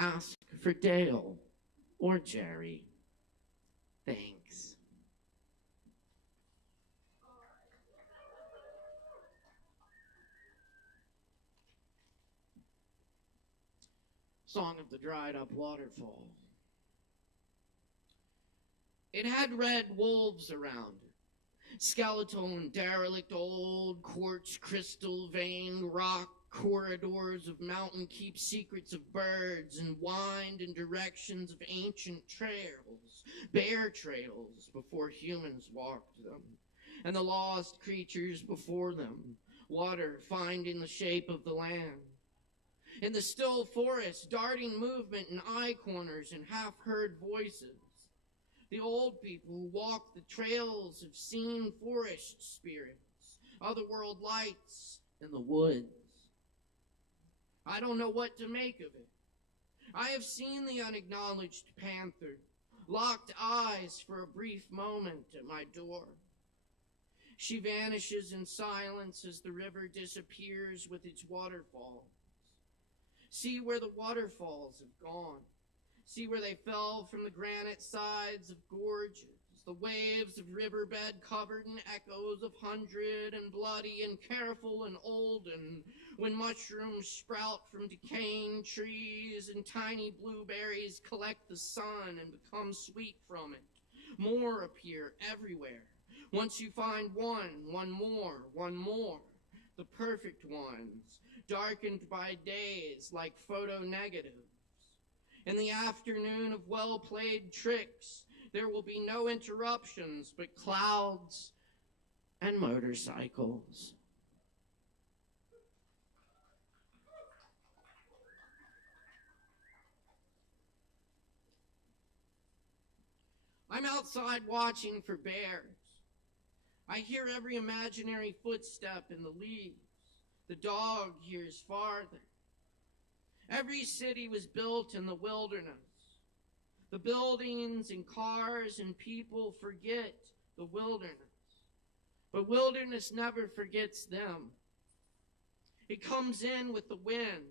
Ask for Dale or Jerry. Thanks. Song of the Dried Up Waterfall. It had red wolves around it. Skeletal and derelict old quartz crystal veined rock corridors of mountain keep secrets of birds and wind in directions of ancient trails, bear trails before humans walked them, and the lost creatures before them, water finding the shape of the land. In the still forest, darting movement in eye corners and half-heard voices. The old people who walk the trails have seen forest spirits, otherworld lights in the woods. I don't know what to make of it. I have seen the unacknowledged panther, locked eyes for a brief moment at my door. She vanishes in silence as the river disappears with its waterfalls. See where the waterfalls have gone. See where they fell from the granite sides of gorges, the waves of riverbed covered in echoes of hundred and bloody and careful and olden, when mushrooms sprout from decaying trees and tiny blueberries collect the sun and become sweet from it. More appear everywhere. Once you find one more, the perfect ones, darkened by days like photo negatives. In the afternoon of well-played tricks, there will be no interruptions but clouds and motorcycles. I'm outside watching for bears. I hear every imaginary footstep in the leaves. The dog hears farther. Every city was built in the wilderness. The buildings and cars and people forget the wilderness. But wilderness never forgets them. It comes in with the wind.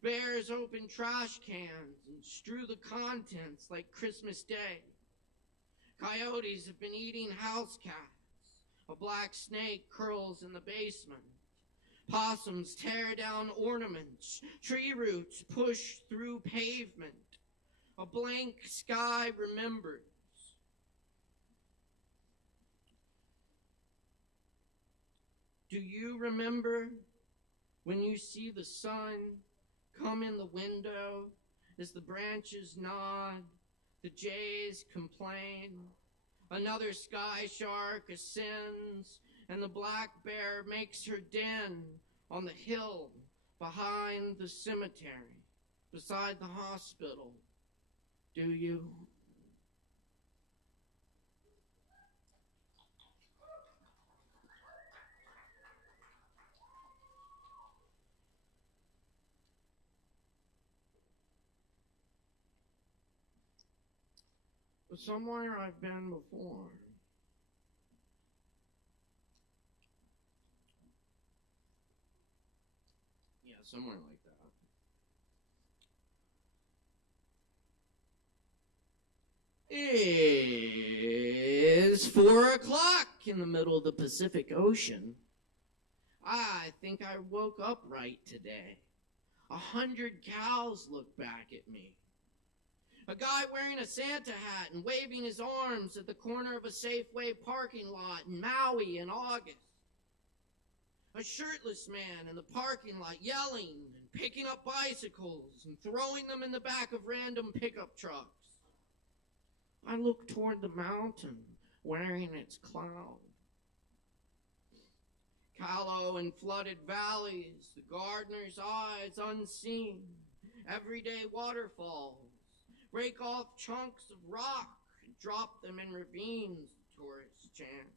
Bears open trash cans and strew the contents like Christmas Day. Coyotes have been eating house cats. A black snake curls in the basement. Possums tear down ornaments. Tree roots push through pavement. A blank sky remembers. Do you remember when you see the sun come in the window as the branches nod, the jays complain, another sky shark ascends, and the black bear makes her den on the hill behind the cemetery, beside the hospital? Do you? Somewhere I've been before. Yeah, somewhere like that. It's 4 o'clock in the middle of the Pacific Ocean. I think I woke up right today. 100 cows look back at me. A guy wearing a Santa hat and waving his arms at the corner of a Safeway parking lot in Maui in August. A shirtless man in the parking lot yelling and picking up bicycles and throwing them in the back of random pickup trucks. I look toward the mountain wearing its cloud. Callow and flooded valleys, the gardener's eyes unseen, everyday waterfalls, break off chunks of rock and drop them in ravines, the tourists chant.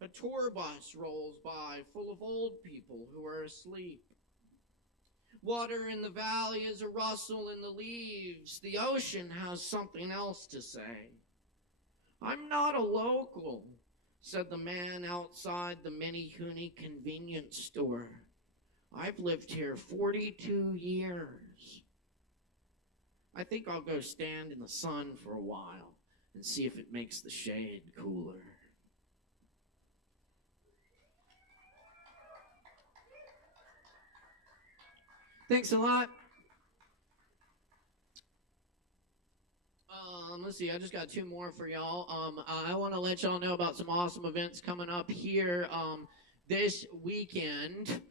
A tour bus rolls by full of old people who are asleep. Water in the valley is a rustle in the leaves. The ocean has something else to say. I'm not a local, said the man outside the Minihuni convenience store. I've lived here 42 years. I think I'll go stand in the sun for a while and see if it makes the shade cooler. Thanks a lot. Let's see. I just got two more for y'all. I want to let y'all know about some awesome events coming up here this weekend.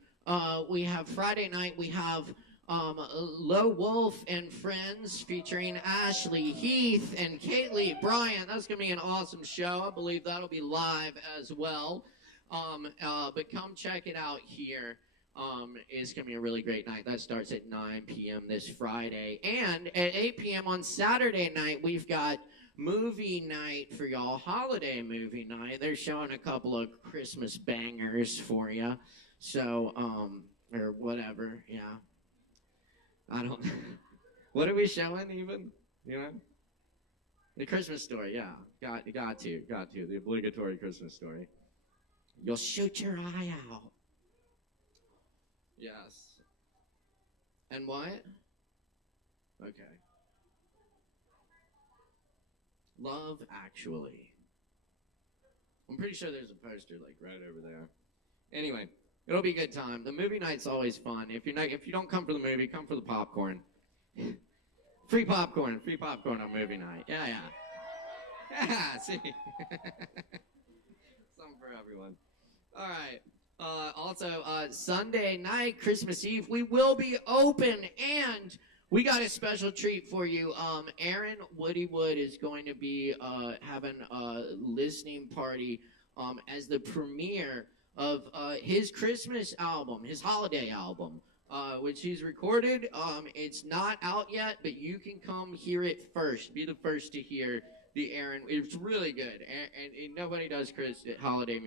We have Friday night. We have Low Wolf and Friends featuring Ashley, Heath, and Kaylee Bryant. That's gonna be an awesome show. I believe that'll be live as well. But come check it out here. It's going to be a really great night. That starts at 9 p.m. this Friday. And at 8 p.m. on Saturday night, we've got movie night for y'all, holiday movie night. They're showing a couple of Christmas bangers for you. So, or whatever, yeah. I don't, what are we showing even? You know? The Christmas story, yeah. Got to. The obligatory Christmas story. You'll shoot your eye out. Yes. And what? Okay. Love Actually. I'm pretty sure there's a poster like right over there. Anyway, it'll be a good time. The movie night's always fun. If you don't come for the movie, come for the popcorn. Free popcorn on movie night. Yeah. Yeah, see. Something for everyone. All right. Also, Sunday night, Christmas Eve, we will be open, and we got a special treat for you. Aaron Woodywood is going to be having a listening party as the premiere of his Christmas album, his holiday album, which he's recorded. It's not out yet, but you can come hear it first. Be the first to hear the Aaron. It's really good, and nobody does holiday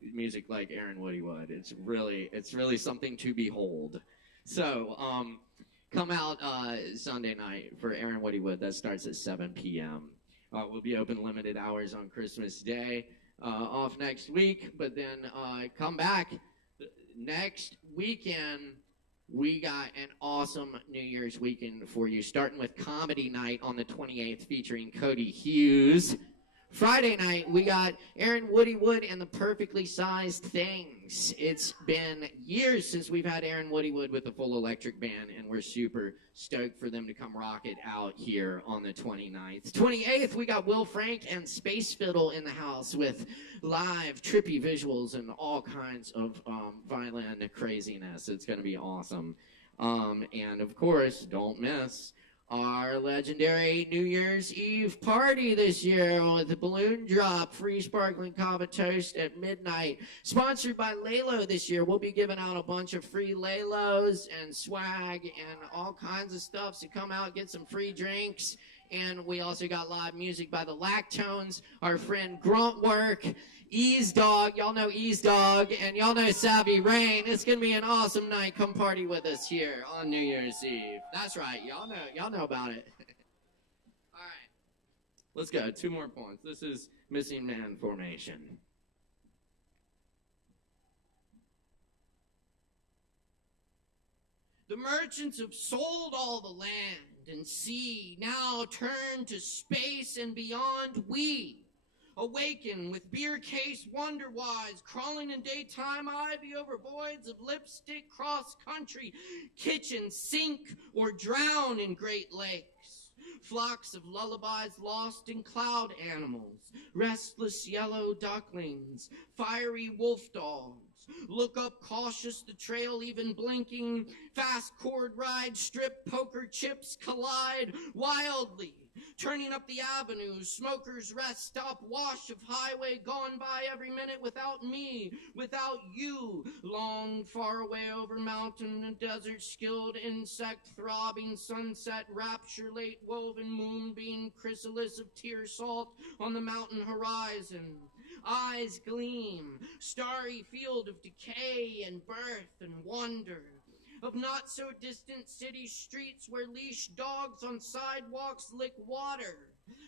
music like Aaron Woodywood. It's really something to behold. So come out Sunday night for Aaron Woodywood. That starts at 7 p.m. We'll be open limited hours on Christmas Day. Off next week, but then come back next weekend. We got an awesome New Year's weekend for you, starting with Comedy Night on the 28th featuring Cody Hughes. Friday night, we got Aaron Woodywood and the Perfectly Sized Things. It's been years since we've had Aaron Woodywood with a full electric band, and we're super stoked for them to come rock it out here on the 29th. 28th, we got Will Frank and Space Fiddle in the house with live trippy visuals and all kinds of violin craziness. It's going to be awesome. And of course, don't miss our legendary New Year's Eve party this year with the balloon drop, free sparkling Kava toast at midnight. Sponsored by Lalo this year. We'll be giving out a bunch of free Lalos and swag and all kinds of stuff. So come out, get some free drinks. And we also got live music by the Lactones, our friend Gruntwork, Ease Dog, y'all know Ease Dog, and y'all know Savvy Rain. It's gonna be an awesome night. Come party with us here on New Year's Eve. That's right, y'all know about it. All right, let's go. 2 more points. This is Missing Man Formation. The merchants have sold all the land and sea, now turn to space and beyond. We awaken with beer case wonder-wise, crawling in daytime ivy over voids of lipstick, cross-country, kitchen sink, or drown in Great Lakes. Flocks of lullabies lost in cloud animals, restless yellow ducklings, fiery wolf dogs. Look up cautious, the trail even blinking, fast cord ride, strip poker chips collide wildly. Turning up the avenues, smokers rest stop, wash of highway gone by every minute without me, without you. Long, far away over mountain and desert, skilled insect, throbbing sunset, rapture, late woven moonbeam, chrysalis of tear salt on the mountain horizon. Eyes gleam, starry field of decay and birth and wonder. Of not-so-distant city streets where leash dogs on sidewalks lick water.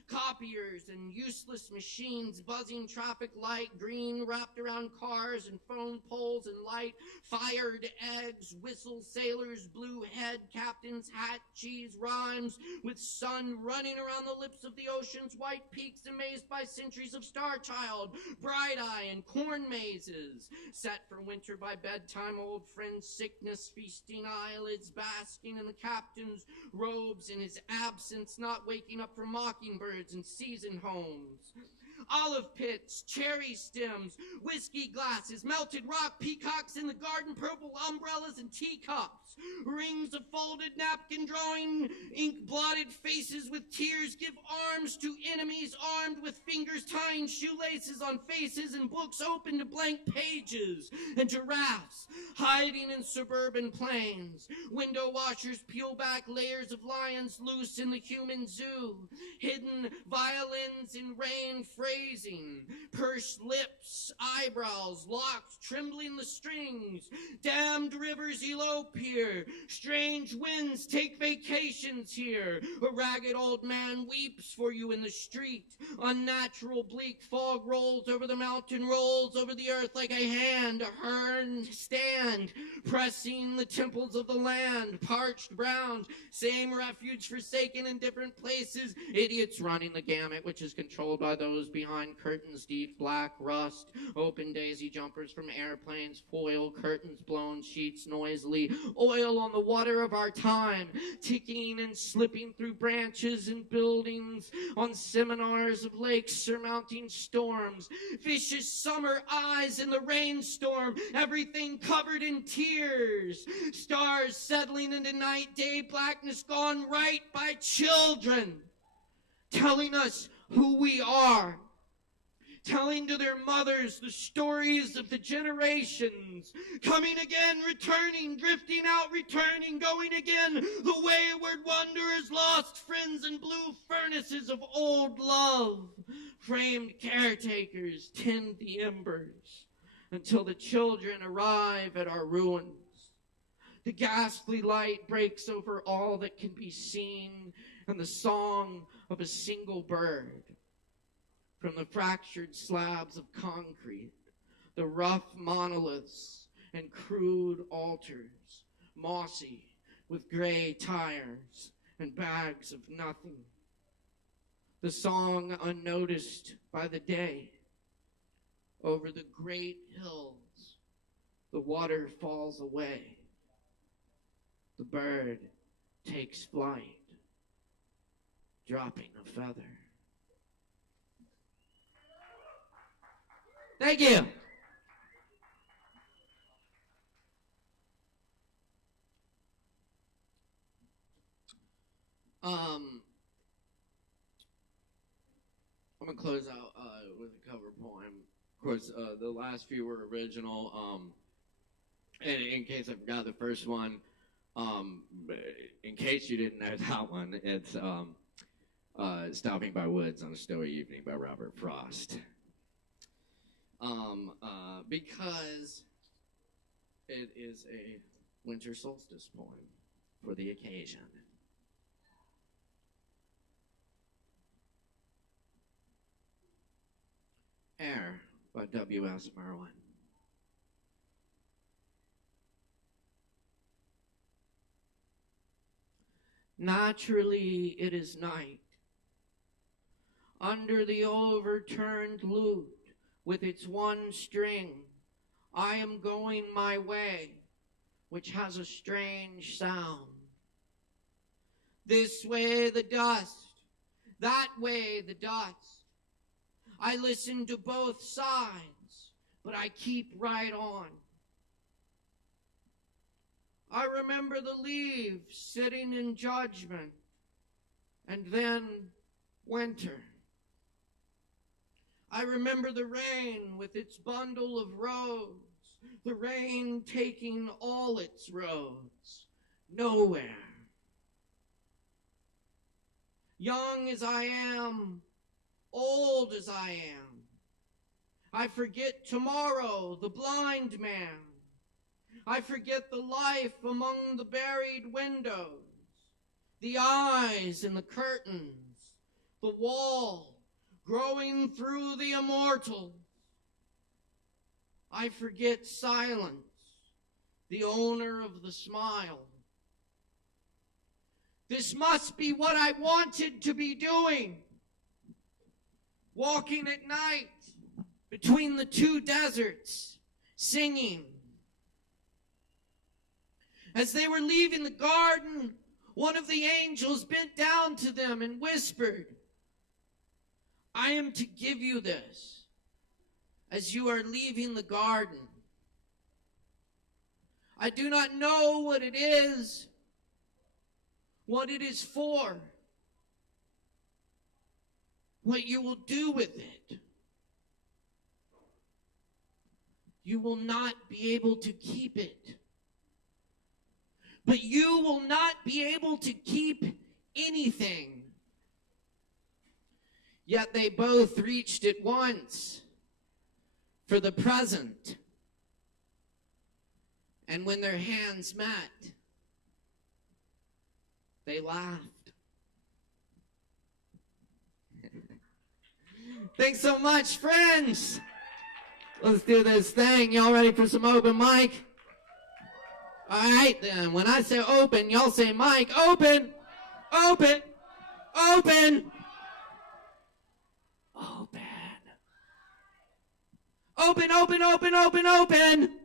Copiers and useless machines, buzzing traffic light, green wrapped around cars and phone poles and light, fired eggs, whistle sailors, blue head captains, hat, cheese, rhymes, with sun running around the lips of the ocean's white peaks, amazed by centuries of star child, bright eye and corn mazes, set for winter by bedtime, old friends, sickness, feasting eyelids, basking in the captain's robes in his absence, not waking up for mockingbirds and season homes. Olive pits, cherry stems, whiskey glasses, melted rock, peacocks in the garden, purple umbrellas and teacups, rings of folded napkin drawing ink-blotted faces with tears, give arms to enemies armed with fingers tying shoelaces on faces, and books open to blank pages, and giraffes hiding in suburban plains. Window washers peel back layers of lions loose in the human zoo, hidden violins in rain phrasing, pursed lips, eyebrows, locks trembling the strings, damned rivers elope here, strange winds take vacations here, a ragged old man weeps for you in the street, unnatural bleak fog rolls over the mountain, rolls over the earth like a hand, a hern stand, pressing the temples of the land, parched brown, same refuge forsaken in different places, idiots running the gamut, which is controlled by those behind curtains, deep black rust, open daisy jumpers from airplanes, foil curtains, blown sheets noisily, oil on the water of our time, ticking and slipping through branches and buildings, on seminars of lakes surmounting storms, vicious summer eyes in the rainstorm, everything covered in tears, stars settling into night, day blackness gone right by children, telling us who we are, telling to their mothers the stories of the generations, coming again, returning, drifting out, returning, going again, the wayward wanderers, lost friends and blue furnaces of old love, framed caretakers tend the embers until the children arrive at our ruins. The ghastly light breaks over all that can be seen, and the song of a single bird from the fractured slabs of concrete, the rough monoliths and crude altars, mossy with gray tires and bags of nothing. The song unnoticed by the day. Over the great hills, the water falls away. The bird takes flight, dropping a feather. Thank you. I'm gonna close out with a cover poem. Of course, the last few were original. And in case I forgot the first one, in case you didn't know that one, it's "Stopping by Woods on a Snowy Evening" by Robert Frost. Because it is a winter solstice poem for the occasion. Air by W.S. Merwin. Naturally it is night. Under the overturned lute, with its one string, I am going my way, which has a strange sound. This way the dust, that way the dust. I listen to both sides, but I keep right on. I remember the leaves sitting in judgment, and then winter. I remember the rain with its bundle of roads, the rain taking all its roads, nowhere. Young as I am, old as I am, I forget tomorrow, the blind man. I forget the life among the buried windows, the eyes in the curtains, the wall, growing through the immortal. I forget silence, the owner of the smile. This must be what I wanted to be doing. Walking at night between the two deserts, singing. As they were leaving the garden, one of the angels bent down to them and whispered, I am to give you this as you are leaving the garden. I do not know what it is for, what you will do with it. You will not be able to keep it. But you will not be able to keep anything. Yet they both reached at once for the present. And when their hands met, they laughed. Thanks so much, friends. Let's do this thing. Y'all ready for some open mic? All right, then. When I say open, y'all say mic. Open, open, open, open. Open, open, open, open, open.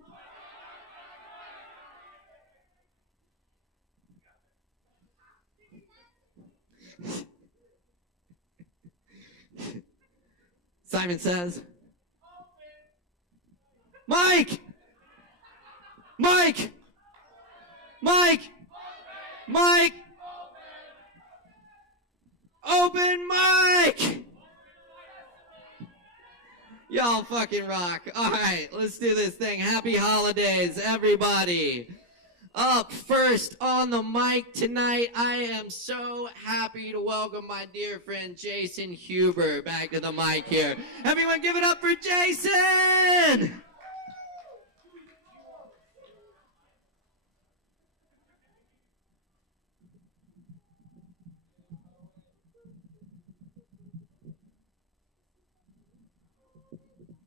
Simon says, Mike! Mike! Mike! Mike! Open mic! Y'all fucking rock. All right, let's do this thing. Happy holidays, everybody. Up first on the mic tonight, I am so happy to welcome my dear friend Jason Huber back to the mic here. Everyone give it up for Jason!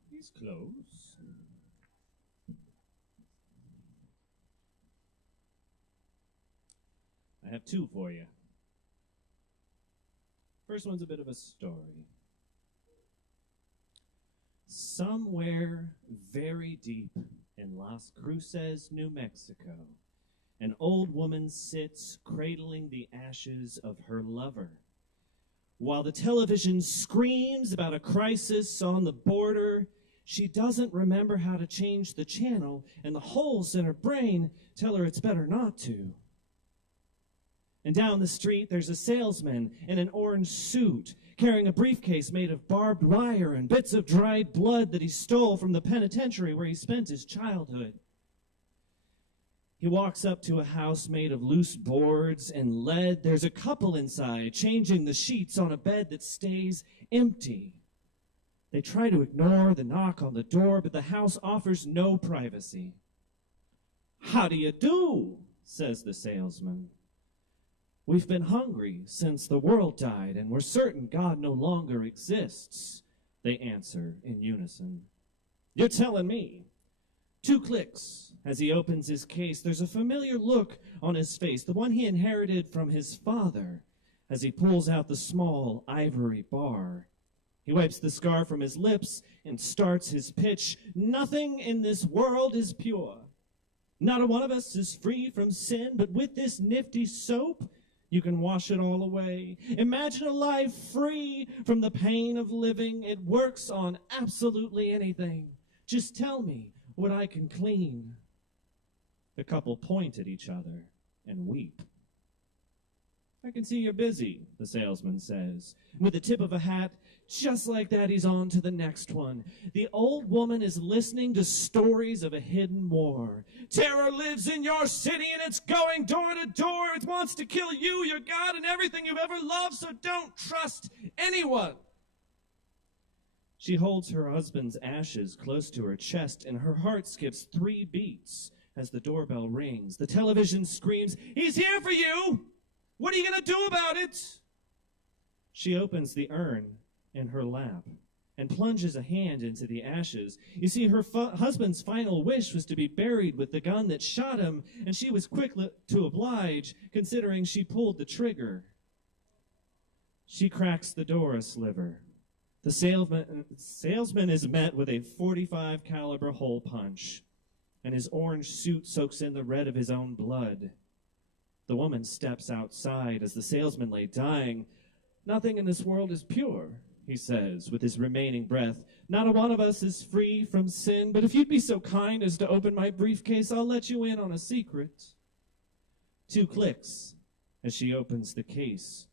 He's close. I have two for you. First one's a bit of a story. Somewhere very deep in Las Cruces, New Mexico, an old woman sits cradling the ashes of her lover. While the television screams about a crisis on the border, she doesn't remember how to change the channel, and the holes in her brain tell her it's better not to. And down the street, there's a salesman in an orange suit, carrying a briefcase made of barbed wire and bits of dried blood that he stole from the penitentiary where he spent his childhood. He walks up to a house made of loose boards and lead. There's a couple inside, changing the sheets on a bed that stays empty. They try to ignore the knock on the door, but the house offers no privacy. "How do you do?" says the salesman. "We've been hungry since the world died, and we're certain God no longer exists," they answer in unison. "You're telling me." 2 clicks as he opens his case. There's a familiar look on his face, the one he inherited from his father, as he pulls out the small ivory bar. He wipes the scar from his lips and starts his pitch. "Nothing in this world is pure. Not a one of us is free from sin, but with this nifty soap, you can wash it all away. Imagine a life free from the pain of living. It works on absolutely anything. Just tell me what I can clean." The couple point at each other and weep. "I can see you're busy," the salesman says. With the tip of a hat, just like that, he's on to the next one. The old woman is listening to stories of a hidden war. "Terror lives in your city, and it's going door to door. It wants to kill you, your God, and everything you've ever loved, so don't trust anyone." She holds her husband's ashes close to her chest, and her heart skips 3 beats as the doorbell rings. The television screams, "He's here for you! What are you going to do about it?" She opens the urn in her lap and plunges a hand into the ashes. You see, her husband's final wish was to be buried with the gun that shot him, and she was quick to oblige, considering she pulled the trigger. She cracks the door a sliver. The salesman is met with a .45 caliber hole punch, and his orange suit soaks in the red of his own blood. The woman steps outside as the salesman lay dying. "Nothing in this world is pure," he says with his remaining breath. "Not a one of us is free from sin, but if you'd be so kind as to open my briefcase, I'll let you in on a secret." 2 clicks as she opens the case.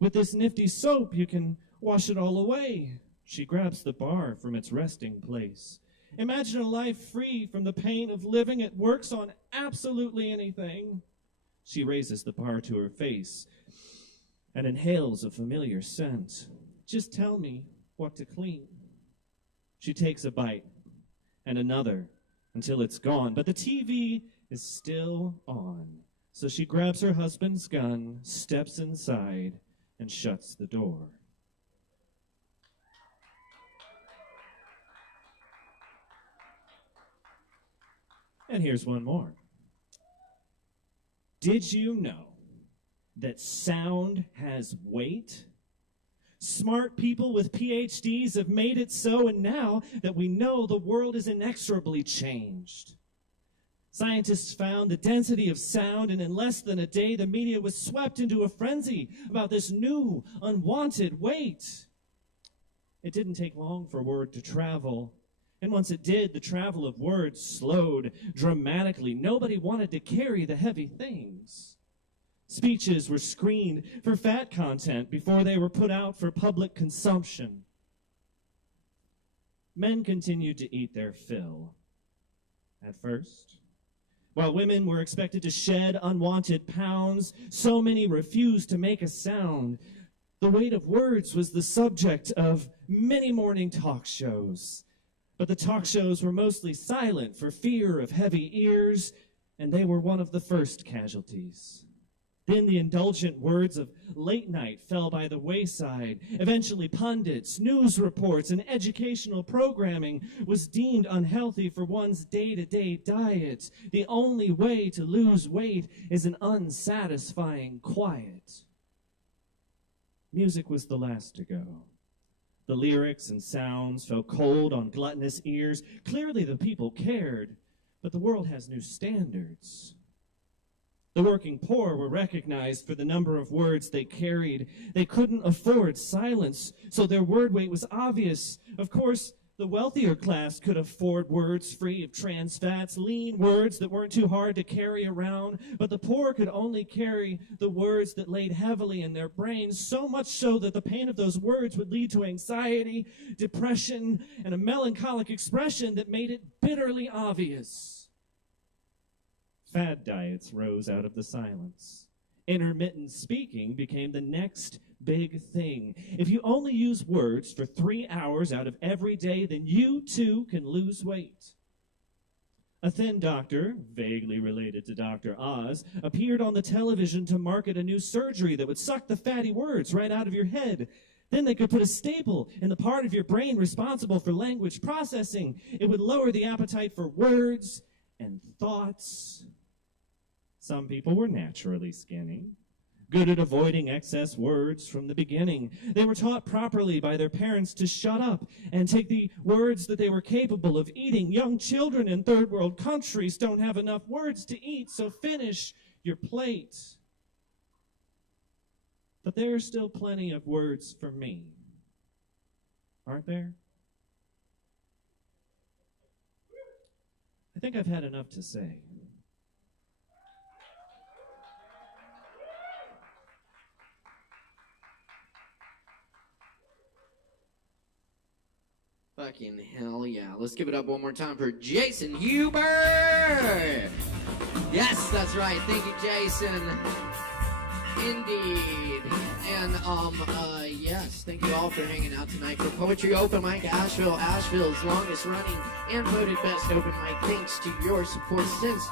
"With this nifty soap, you can wash it all away." She grabs the bar from its resting place. "Imagine a life free from the pain of living. It works on absolutely anything." She raises the bar to her face and inhales a familiar scent. "Just tell me what to clean." She takes a bite and another until it's gone, but the TV is still on. So she grabs her husband's gun, steps inside, and shuts the door. And here's one more. Did you know that sound has weight? Smart people with PhDs have made it so, and now that we know, the world is inexorably changed. Scientists found the density of sound, and in less than a day, the media was swept into a frenzy about this new, unwanted weight. It didn't take long for word to travel. And once it did, the travel of words slowed dramatically. Nobody wanted to carry the heavy things. Speeches were screened for fat content before they were put out for public consumption. Men continued to eat their fill at first. While women were expected to shed unwanted pounds, so many refused to make a sound. The weight of words was the subject of many morning talk shows. But the talk shows were mostly silent for fear of heavy ears, and they were one of the first casualties. Then the indulgent words of late night fell by the wayside. Eventually pundits, news reports, and educational programming was deemed unhealthy for one's day-to-day diet. The only way to lose weight is an unsatisfying quiet. Music was the last to go. The lyrics and sounds fell cold on gluttonous ears. Clearly the people cared, but the world has new standards. The working poor were recognized for the number of words they carried. They couldn't afford silence, so their word weight was obvious. Of course, the wealthier class could afford words free of trans fats, lean words that weren't too hard to carry around, but the poor could only carry the words that laid heavily in their brains, so much so that the pain of those words would lead to anxiety, depression, and a melancholic expression that made it bitterly obvious. Fad diets rose out of the silence. Intermittent speaking became the next big thing. If you only use words for 3 hours out of every day, then you too can lose weight. A thin doctor, vaguely related to Dr. Oz, appeared on the television to market a new surgery that would suck the fatty words right out of your head. Then they could put a staple in the part of your brain responsible for language processing. It would lower the appetite for words and thoughts. Some people were naturally skinny, good at avoiding excess words from the beginning. They were taught properly by their parents to shut up and take the words that they were capable of eating. Young children in third world countries don't have enough words to eat, so finish your plate. But there are still plenty of words for me, aren't there? I think I've had enough to say. Fucking hell yeah. Let's give it up one more time for Jason Huber. Yes, that's right. Thank you, Jason. Indeed. And yes, thank you all for hanging out tonight for Poetry Open Mic Asheville, Asheville's longest running and voted best open mic. Thanks to your support since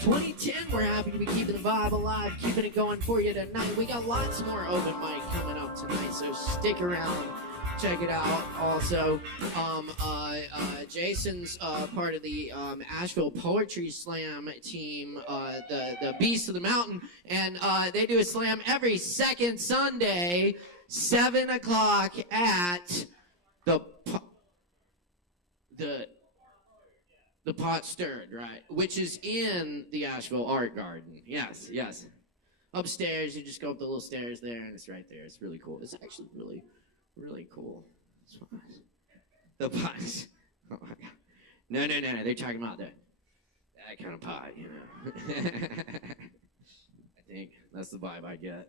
2010. We're happy to be keeping the vibe alive, keeping it going for you tonight. We got lots more open mic coming up tonight, so stick around. Check it out. Also, Jason's part of the Asheville Poetry Slam team, the Beast of the Mountain, and they do a slam every second Sunday, 7 o'clock at the Pot Stirred, right? Which is in the Asheville Art Garden. Yes, yes. Upstairs, you just go up the little stairs there, and it's right there. It's really cool. It's actually really cool. It's fun. The pots. Oh my god. No. They're talking about that kind of pot, you know. I think that's the vibe I get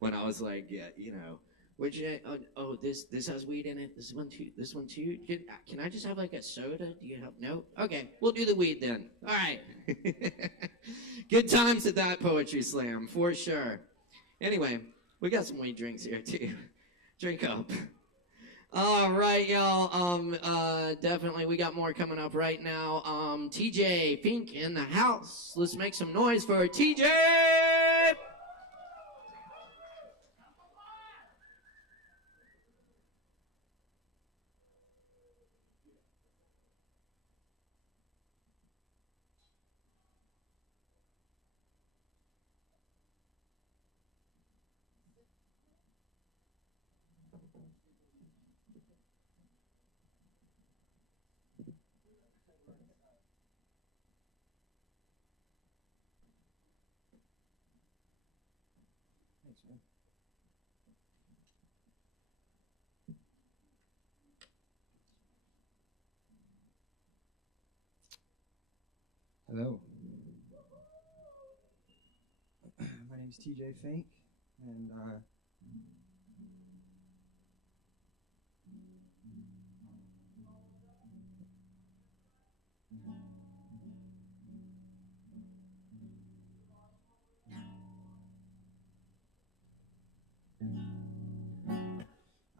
when I was like, yeah, you know, which this has weed in it. This one too. Can I just have like a soda? Do you have no? Okay, we'll do the weed then. All right. Good times at that poetry slam for sure. Anyway, we got some weed drinks here too. Drink up. All right, y'all. Definitely, we got more coming up right now. TJ Fink in the house. Let's make some noise for TJ. Hello. My name is TJ Fink, and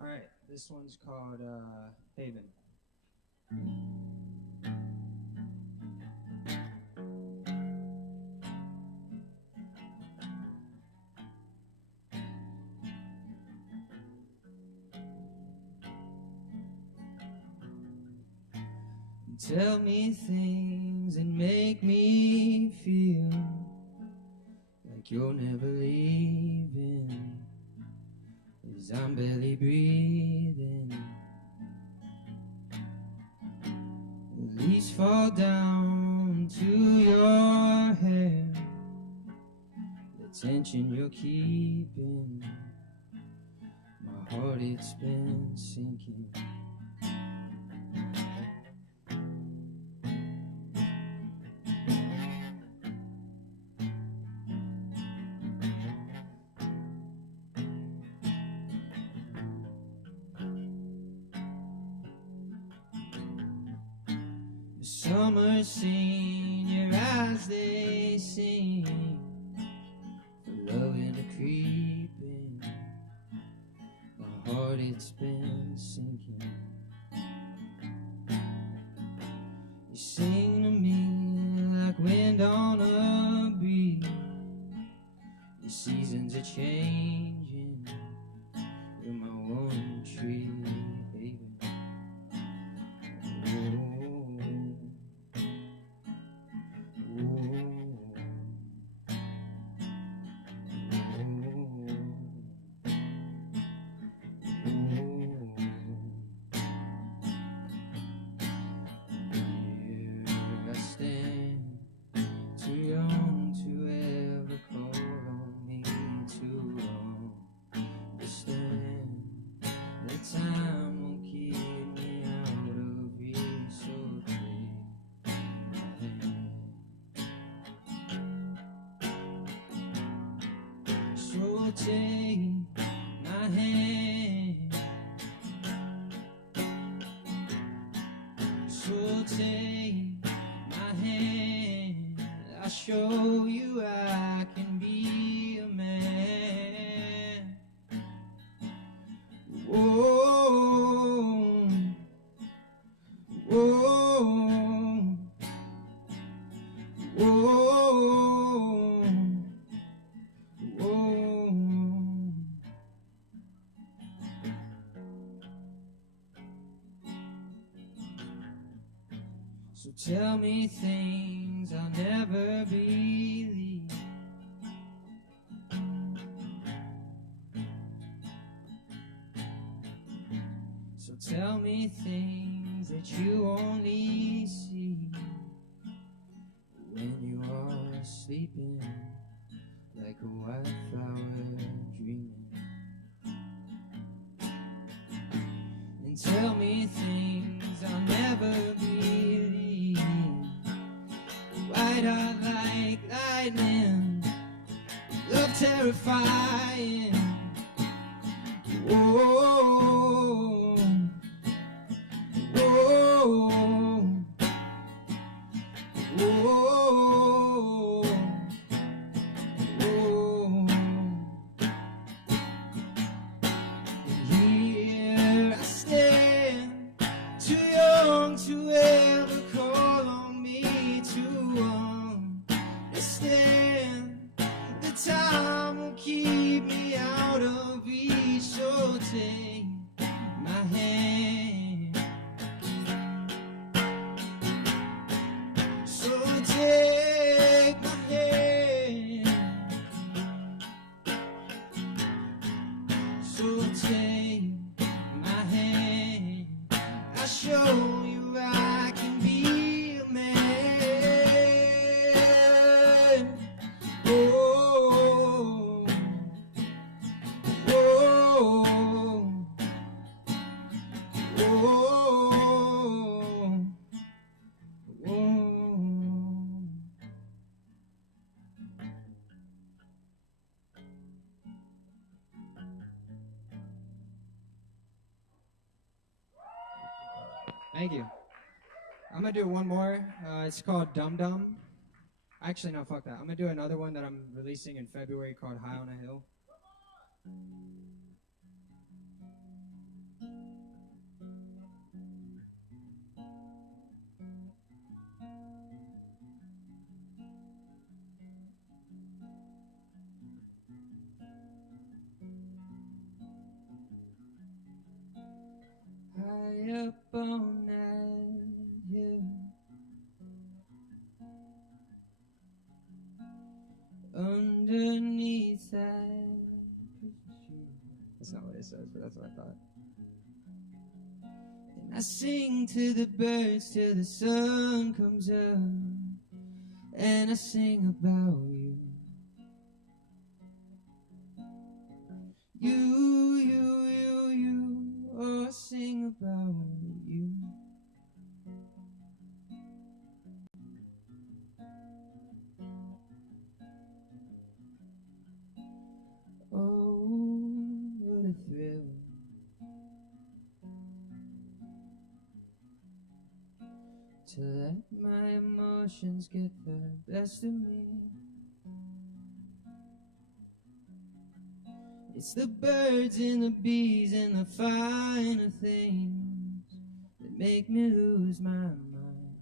all right, this one's called Haven. Tell me things and make me feel like you're never leaving, as I'm barely breathing. At least fall down to your hair, the tension you're keeping. My heart, it's been sinking. Summer scene, your eyes they sing, for love and a creeping. My heart, it's been sinking. You sing to me like wind on a breeze. Your seasons are changing. You're my one tree haven. Oh. Take my hand, so take my hand. I'll show you I can be a man. Whoa, whoa, whoa, whoa. So tell me things I'll never believe. So tell me things that you only see when you are sleeping like a wildflower dreaming. And tell me things I'll never believe. White out like lightning, love terrifying. Whoa, whoa, whoa, whoa. And here I stand, too young to ever call on me to understand. The time will keep me out of reach, so take my hand. So take my hand. So take my hand. I'll show you I can be a man. Oh, oh, oh, oh. Thank you. I'm gonna do one more. It's called Dum Dum. Actually, no, fuck that. I'm gonna do another one that I'm releasing in February called High on a Hill. High up on that hill, underneath that Christmas tree. That's not what it says, but that's what I thought. And I sing to the birds till the sun comes up, and I sing about you. You, oh, I sing about you. Oh, what a thrill to let my emotions get the best of me. It's the birds and the bees and the finer things that make me lose my mind.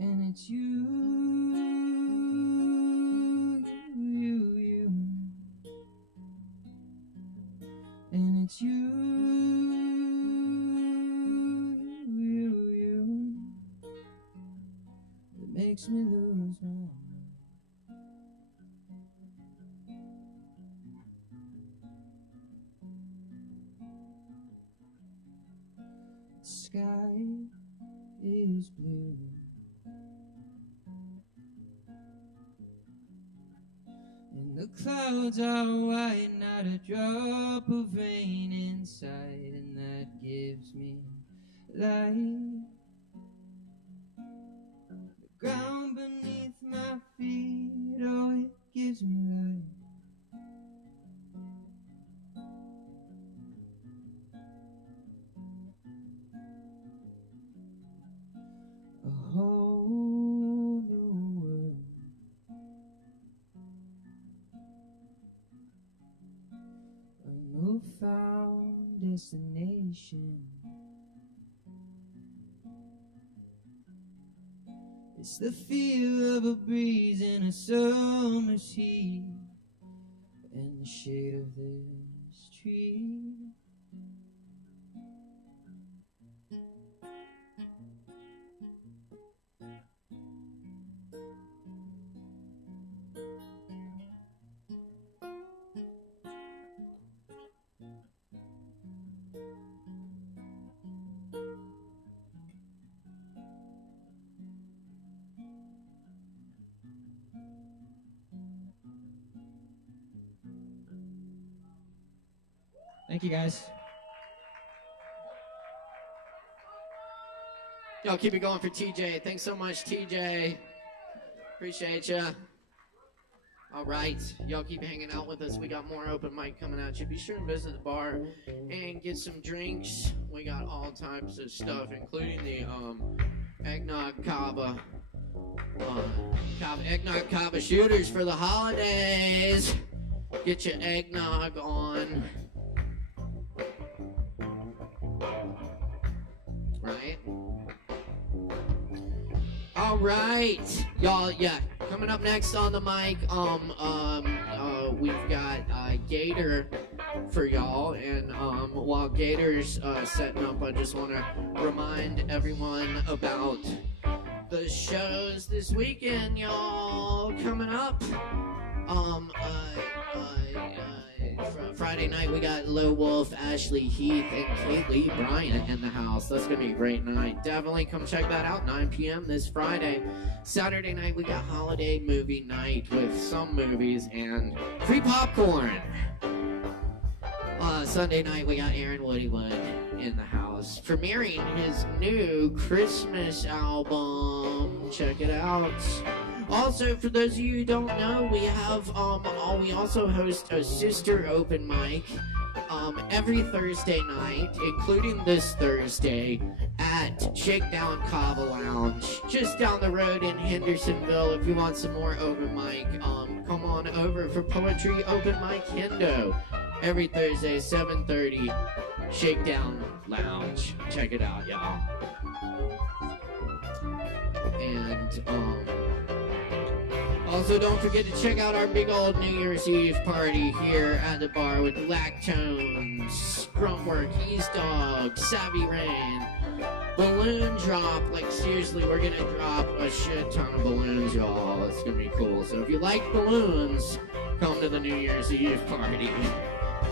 And it's you. And it's you that makes me lose my mind. The sky is blue, and the clouds are white, not a drop of rain in sight, and that gives me light. The ground beneath my feet, oh, it gives me light. A whole new world. A found destination. It's the feel of a breeze in a summer's heat and the shade of this tree. Thank you, guys. Y'all keep it going for TJ. Thanks so much, TJ. Appreciate ya. All right, y'all keep hanging out with us. We got more open mic coming at you. Be sure to visit the bar and get some drinks. We got all types of stuff, including the eggnog Kava. Eggnog Kava shooters for the holidays. Get your eggnog on. Right? All right, y'all. Yeah, coming up next on the mic, we've got Gator for y'all, and while Gator's setting up, I just want to remind everyone about the shows this weekend, y'all. Coming up, Friday night we got Low Wolf, Ashley Heath, and Kaylee Bryant in the house. That's gonna be a great night. Definitely come check that out. 9 p.m. this Friday. Saturday night we got holiday movie night with some movies and free popcorn. Sunday night we got Aaron Woodywood in the house premiering his new Christmas album. Check it out. Also, for those of you who don't know, we have we also host a sister open mic every Thursday night, including this Thursday, at Shakedown Kava Lounge, just down the road in Hendersonville. If you want some more open mic, come on over for Poetry Open Mic Hendo every Thursday, 7:30, Shakedown Lounge. Check it out, y'all. And also, don't forget to check out our big old New Year's Eve party here at the bar with Lactones, Gruntwork, East Dog, Savvy Rain, balloon drop. Like, seriously, we're gonna drop a shit ton of balloons, y'all. It's gonna be cool. So if you like balloons, come to the New Year's Eve party.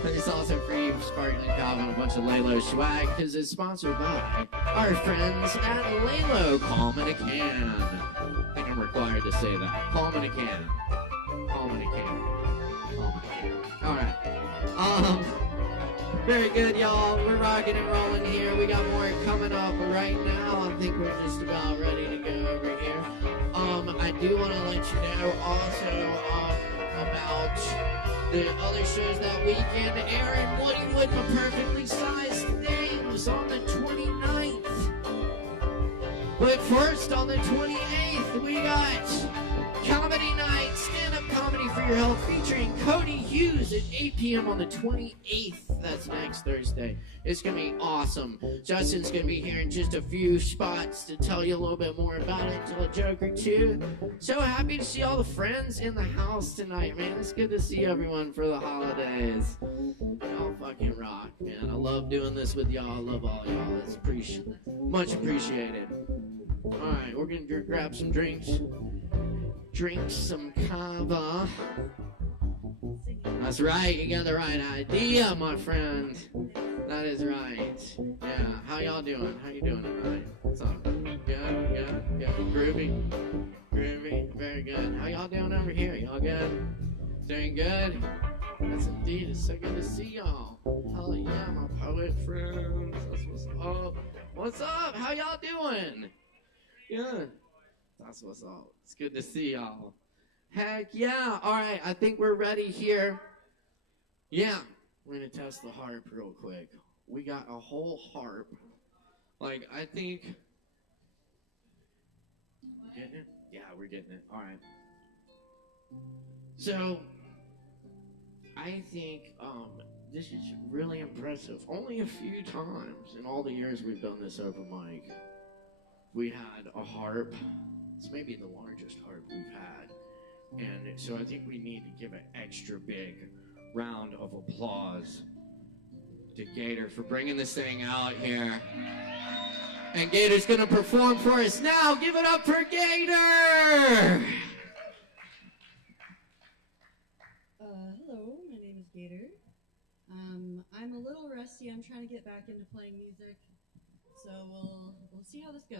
There's also free sparkling Kava and a bunch of Lalo swag because it's sponsored by our friends at Lalo. Calm in a can. I think I'm required to say that. Calm in a can. Calm in a can. Calm in a can. Alright. Very good, y'all. We're rocking and rolling here. We got more coming up right now. I think we're just about ready to go over here. I do want to let you know also about the other shows that weekend. Aaron Woodywood, The Perfectly Sized Things on the 29th. But first, on the 28th, we got Comedy Night, stand-up comedy for your health, featuring Cody Hughes at 8 p.m. on the 28th. That's next Thursday. It's going to be awesome. Justin's going to be here in just a few spots to tell you a little bit more about it, tell a joke or two. So happy to see all the friends in the house tonight, man. It's good to see everyone for the holidays. Y'all fucking rock, man. I love doing this with y'all. I love all y'all. It's much appreciated. All right, we're going to grab some drinks. Drink some Kava. That's right, you got the right idea, my friend. That is right. Yeah, how y'all doing? How you doing tonight? What's up? Good. Groovy. Very good. How y'all doing over here? Y'all good? Doing good? Yes, indeed. It's so good to see y'all. Hell yeah, my poet friends. That's what's up. What's up? How y'all doing? Good. That's what's up. It's good to see y'all. Heck yeah. All right, I think we're ready here. Yeah, we're going to test the harp real quick. We got a whole harp. Like, I think... Getting it? Yeah, we're getting it. All right. So, I think This is really impressive. Only a few times in all the years we've done this open mic, we had a harp. It's maybe the largest harp we've had. And so I think we need to give an extra big round of applause to Gator for bringing this thing out here. And Gator's gonna perform for us now. Give it up for Gator! Hello, my name is Gator. I'm a little rusty. I'm trying to get back into playing music, so we'll see how this goes.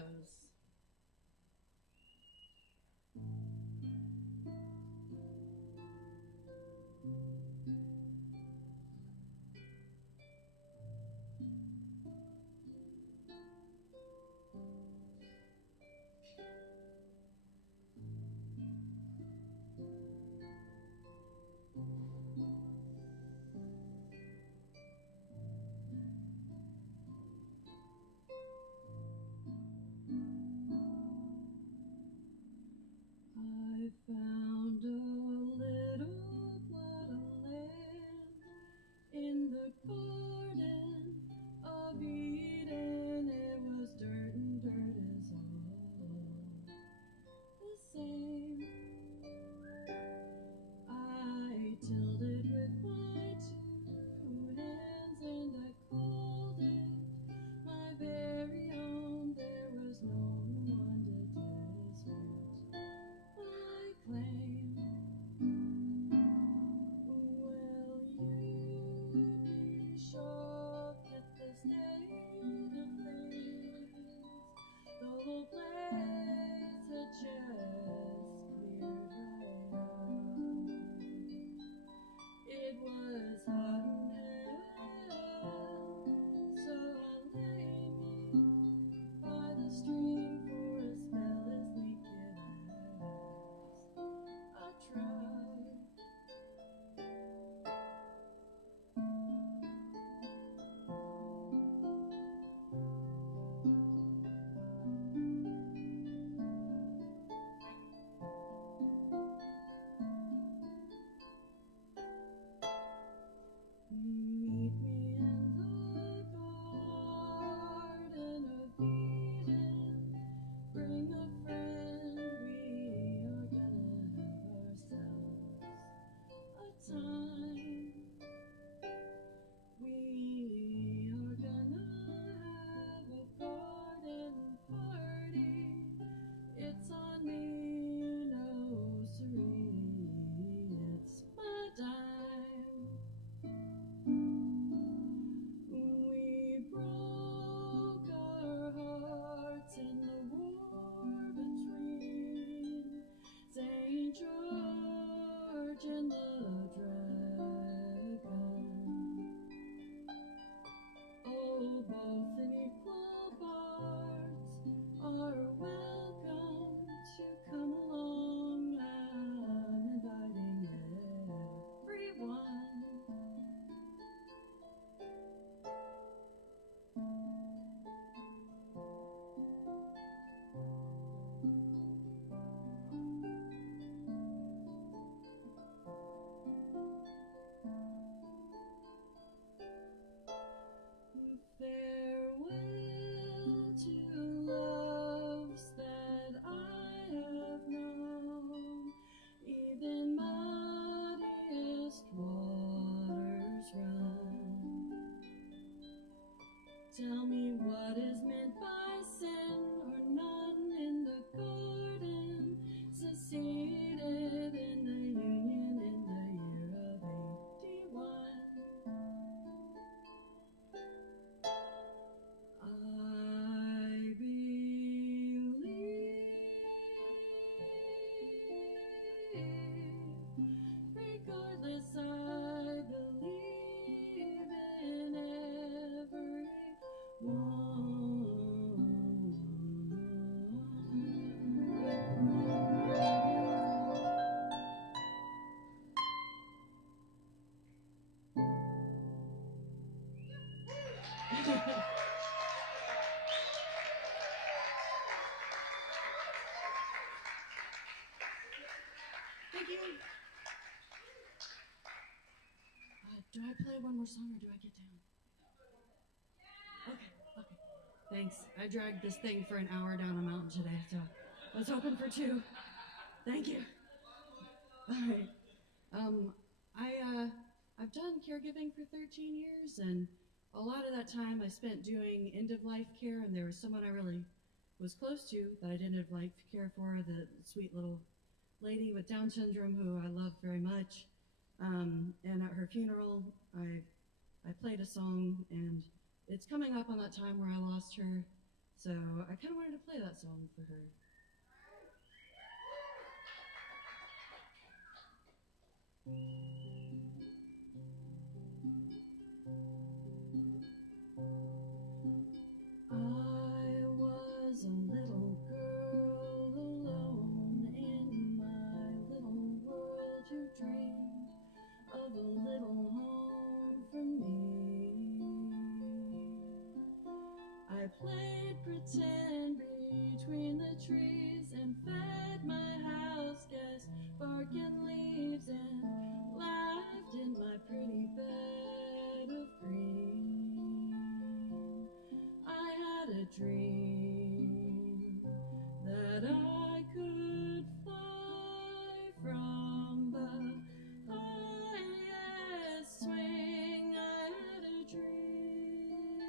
I found a little plot of land in the garden of Eden. It was dirt, and dirt is all the same. I tilled it with my 2 hands, and I called it my very own. There was no one to dispute my claim. Will you be shocked at the state of things? The whole place had just cleared right out. It was hot and hell, so I lay me by the stream for a spell as naked as I tried. Do I play one more song or do I get down? Okay. Thanks. I dragged this thing for an hour down a mountain today, so I was hoping for 2. Thank you. All right. I've done caregiving for 13 years, and a lot of that time I spent doing end-of-life care, and there was someone I really was close to that I did end-of-life care for, the sweet little lady with Down syndrome who I love very much. And at her funeral, I played a song, and it's coming up on that time where I lost her, so I kind of wanted to play that song for her. I was a little girl alone in my little world who dreamed of a little home for me. I played pretend between the trees and fed my house guests bark and leaves and laughed in my pretty bed of green. I had a dream that I could fly from the highest swing. I had a dream.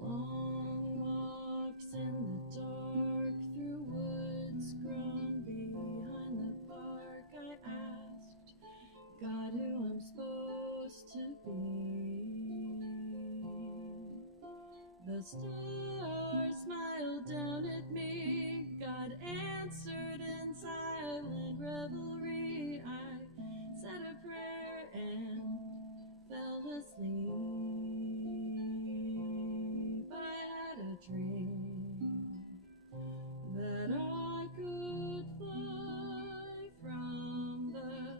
Long walks in the dark through woods grown behind the park. I asked God who I'm supposed to be. The stars smiled down at me. God answered in silent revelry. I said a prayer and fell asleep. I had a dream that I could fly from the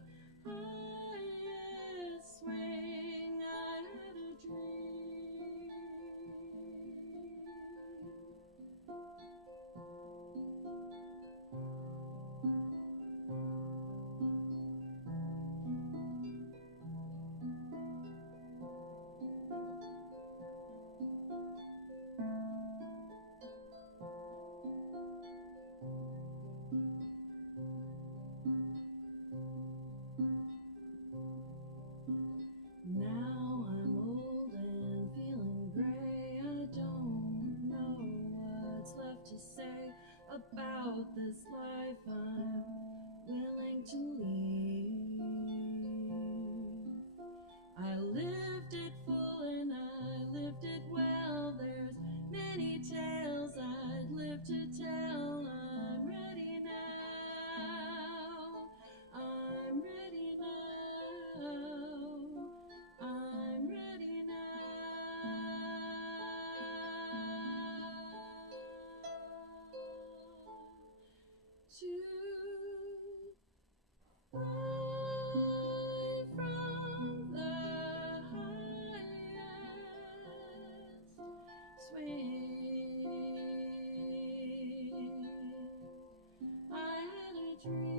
highest swing. I had a dream. Now I'm old and feeling gray. I don't know what's left to say about this life I'm willing to leave. I lived it full and I lived it well. There's many tales I'd live to tell. I'm ready now. I'm ready now. I'm ready now to fly from the highest swing. I had a dream.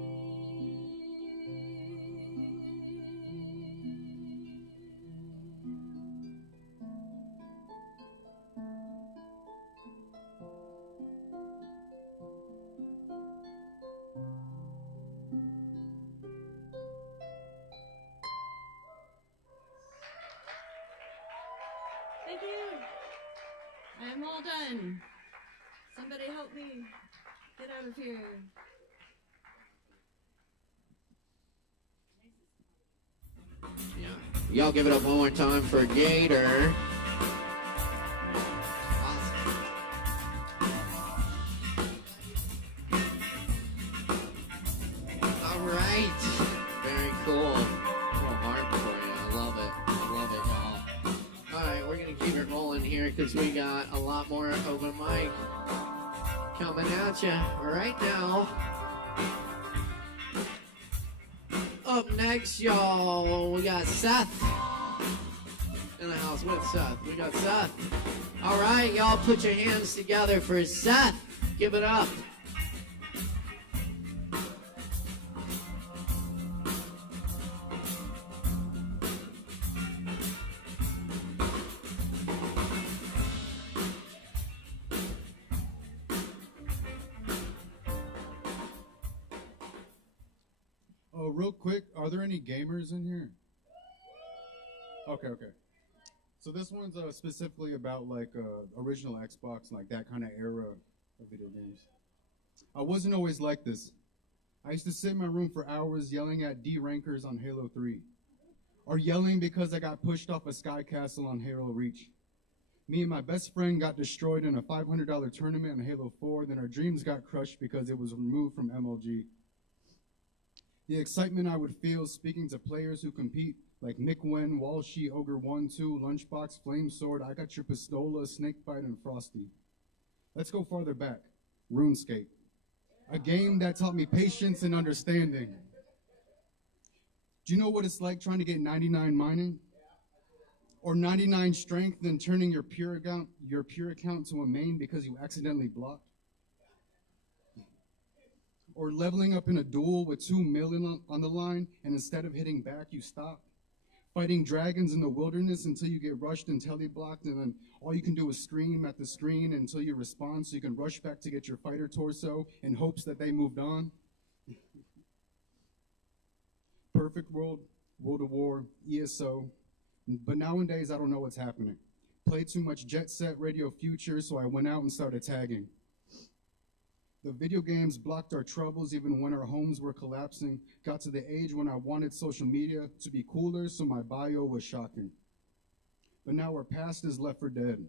Thank you. I am all done. Somebody help me get out of here. Yeah. Y'all give it up one more time for Gator. Awesome. All right. Very cool. Little harp for you. I love it. I love it, y'all. All right, we're going to keep it rolling here because we got a lot more open mic coming at you right now. Up next, y'all, we got Seth in the house with Seth. We got Seth. All right, y'all, put your hands together for Seth. Give it up. real quick, are there any gamers in here? Okay, okay. So this one's specifically about like original Xbox, like that kind of era of video games. I wasn't always like this. I used to sit in my room for hours yelling at D rankers on Halo 3, or yelling because I got pushed off a sky castle on Halo Reach. Me and my best friend got destroyed in a $500 tournament on Halo 4, then our dreams got crushed because it was removed from MLG. The excitement I would feel speaking to players who compete like Mick Wen, Walshy, Ogre 1, 2, Lunchbox, Flame Sword, I Got Your Pistola, Snakebite, and Frosty. Let's go farther back. RuneScape. A game that taught me patience and understanding. Do you know what it's like trying to get 99 mining? Or 99 strength, then turning your pure account to a main because you accidentally blocked? Or leveling up in a duel with 2 million on the line, and instead of hitting back, you stop? Fighting dragons in the wilderness until you get rushed and teleblocked, and then all you can do is scream at the screen until you respond so you can rush back to get your fighter torso in hopes that they moved on? Perfect World, World of War, ESO. But nowadays, I don't know what's happening. Played too much Jet Set Radio Future, so I went out and started tagging. The video games blocked our troubles even when our homes were collapsing. Got to the age when I wanted social media to be cooler, so my bio was shocking. But now our past is left for dead.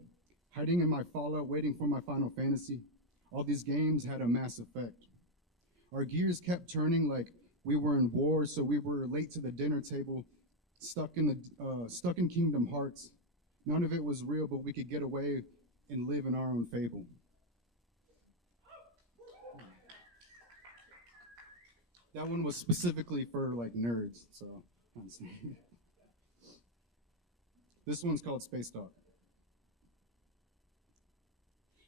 Hiding in my Fallout, waiting for my Final Fantasy. All these games had a mass effect. Our gears kept turning like we were in war, so we were late to the dinner table, stuck in Kingdom Hearts. None of it was real, but we could get away and live in our own fable. That one was specifically for like nerds, so honestly. This one's called Space Dog.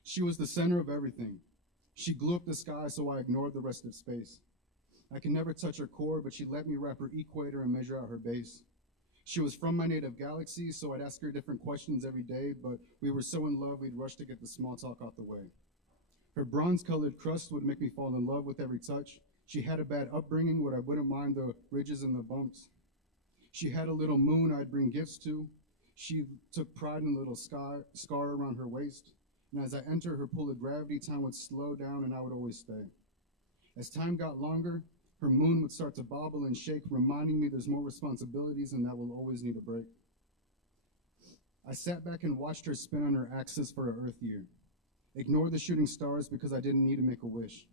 She was the center of everything. She blew up the sky, so I ignored the rest of space. I could never touch her core, but she let me wrap her equator and measure out her base. She was from my native galaxy, so I'd ask her different questions every day, but we were so in love, we'd rush to get the small talk out the way. Her bronze-colored crust would make me fall in love with every touch. She had a bad upbringing, but I wouldn't mind the ridges and the bumps. She had a little moon I'd bring gifts to. She took pride in a little scar around her waist. And as I entered her pull of gravity, time would slow down and I would always stay. As time got longer, her moon would start to bobble and shake, reminding me there's more responsibilities and that we'll always need a break. I sat back and watched her spin on her axis for her Earth year. Ignored the shooting stars because I didn't need to make a wish.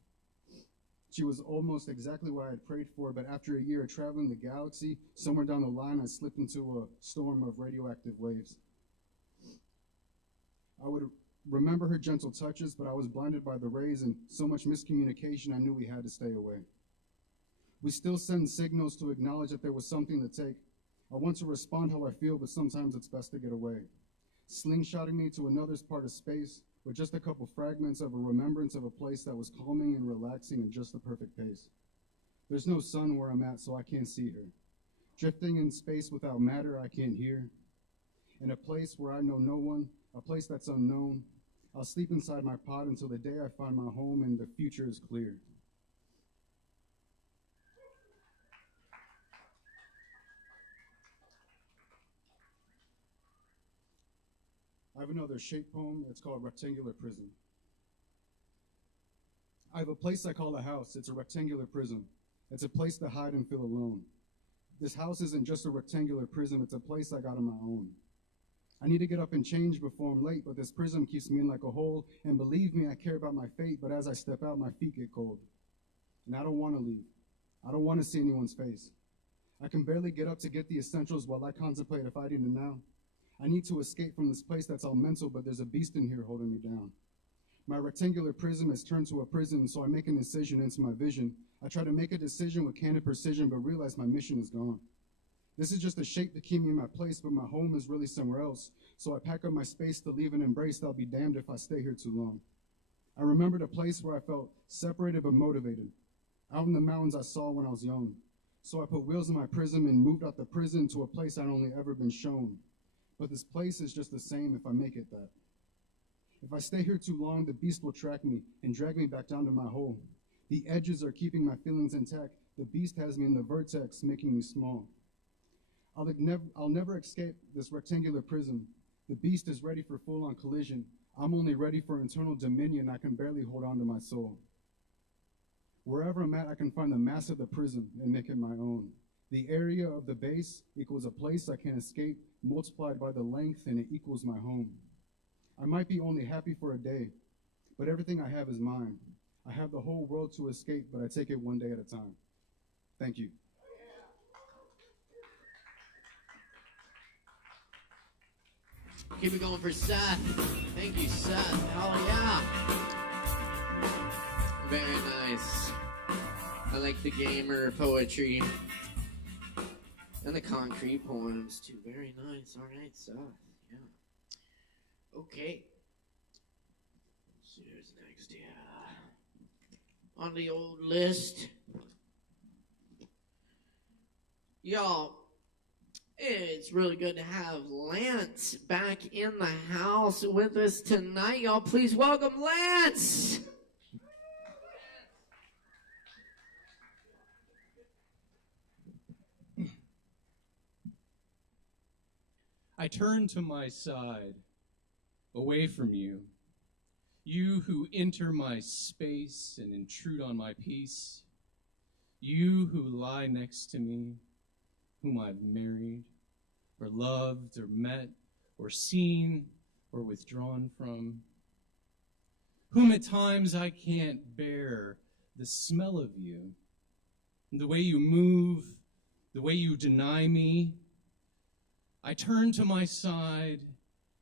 She was almost exactly what I had prayed for, but after a year of traveling the galaxy, somewhere down the line, I slipped into a storm of radioactive waves. I would remember her gentle touches, but I was blinded by the rays and so much miscommunication I knew we had to stay away. We still send signals to acknowledge that there was something to take. I want to respond how I feel, but sometimes it's best to get away. Slingshotting me to another part of space, with just a couple fragments of a remembrance of a place that was calming and relaxing in just the perfect pace. There's no sun where I'm at, so I can't see her. Drifting in space without matter I can't hear. In a place where I know no one, a place that's unknown, I'll sleep inside my pod until the day I find my home and the future is clear. I have another shape poem. It's called Rectangular Prison. I have a place I call a house. It's a rectangular prison. It's a place to hide and feel alone. This house isn't just a rectangular prison. It's a place I got on my own. I need to get up and change before I'm late, but this prison keeps me in like a hole. And believe me, I care about my fate, but as I step out, my feet get cold. And I don't want to leave. I don't want to see anyone's face. I can barely get up to get the essentials while I contemplate if I need them now. I need to escape from this place that's all mental, but there's a beast in here holding me down. My rectangular prism has turned to a prison, so I make an incision into my vision. I try to make a decision with candid precision, but realize my mission is gone. This is just a shape to keep me in my place, but my home is really somewhere else. So I pack up my space to leave and embrace. I'll be damned if I stay here too long. I remembered a place where I felt separated but motivated. Out in the mountains I saw when I was young. So I put wheels in my prism and moved out the prison to a place I'd only ever been shown. But this place is just the same if I make it that. If I stay here too long, the beast will track me and drag me back down to my hole. The edges are keeping my feelings intact. The beast has me in the vertex, making me small. I'll never escape this rectangular prism. The beast is ready for full-on collision. I'm only ready for internal dominion. I can barely hold on to my soul. Wherever I'm at, I can find the mass of the prism and make it my own. The area of the base equals a place I can't escape, multiplied by the length, and it equals my home. I might be only happy for a day, but everything I have is mine. I have the whole world to escape, but I take it one day at a time. Thank you. Keep it going for Seth. Thank you, Seth. Hell yeah. Very nice. I like the gamer poetry. And the concrete poems, too. Very nice. All right, Seth. Yeah. Okay. Let's see who's next. Yeah. On the old list. Y'all, it's really good to have Lance back in the house with us tonight. Y'all, please welcome Lance. I turn to my side, away from you, you who enter my space and intrude on my peace, you who lie next to me, whom I've married, or loved, or met, or seen, or withdrawn from, whom at times I can't bear the smell of you, the way you move, the way you deny me. I turn to my side,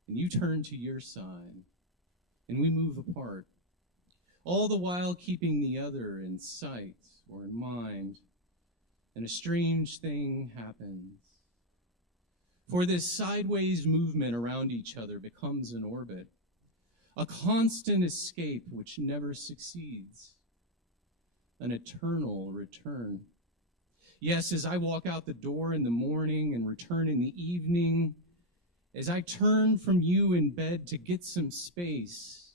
and you turn to your side, and we move apart, all the while keeping the other in sight or in mind, and a strange thing happens. For this sideways movement around each other becomes an orbit, a constant escape which never succeeds, an eternal return. Yes, as I walk out the door in the morning and return in the evening, as I turn from you in bed to get some space,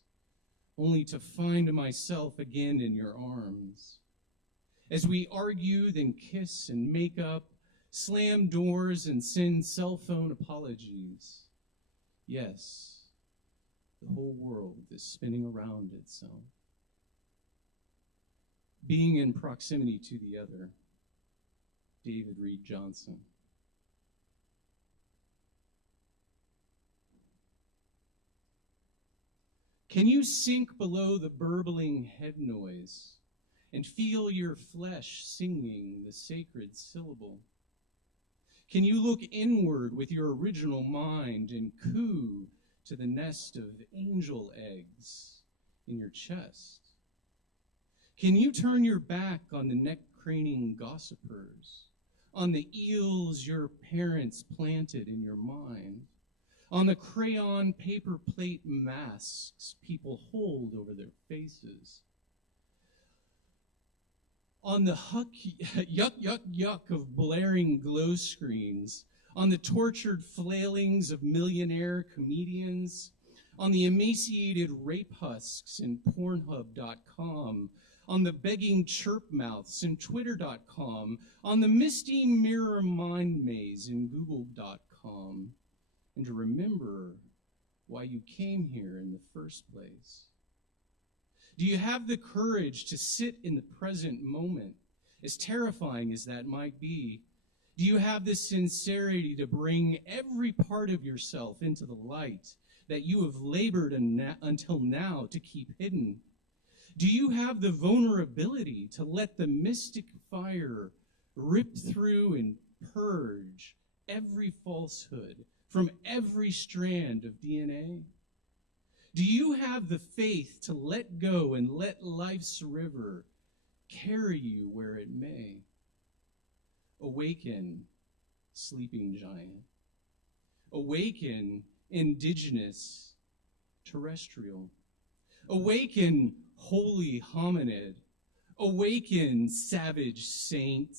only to find myself again in your arms. As we argue, then kiss and make up, slam doors and send cell phone apologies. Yes, the whole world is spinning around itself. Being in proximity to the other. David Reed Johnson. Can you sink below the burbling head noise and feel your flesh singing the sacred syllable? Can you look inward with your original mind and coo to the nest of angel eggs in your chest? Can you turn your back on the neck-craning gossipers, on the eels your parents planted in your mind, on the crayon paper plate masks people hold over their faces, on the yuck, yuck, yuck of blaring glow screens, on the tortured flailings of millionaire comedians, on the emaciated rape husks in Pornhub.com, on the begging chirp mouths in Twitter.com, on the misty mirror mind maze in Google.com, and to remember why you came here in the first place. Do you have the courage to sit in the present moment, as terrifying as that might be? Do you have the sincerity to bring every part of yourself into the light that you have labored until now to keep hidden? Do you have the vulnerability to let the mystic fire rip through and purge every falsehood from every strand of DNA? Do you have the faith to let go and let life's river carry you where it may? Awaken, sleeping giant. Awaken, indigenous terrestrial. Awaken, holy hominid. Awaken, savage saint.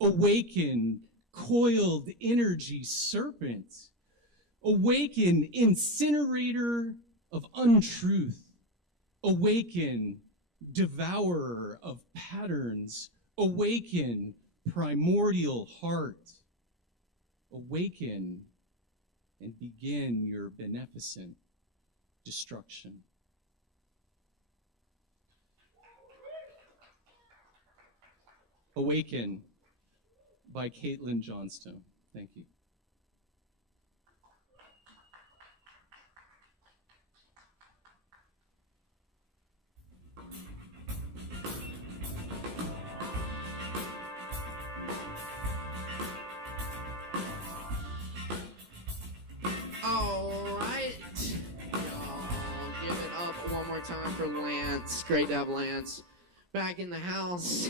Awaken, coiled energy serpent. Awaken, incinerator of untruth. Awaken, devourer of patterns, awaken, primordial heart. Awaken and begin your beneficent destruction. Awaken by Caitlin Johnstone. Thank you. All right. Y'all give it up one more time for Lance. Great to have Lance back in the house.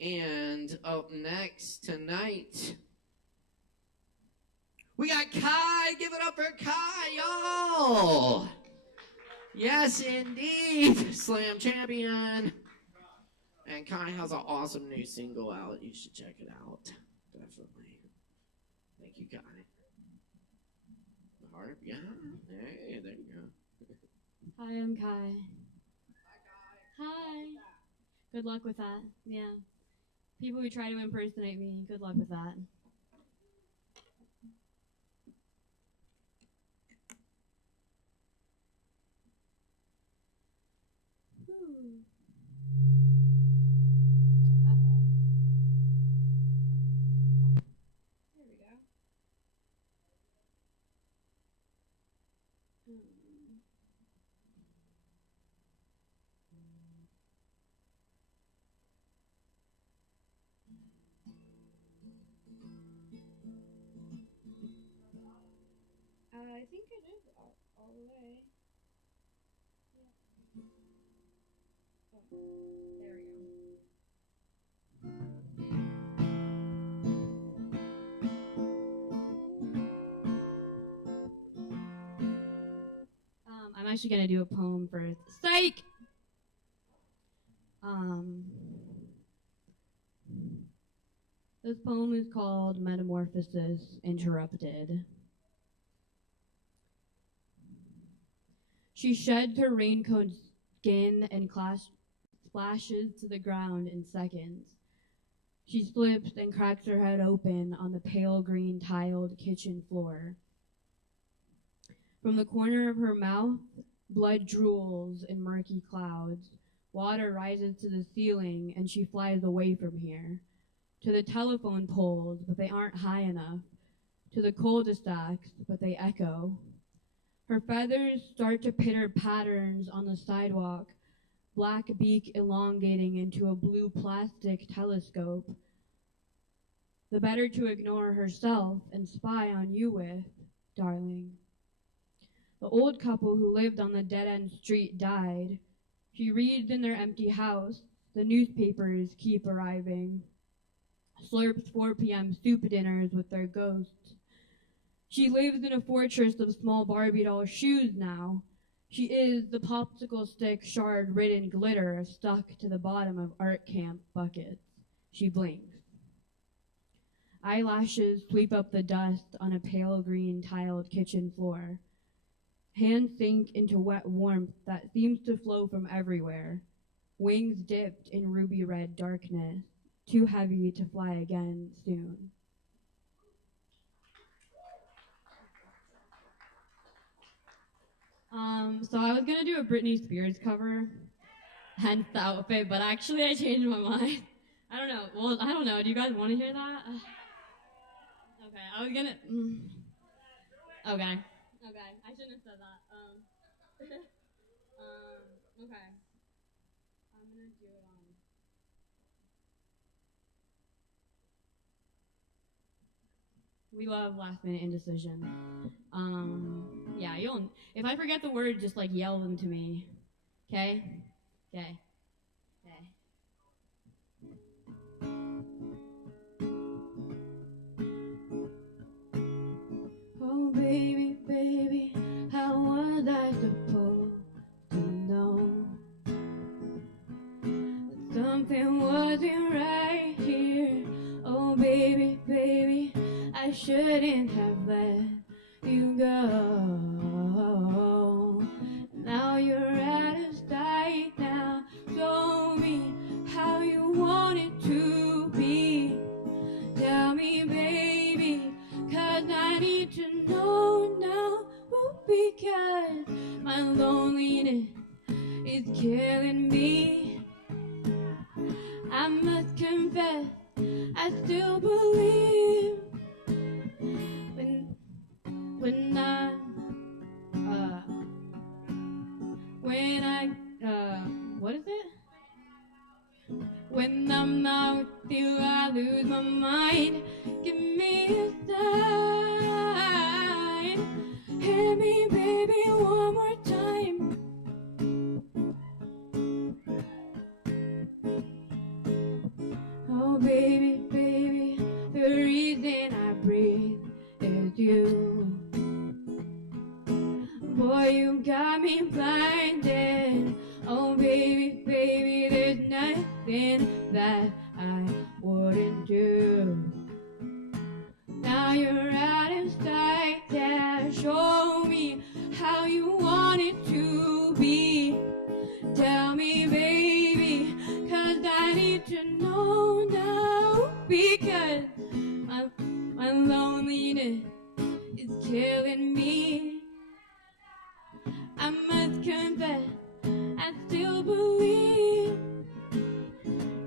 And up next tonight, we got Kai. Give it up for Kai, y'all. Yes, indeed. Slam champion. And Kai has an awesome new single out. You should check it out. Definitely. Thank you, Kai. The harp, yeah. Hey, there you go. Hi, I'm Kai. Hi. Good luck with that. Yeah. People who try to impersonate me, good luck with that. Ooh. Uh-oh. There we go. I think it is all the way. Yeah. Oh, there we go. I'm actually gonna do a poem for psych. This poem is called Metamorphosis Interrupted. She sheds her raincoat skin and splashes to the ground in seconds. She slips and cracks her head open on the pale green tiled kitchen floor. From the corner of her mouth, blood drools in murky clouds. Water rises to the ceiling and she flies away from here. To the telephone poles, but they aren't high enough. To the cul-de-sacs, but they echo. Her feathers start to pitter patterns on the sidewalk, black beak elongating into a blue plastic telescope. The better to ignore herself and spy on you with, darling. The old couple who lived on the dead-end street died. She reads in their empty house. The newspapers keep arriving. Slurps 4 p.m. soup dinners with their ghosts. She lives in a fortress of small Barbie doll shoes now. She is the popsicle stick shard-ridden glitter stuck to the bottom of art camp buckets. She blinks. Eyelashes sweep up the dust on a pale green tiled kitchen floor. Hands sink into wet warmth that seems to flow from everywhere. Wings dipped in ruby red darkness, too heavy to fly again soon. So I was gonna do a Britney Spears cover, hence the outfit, but actually I changed my mind. I don't know. Well, I don't know. Do you guys want to hear that? Okay, I was gonna. Okay. Okay, I shouldn't have said that. Okay. I'm gonna do it on. We love last minute indecision. Yeah, you'll. If I forget the word, just like yell them to me. Okay? Okay. Okay. Oh, baby, baby, how was I supposed to know that something wasn't right here? Oh, baby, baby, I shouldn't have let you go. Now you're out of sight now. confess, I still believe when what is it? When I'm not with you, I lose my mind. Give me a sign. Hit me, baby, one more time. Oh, baby, baby, the reason I breathe is you. Boy, you got me blinded. Oh, baby, baby, there's nothing that I wouldn't do. Now you're out of sight, yeah. Show me how you want it to be. Tell me, baby, 'cause I need to know now. Because my loneliness is killing me. I must confess, I still believe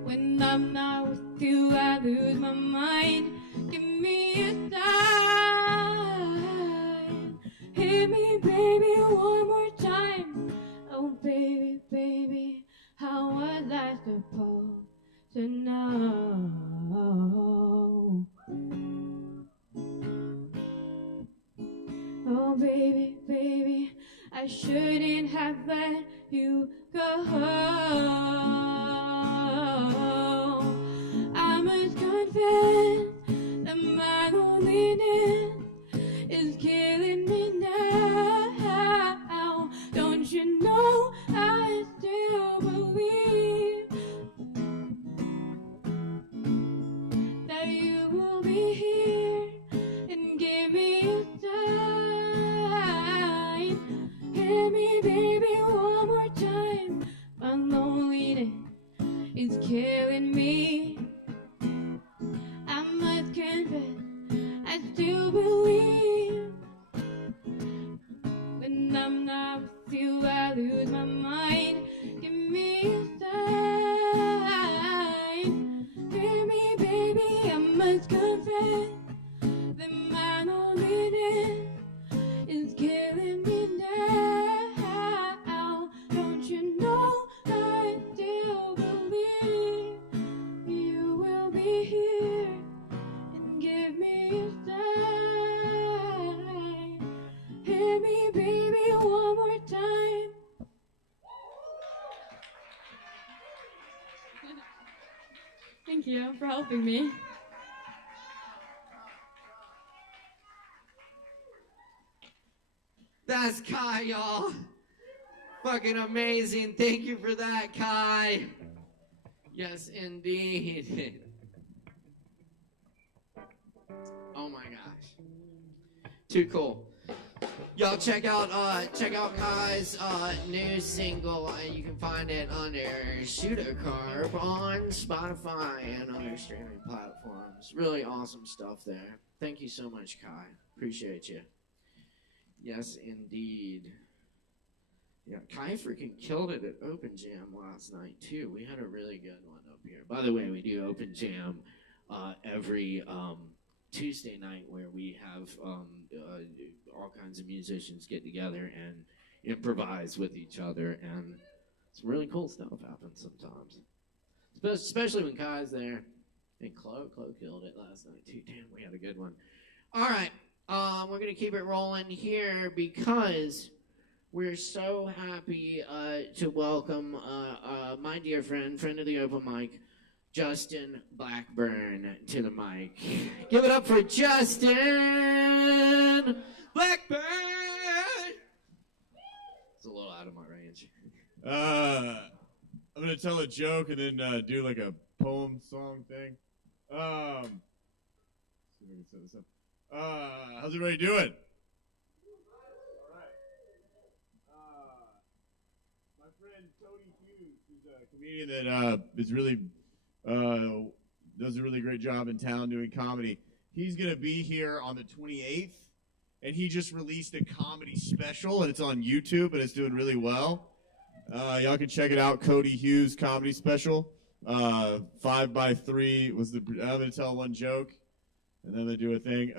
when I'm not with you, I lose my mind. Give me a sign. Hit me, baby, one more time. Oh, baby, baby, how was I supposed to know? Oh, baby, baby, I shouldn't have let you go. I must confess that my loneliness is killing me now. Don't you know I still believe that you will be here and give me a sign. Hit me, baby, one more time. My loneliness is killing me. I must confess, I still believe when I'm not with you, I lose my mind. Give me a sign. Hear me, baby, I must confess that my loneliness is killing me now. Don't you know I still believe you will be here and give me a sign. Hit me, baby, one more time. Thank you for helping me. That's Kai, y'all. Fucking amazing. Thank you for that, Kai. Yes, indeed. Oh my gosh. Too cool. Y'all check out Kai's new single. You can find it under Shoot a Carb on Spotify and other streaming platforms. Really awesome stuff there. Thank you so much, Kai. Appreciate you. Yes, indeed. Yeah, Kai freaking killed it at Open Jam last night, too. We had a really good one up here. By the way, we do Open Jam every Tuesday night where we have all kinds of musicians get together and improvise with each other, and some really cool stuff happens sometimes. Especially when Kai's there. And Chloe killed it last night, too. Damn, we had a good one. All right. We're going to keep it rolling here because we're so happy to welcome my dear friend of the open mic, Justin Blackburn, to the mic. Give it up for Justin Blackburn! It's a little out of my range. I'm going to tell a joke and then do like a poem song thing. See if I can set this up. How's everybody doing? Alright. My friend Cody Hughes, who's a comedian that is really does a really great job in town doing comedy. He's gonna be here on the 28th, and he just released a comedy special, and it's on YouTube, and it's doing really well. Y'all can check it out, Cody Hughes comedy special. 5x3 was the. I'm gonna tell one joke, and then they do a thing.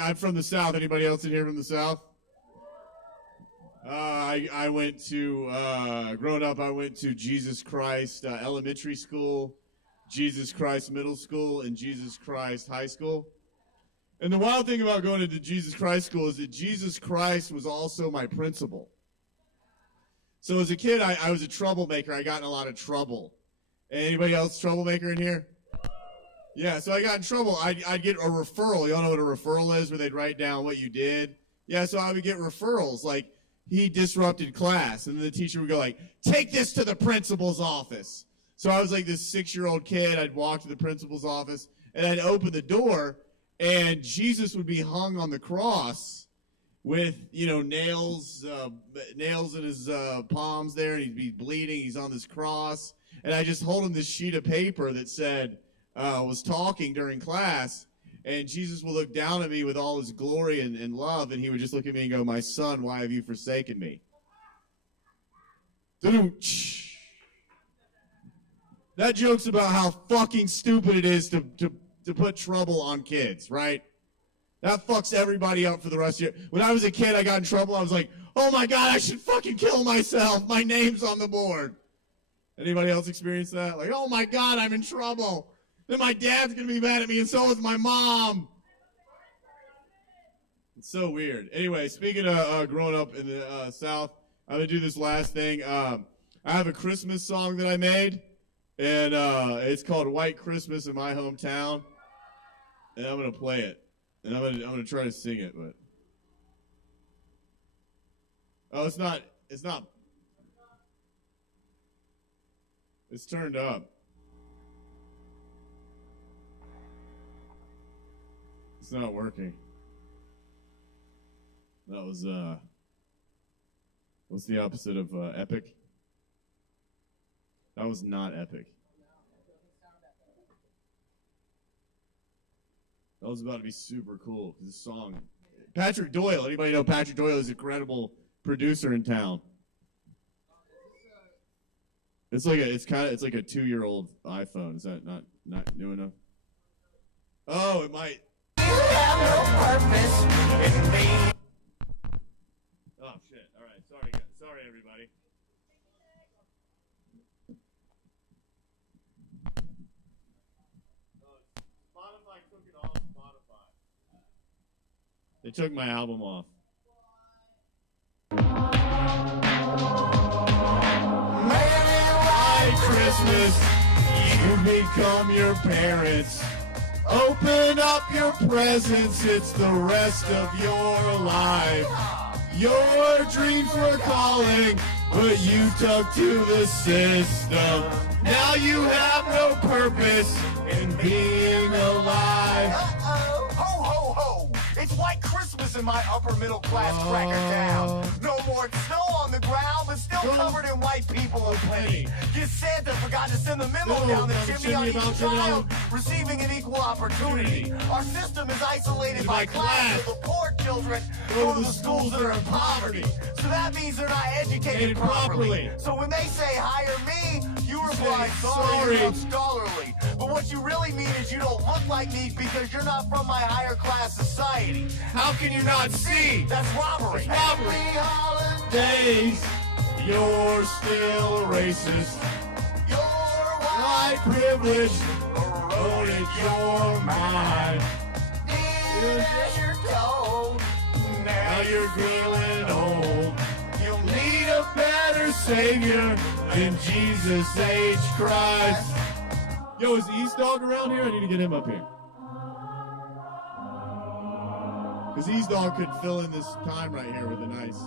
I'm from the South. Anybody else in here from the South? I went to growing up. I went to Jesus Christ Elementary School, Jesus Christ Middle School, and Jesus Christ High School. And the wild thing about going into Jesus Christ School is that Jesus Christ was also my principal. So as a kid, I was a troublemaker. I got in a lot of trouble. Anybody else troublemaker in here? Yeah, so I got in trouble. I'd get a referral. Y'all know what a referral is, where they'd write down what you did? Yeah, so I would get referrals. Like, he disrupted class, and then the teacher would go like, take this to the principal's office. So I was like this 6-year-old kid. I'd walk to the principal's office, and I'd open the door, and Jesus would be hung on the cross with, nails in his palms there, and he'd be bleeding. He's on this cross. And I just hold him this sheet of paper that said, was talking during class, and Jesus would look down at me with all his glory and love, and he would just look at me and go, my son, why have you forsaken me? That joke's about how fucking stupid it is to put trouble on kids, right? That fucks everybody up for the rest of your... When I was a kid, I got in trouble. I was like, oh my God, I should fucking kill myself. My name's on the board. Anybody else experience that? Like, oh my God, I'm in trouble. Then my dad's going to be mad at me, and so is my mom. It's so weird. Anyway, speaking of growing up in the South, I'm going to do this last thing. I have a Christmas song that I made, and it's called White Christmas in My Hometown. And I'm going to play it. And I'm gonna try to sing it, but it's not. It's turned up. It's not working. That was what's the opposite of epic? That was not epic. That was about to be super cool because the song. Patrick Doyle. Anybody know Patrick Doyle is an incredible producer in town? It's like a 2-year-old iPhone. Is that not new enough? Oh, it might. You have no purpose in me. Oh shit! All right, sorry everybody. Spotify took it off Spotify. They took my album off. Merry White Christmas, you become your parents. Open up your presents, it's the rest of your life. Your dreams were calling, but you took to the system. Now you have no purpose in being alive. Ho, ho, ho! It's White Christmas in my upper middle class cracker town. No more snow on the ground, but still covered in white people aplenty. Your Santa forgot to send the memo down the chimney on each child receiving an equal opportunity. Our system is isolated by class, so the poor children go to the schools that are in poverty. So that means they're not educated properly. So when they say hire me, you reply, sorry, I'm scholarly. But what you really mean is you don't look like me because you're not from my higher class society. How can you not see? That's robbery. Every Days, you're still racist. Your White privilege eroded your mind. Yes, you're told. Now you're feeling old. You'll need a better savior than Jesus H. Christ. Yo, is East Dog around here? I need to get him up here. Because East Dog could fill in this time right here with a nice...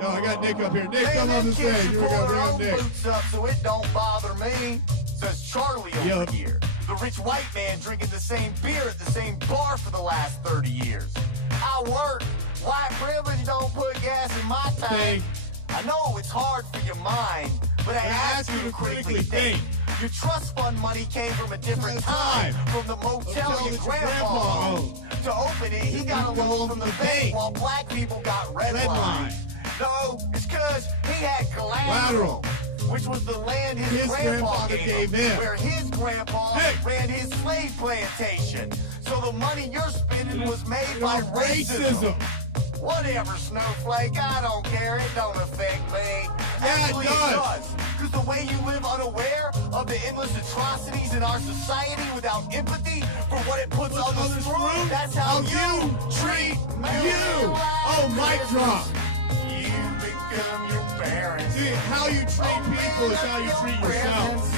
Yo, I got Nick up here. Nick, come on the stage. Here we go. Bring up Nick. Boots up so it don't bother me, says Charlie over here. The rich white man drinking the same beer at the same bar for the last 30 years. I work. White privilege don't put gas in my tank. I know it's hard for your mind, but I ask you to critically think. Your trust fund money came from a different time, from the motel your grandpa owned. To open it, he got a loan from the bank, while black people got red line. No, it's cause he had collateral. which was the land his grandpa gave him, where his grandpa ran his slave plantation. So the money you're spending was made by racism. Whatever, snowflake, I don't care, it don't affect me. Actually, it does. Because the way you live unaware of the endless atrocities in our society without empathy for what it puts others through, that's how you treat me. Oh, mic drop. You become your parents. See, how you treat people is how you treat yourself.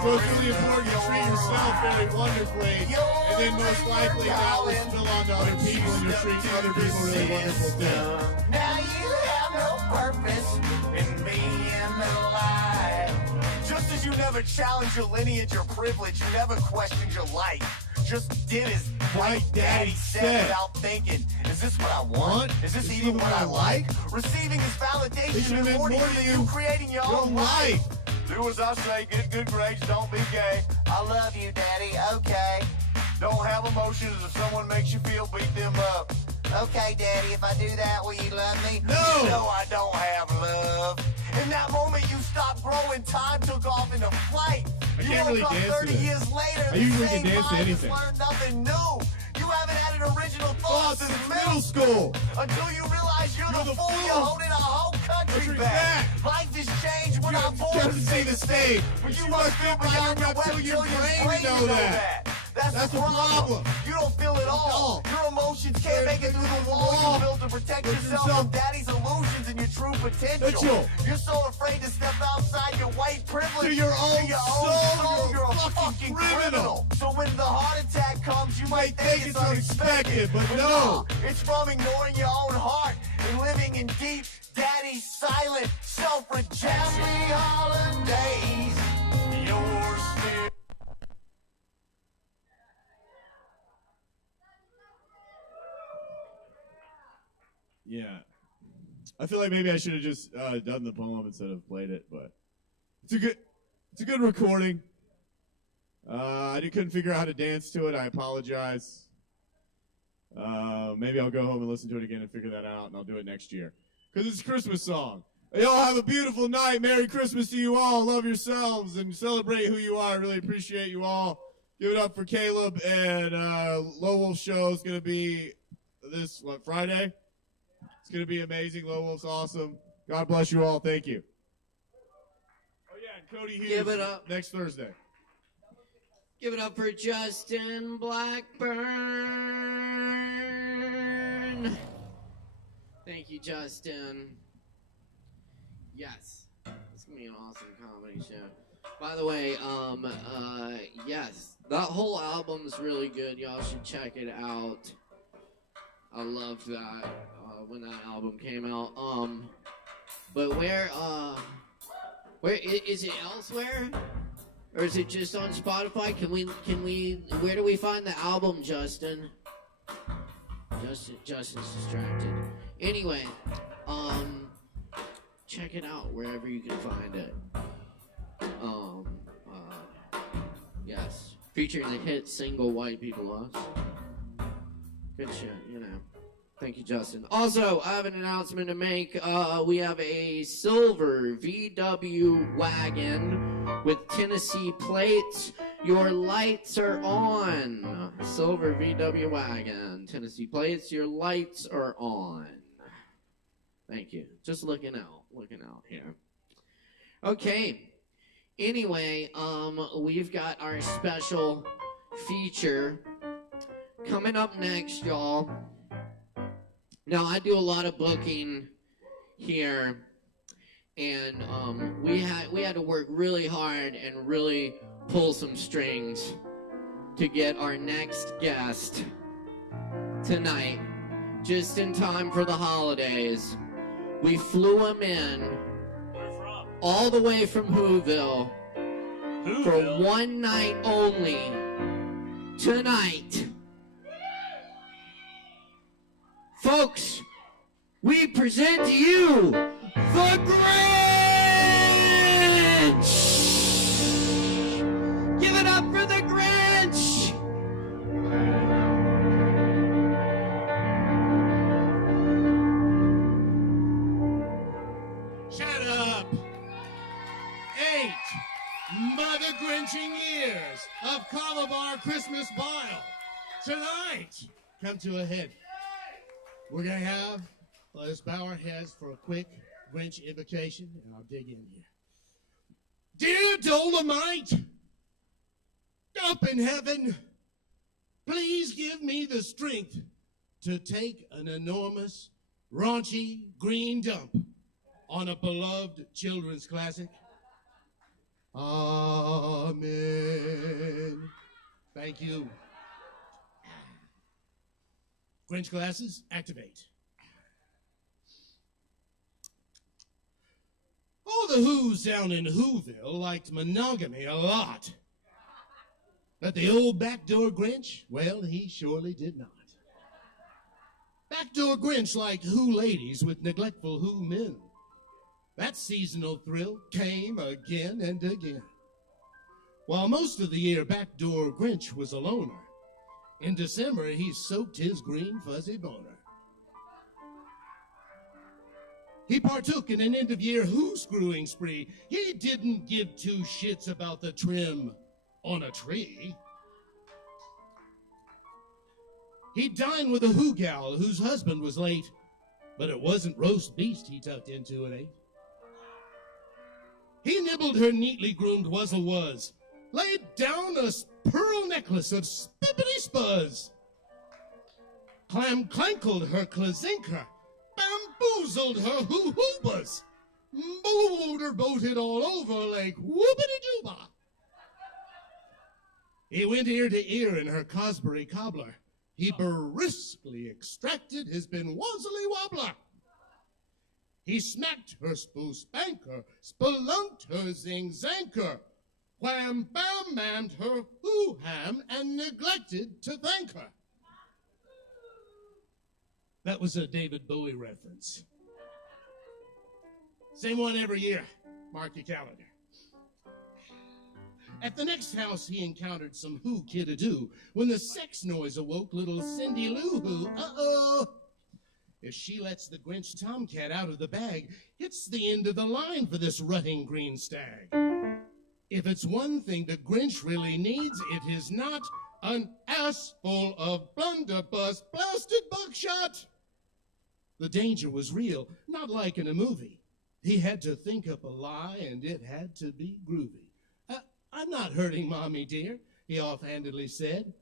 So it's really important you treat yourself very wonderfully, and then most likely that will spill onto other people, and you'll treat other people really wonderful too. Now you have no purpose in being alive. Just as you never challenged your lineage or privilege, you never questioned your life. Just did as white daddy said without thinking. Is this what I want? Is this even what I like? Receiving his validation is more than you creating your own life. Do as I say, get good grades, don't be gay. I love you, daddy, okay. Don't have emotions if someone makes you feel, beat them up. Okay, daddy, if I do that, will you love me? No! You know I don't have love. In that moment you stopped growing, time took off into flight. I You can't woke really up dance to 30 this. years later, I usually the can same dance to mind has anything. learned nothing new. You haven't had an original thought Since since middle school. until you realize you're the fool, you're holding our whole country Country back. back. Life has changed when I'm born Just to see the stage. but you must feel beyond your reptilian brain to know that. That's the problem. You don't feel it all. Your emotions can't make it through the wall you built to protect yourself from daddy's illusions and your true potential. You're so afraid to step outside your white privilege. To your own soul, you're a fucking criminal. So when the heart attack comes, you might think it's unexpected, but no. It's from ignoring your own heart and living in deep, daddy silent self-rejection. Happy holidays, you're still. Yeah. I feel like maybe I should have just done the poem instead of played it, but it's a good recording. I couldn't figure out how to dance to it. I apologize. Maybe I'll go home and listen to it again and figure that out, and I'll do it next year. Because it's a Christmas song. Y'all have a beautiful night. Merry Christmas to you all. Love yourselves and celebrate who you are. I really appreciate you all. Give it up for Caleb, and Low Wolf show is going to be this, Friday? It's going to be amazing. Low Wolf's awesome. God bless you all. Thank you. Oh, yeah, and Cody Hughes Give it up. next Thursday. Give it up for Justin Blackburn. Thank you, Justin. Yes, it's gonna be an awesome comedy show. By the way, yes, that whole album's really good. Y'all should check it out. I loved that when that album came out. But where is it elsewhere? Or is it just on Spotify? Can we where do we find the album, Justin? Justin's distracted. Anyway, check it out wherever you can find it. Yes. Featuring the hit single White People Us. Good shit, you know. Thank you, Justin. Also, I have an announcement to make. We have a silver VW wagon with Tennessee plates. Your lights are on. Silver VW wagon. Tennessee plates. Your lights are on. Thank you. Just looking out here. Okay. Anyway, we've got our special feature coming up next, y'all. Now, I do a lot of booking here, and we had to work really hard and really pull some strings to get our next guest tonight, just in time for the holidays. We flew him in all the way from Whoville for one night only tonight. Folks, we present to you the Grinch! Give it up for the Grinch! Shut up! the Grinching years of Kava Bar Christmas Bile. Tonight, come to a head. We're going to have, let us bow our heads for a quick Grinch invocation, and I'll dig in here. Dear Dolomite, up in heaven, please give me the strength to take an enormous, raunchy green dump on a beloved children's classic. Amen. Thank you. Grinch glasses, activate. All the Who's down in Whoville liked monogamy a lot. But the old backdoor Grinch, well, he surely did not. Backdoor Grinch liked Who ladies with neglectful Who men. That seasonal thrill came again and again. While most of the year backdoor Grinch was a loner, in December he soaked his green fuzzy boner. He partook in an end-of-year Who-screwing spree. He didn't give two shits about the trim on a tree. He dined with a Who gal whose husband was late, but it wasn't roast beast he tucked into and ate. He nibbled her neatly groomed wuzzle-wuzz, laid down a pearl necklace of spippity-spuzz, clam-clankled her clazinker, bamboozled her hoo-hoobas, motor-boated all over like whoopity-dooba. He went ear to ear in her Cosbury cobbler. He briskly extracted his Benwozzly wobbler. He smacked her spoo-spanker, spelunked her zing-zanker, wham-bam-mammed her hoo-ham, and neglected to thank her. That was a David Bowie reference. Same one every year. Mark your calendar. At the next house, he encountered some Who kid-a-doo when the sex noise awoke little Cindy Lou Who. Uh-oh! If she lets the Grinch tomcat out of the bag, it's the end of the line for this rutting green stag. If it's one thing the Grinch really needs, it is not an ass full of blunderbuss blasted buckshot. The danger was real, not like in a movie. He had to think up a lie, and it had to be groovy. I'm not hurting Mommy dear, he offhandedly said,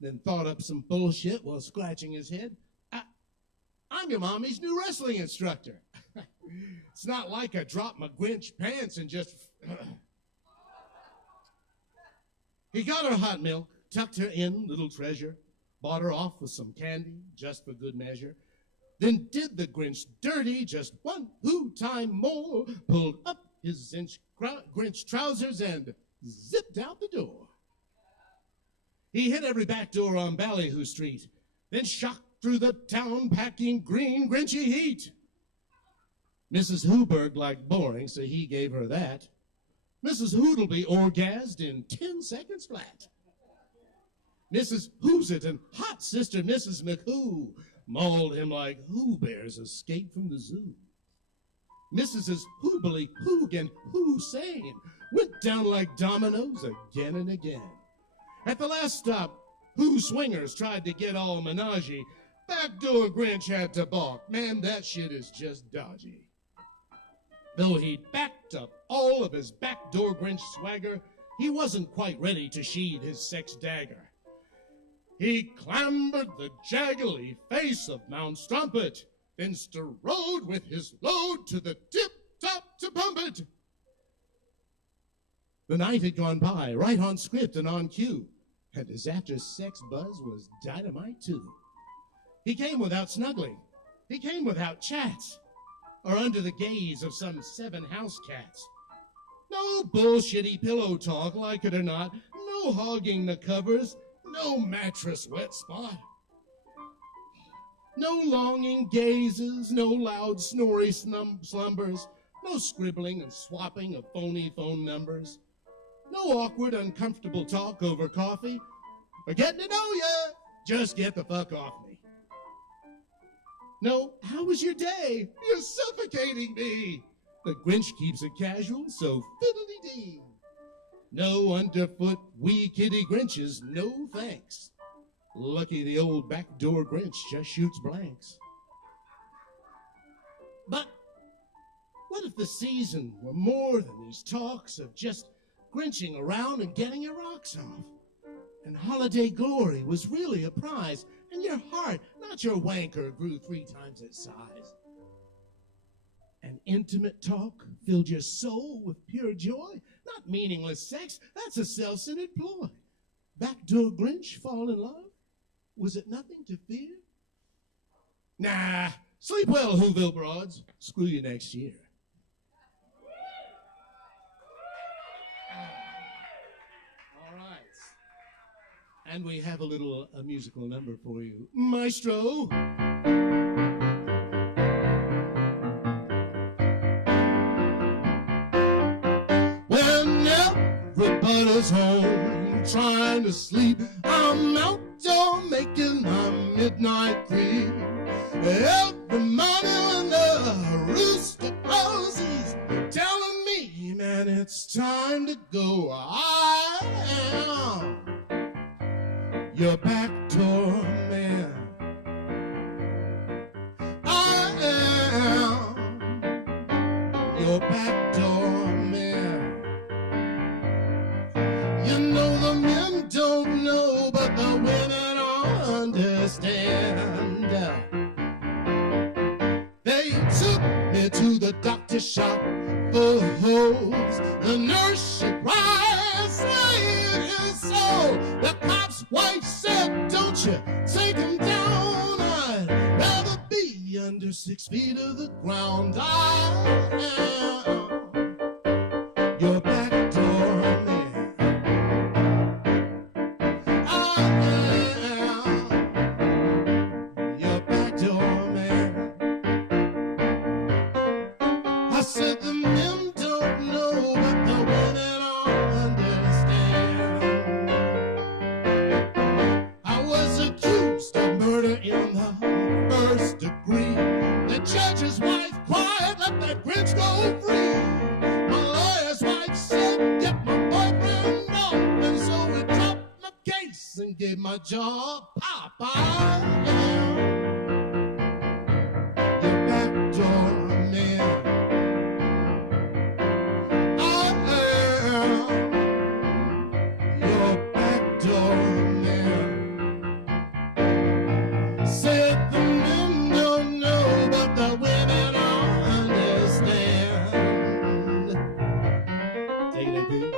then thought up some bullshit while scratching his head. I'm your mommy's new wrestling instructor. It's not like I dropped my Grinch pants and just... He got her hot milk, tucked her in, little treasure, bought her off with some candy, just for good measure, then did the Grinch dirty just one Who time more, pulled up his Grinch trousers and zipped out the door. He hit every back door on Ballyhoo Street, then shocked through the town packing green Grinchy heat. Mrs. Hooberg liked boring, so he gave her that. Mrs. Hootleby orgasmed in 10 seconds flat. Mrs. Who's It and hot sister Mrs. McWho mauled him like Who bears escaped from the zoo. Mrs. Hoobly Hoog and Hussein went down like dominoes again and again. At the last stop, Who swingers tried to get all menage. Backdoor Grinch had to balk. Man, that shit is just dodgy. Though he'd backed up all of his backdoor Grinch swagger, he wasn't quite ready to sheathe his sex dagger. He clambered the jaggly face of Mount Strumpet, then strode with his load to the tip-top to pump it. The night had gone by, right on script and on cue, and his after-sex buzz was dynamite, too. He came without snuggling. He came without chats, or under the gaze of some 7 house cats. No bullshitty pillow talk, like it or not, no hogging the covers, no mattress wet spot. No longing gazes, no loud snory slumbers, no scribbling and swapping of phony phone numbers. No awkward, uncomfortable talk over coffee, or getting to know ya, just get the fuck off me. No, how was your day? You're suffocating me. The Grinch keeps it casual, so fiddly-dee. No underfoot wee kitty Grinches, no thanks. Lucky the old backdoor Grinch just shoots blanks. But what if the season were more than these talks of just grinching around and getting your rocks off? And holiday glory was really a prize, and your heart, not your wanker, grew 3 times its size. And intimate talk filled your soul with pure joy, not meaningless sex, that's a self-centered ploy. Backdoor Grinch fall in love? Was it nothing to fear? Nah, sleep well, Whoville broads. Screw you next year. All right. And we have a musical number for you. Maestro. When everybody's home trying to sleep, I'm outdoor making my midnight creep. Every morning when the rooster crows, he's telling me, man, it's time to go. I am your backdoor man. I am your backdoor man. You know the men don't know, but the women all understand. They took me to the doctor shop for hose. The nurse, she cried, saying it is so. The cop's wife said, don't you take him down. I'd rather be under 6 feet of the ground. I am your backdoor man. I am your backdoor man. I said the men don't know, but the women all understand. I was accused of murder in the first degree. The judge's wife cried, let that Grinch go free. My lawyer's wife said, get my boyfriend off. And so we dropped my case and gave my job pop. I am your backdoor man. I am your backdoor man. Said the men don't know, but the women all understand. Take it, baby.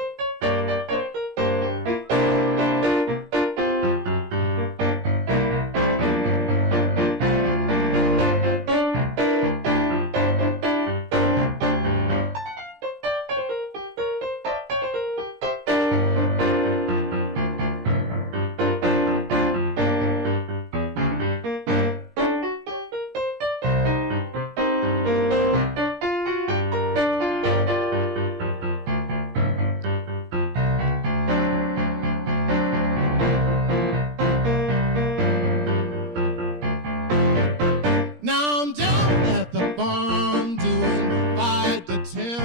Now I'm down at the barn doing 5 to 10.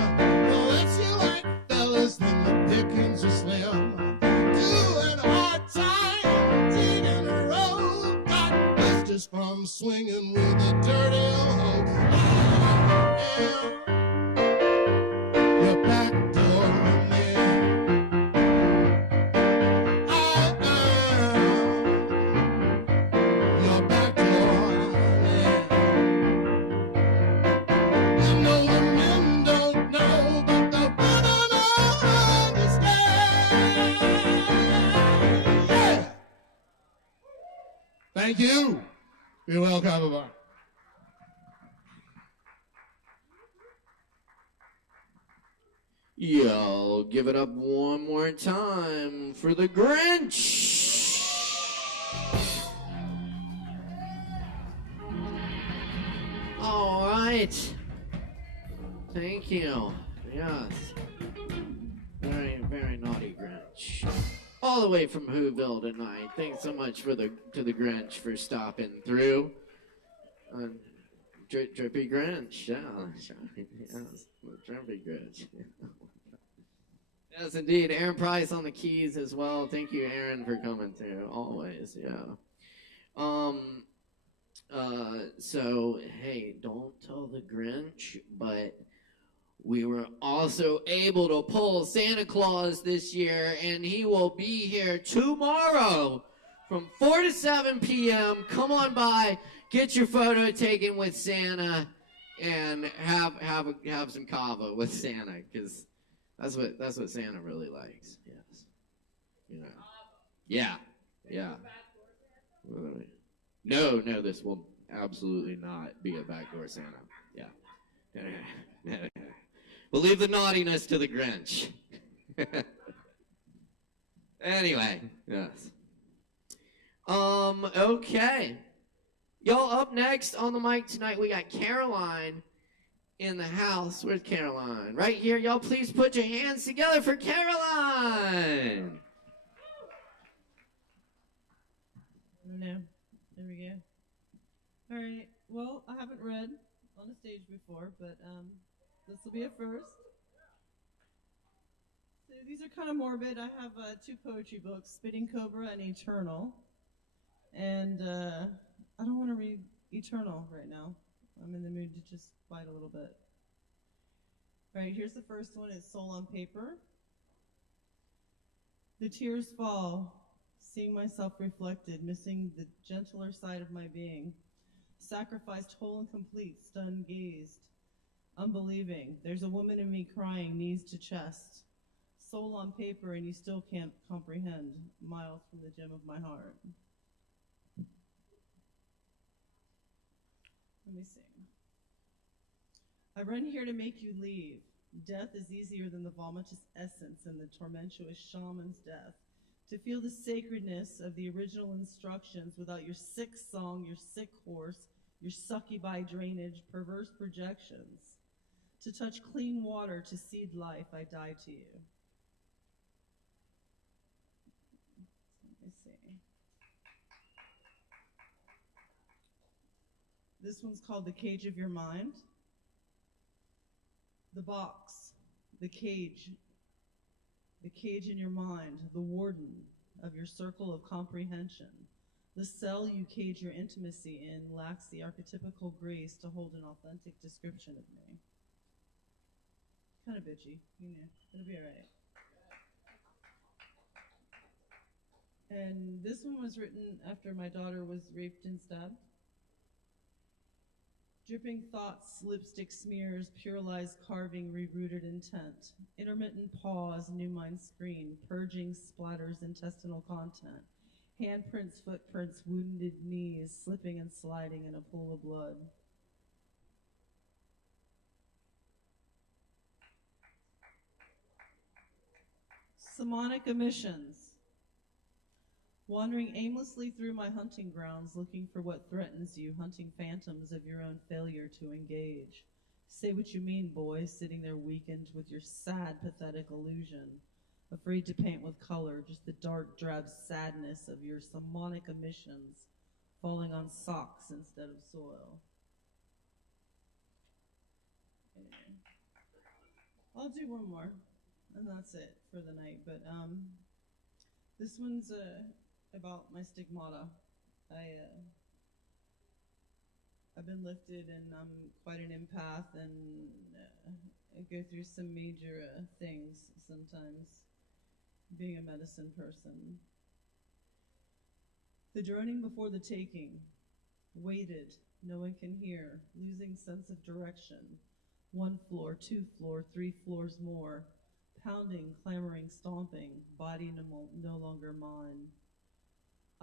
Well, let's you like fellas, then the pickings are slim. Doing hard time, digging a road. Got blisters from swinging with a dirty hoe. I am your backdoor man. I am your backdoor man. You know the men don't know, but the women understand. Yeah. Thank you. You're welcome. Yo, give it up one more time for the Grinch. All right. Thank you. Yes. Very, very naughty Grinch. All the way from Whoville tonight. Thanks so much to the Grinch for stopping through. Drippy Grinch, yeah. Yes, the Drippy Grinch. Yes, indeed. Aaron Price on the keys as well. Thank you, Aaron, for coming too. Always, yeah. So hey, don't tell the Grinch, but we were also able to pull Santa Claus this year, and he will be here tomorrow from 4 to 7 p.m. Come on by, get your photo taken with Santa, and have some kava with Santa, because that's what Santa really likes. Yes, you know. Yeah, yeah. No, this will absolutely not be a backdoor Santa. Yeah. We'll leave the naughtiness to the Grinch. Anyway, yes. Okay. Y'all, up next on the mic tonight, we got Caroline in the house. Where's Caroline? Right here. Y'all, please put your hands together for Caroline. No. There we go. All right. Well, I haven't read on a stage before, but this will be a first. So these are kind of morbid. I have two poetry books, Spitting Cobra and Eternal. And I don't want to read Eternal right now. I'm in the mood to just bite a little bit. All right, here's the first one. It's Soul on Paper. The tears fall, seeing myself reflected, missing the gentler side of my being. Sacrificed whole and complete, stunned gazed, unbelieving. There's a woman in me crying, knees to chest. Soul on paper and you still can't comprehend, miles from the gem of my heart. Let me see. I run here to make you leave. Death is easier than the vomitous essence and the tormentuous shaman's death. To feel the sacredness of the original instructions without your sick song, your sick horse, your succubi drainage, perverse projections. To touch clean water, to seed life, I die to you. Let me see. This one's called The Cage of Your Mind. The box, the cage in your mind, the warden of your circle of comprehension. The cell you cage your intimacy in lacks the archetypical grace to hold an authentic description of me. Kind of bitchy, you know, it'll be all right. And this one was written after my daughter was raped and stabbed. Dripping thoughts, lipstick smears, pure lies carving, rerouted intent. Intermittent pause, new mind screen, purging splatters intestinal content. Handprints, footprints, wounded knees, slipping and sliding in a pool of blood. Somatic emissions. Wandering aimlessly through my hunting grounds, looking for what threatens you, hunting phantoms of your own failure to engage. Say what you mean, boy, sitting there weakened with your sad, pathetic illusion. Afraid to paint with color, just the dark, drab sadness of your somatic emissions falling on socks instead of soil. Anyway. I'll do one more, and that's it for the night. But this one's about my stigmata. I've been lifted, and I'm quite an empath, and I go through some major things sometimes, being a medicine person. The droning before the taking, waited, no one can hear, losing sense of direction. 1 floor, 2 floor, 3 floors more, pounding, clamoring, stomping, body no longer mine.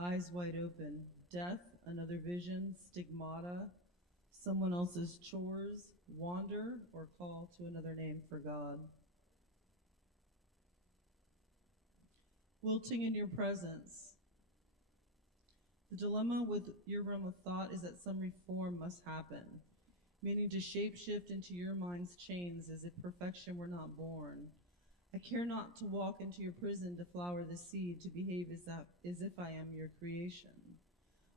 Eyes wide open, death, another vision, stigmata, someone else's chores, wander, or call to another name for God. Wilting in your presence. The dilemma with your realm of thought is that some reform must happen, meaning to shapeshift into your mind's chains as if perfection were not born. I care not to walk into your prison to flower the seed, to behave as if I am your creation.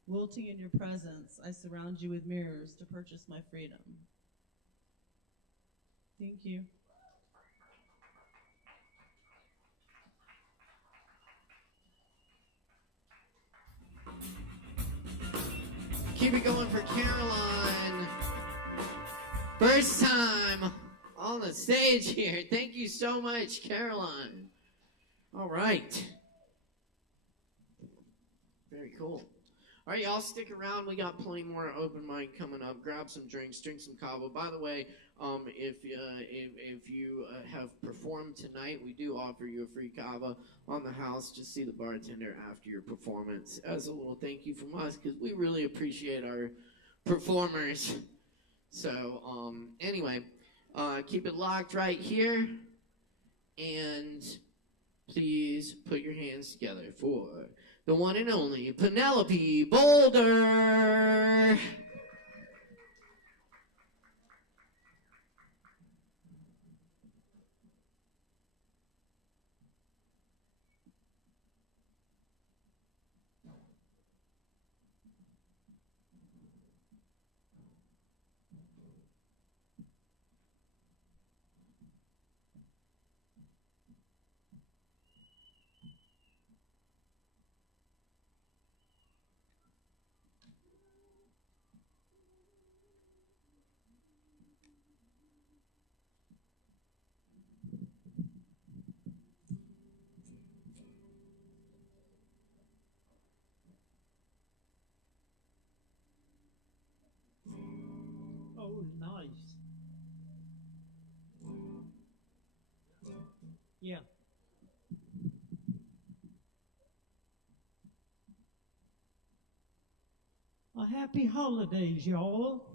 Wilting in your presence, I surround you with mirrors to purchase my freedom. Thank you. Keep it going for Caroline. First time on the stage here. Thank you so much, Caroline. All right. Very cool. All right, y'all stick around. We got plenty more open mic coming up. Grab some drinks, drink some kava. By the way, if you have performed tonight, we do offer you a free kava on the house. Just see the bartender after your performance as a little thank you from us, because we really appreciate our performers. So anyway, keep it locked right here, and please put your hands together for the one and only Penelope Boulder. Oh, nice. Yeah. Happy holidays, y'all.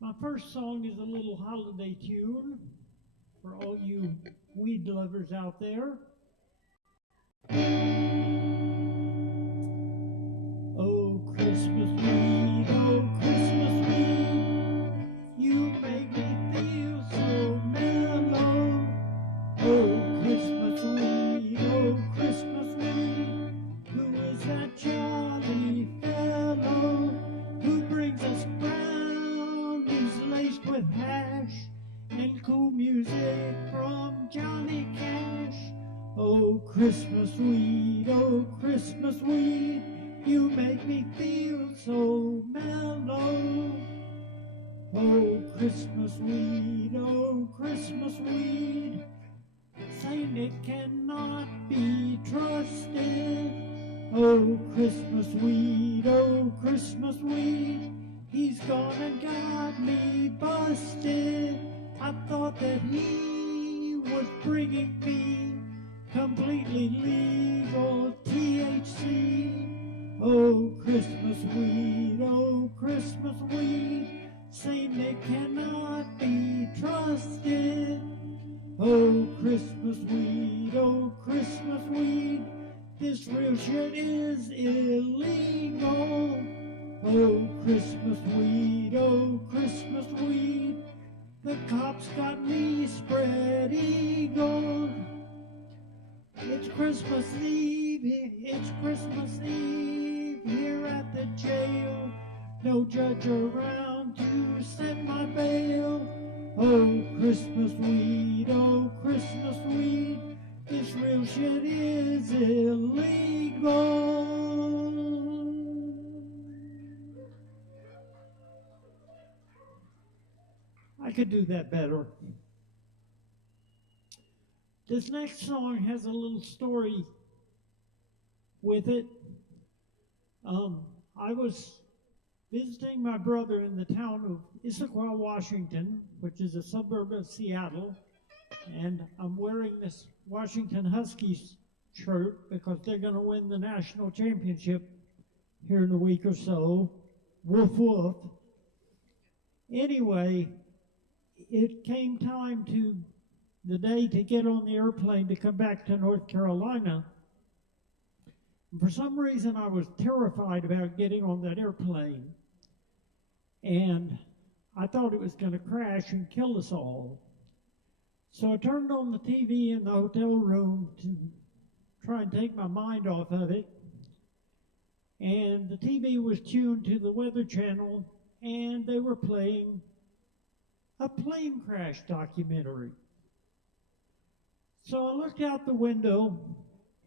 My first song is a little holiday tune for all you weed lovers out there. Oh, Christmas weed, oh, Christmas weed, you make me feel so mellow. Oh, Christmas weed, oh, Christmas weed, who is that jolly fellow who brings us brownies laced with hash and cool music from Johnny Cash? Oh, Christmas weed, oh, Christmas weed, you make me feel so mellow. Oh, Christmas weed, oh, Christmas weed, saying it cannot be trusted. Oh, Christmas weed, oh, Christmas weed, he's gone and got me busted. I thought that he was bringing me completely legal THC. Oh, Christmas weed, oh, Christmas weed, saying it cannot be trusted. Oh, Christmas weed, oh, Christmas weed, this real shit is illegal. Oh, Christmas weed, oh, Christmas weed, the cops got me spread eagle. It's Christmas Eve, it's Christmas Eve here at the jail. No judge around to set my bail. Oh, Christmas weed, oh, Christmas weed, this real shit is illegal. I could do that better. This next song has a little story with it. I was visiting my brother in the town of Issaquah, Washington, which is a suburb of Seattle, and I'm wearing this Washington Huskies shirt because they're going to win the national championship here in a week or so. Woof woof. Anyway, it came time to the day to get on the airplane to come back to North Carolina. And for some reason, I was terrified about getting on that airplane. And I thought it was going to crash and kill us all. So I turned on the TV in the hotel room to try and take my mind off of it. And the TV was tuned to the Weather Channel, and they were playing a plane crash documentary. So I looked out the window,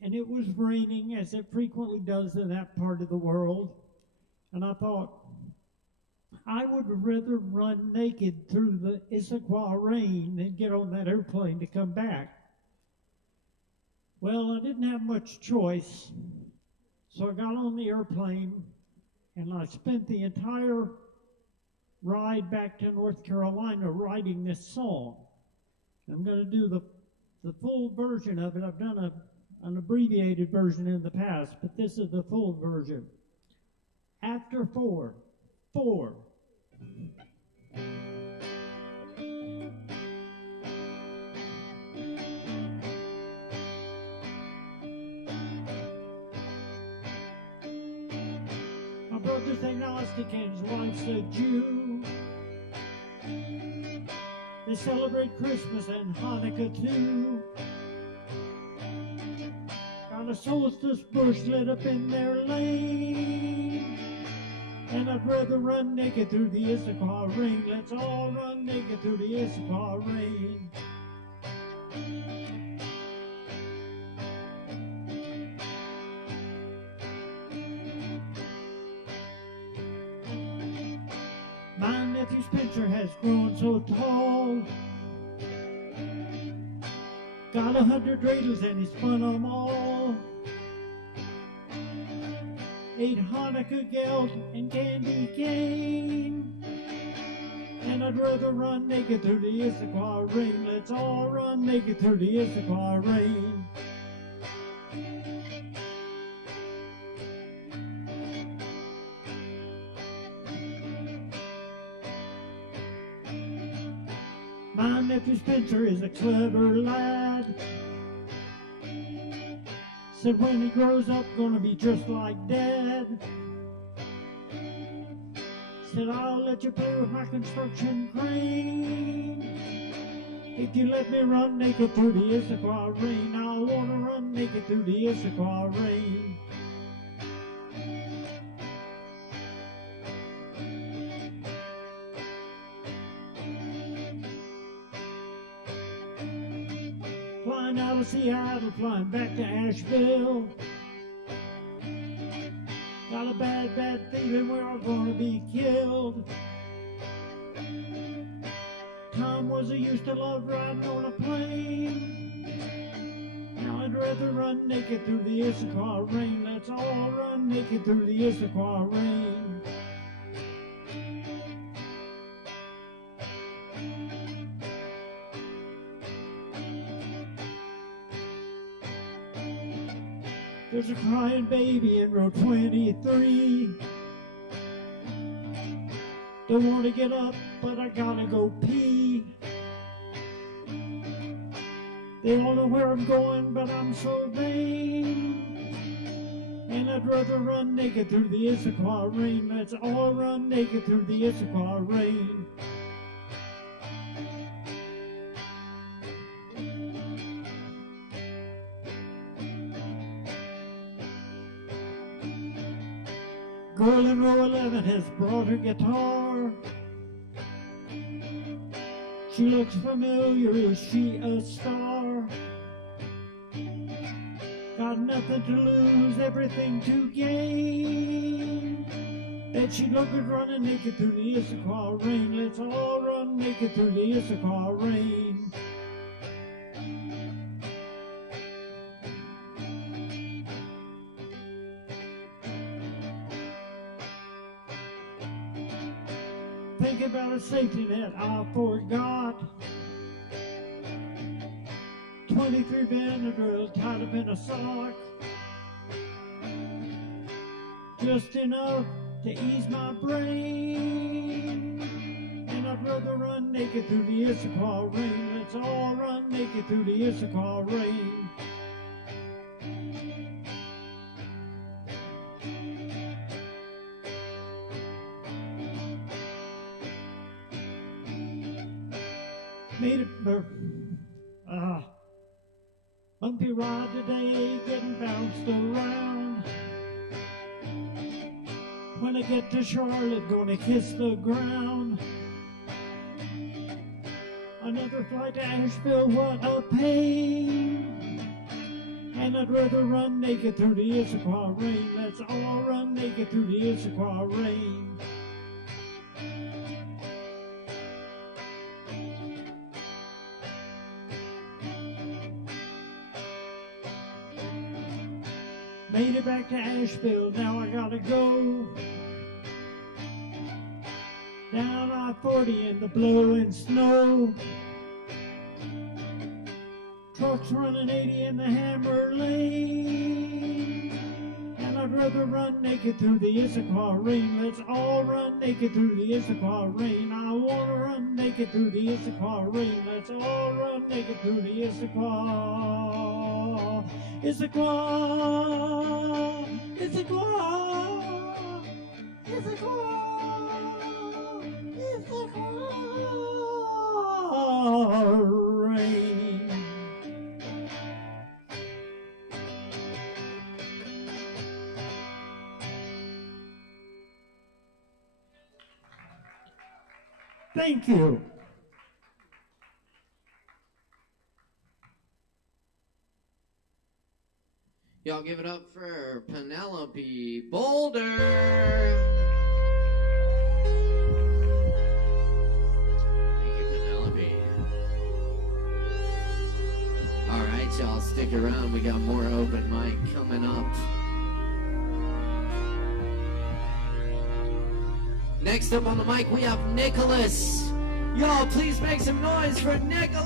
and it was raining, as it frequently does in that part of the world. And I thought, I would rather run naked through the Issaquah rain than get on that airplane to come back. Well, I didn't have much choice, so I got on the airplane, and I spent the entire ride back to North Carolina writing this song. I'm going to do the full version of it. I've done an abbreviated version in the past, but this is the full version. After 4. My brother's agnostic and his wife's a Jew. They celebrate Christmas and Hanukkah too. Got a solstice bush lit up in their lane. And I'd rather run naked through the Issaquah rain. Let's all run naked through the Issaquah rain. My nephew Spencer has grown so tall. Got 100 dreidels and he spun them all. 8 Hanukkah gelt and candy cane. And I'd rather run naked through the Issaquah rain. Let's all run naked through the Issaquah rain. My nephew Spencer is a clever lad. Said when he grows up, gonna be just like Dad. Said I'll let you play with my construction crane. If you let me run naked through the Issaquah rain, I wanna run naked through the Issaquah rain. Flying out of Seattle, flying back to Asheville. Got a bad, bad feeling we're all gonna be killed. Tom was a used to love riding on a plane. Now I'd rather run naked through the Issaquah rain. Let's all run naked through the Issaquah rain. There's a crying baby in row 23. Don't want to get up, but I gotta go pee. They all know where I'm going, but I'm so vain. And I'd rather run naked through the Issaquah rain. Let's all run naked through the Issaquah rain. Girl in row 11 has brought her guitar. She looks familiar, is she a star? Got nothing to lose, everything to gain. And she look good running naked through the Issaquah rain. Let's all run naked through the Issaquah rain. Think about a safety net I forgot. 23 Benadryl tied up in a sock. Just enough to ease my brain. And I'd rather run naked through the Issaquah rain. Let's all run naked through the Issaquah rain. Made it bumpy ride today, getting bounced around. When I get to Charlotte, gonna kiss the ground. Another flight to Asheville, what a pain. And And I'd rather run naked through the Issaquah rain. Let's all run naked through the Issaquah rain. Made it back to Asheville, now I gotta go down I-40 in the blowing snow. Trucks running 80 in the Hammer Lane. And I'd rather run naked through the Issaquah rain. Let's all run naked through the Issaquah rain. I wanna run naked through the Issaquah rain. Let's all run naked through the Issaquah. Issaquah, Issaquah, Issaquah, Issaquah rain. Thank you. Y'all give it up for Penelope Boulder. Thank you, Penelope. All right, y'all, stick around. We got more open mic coming up. Next up on the mic, we have Nicholas. Y'all, please make some noise for Nicholas.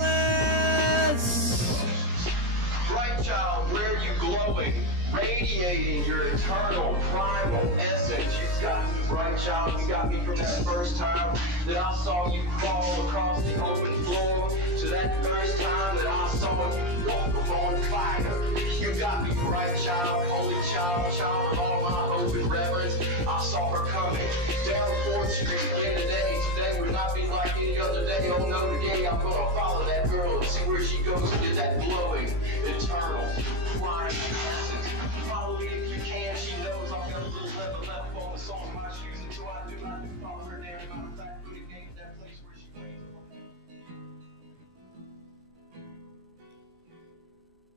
Bright child, where are you glowing? Radiating your eternal, primal essence. You got me, bright child. You got me from that first time that I saw you crawl across the open floor to that first time that I saw you walk on fire. You got me, bright child, holy child, child of all my hope and reverence. I saw her coming down 4th Street again today. Today would not be like any other day. Oh no, today I'm gonna follow that girl and see where she goes into that glowing, eternal, primal essence. Follow me if you can. She knows I've got a little level left on the sole of my shoes until I do follow her there. Matter of fact, put a game at that place where she waits.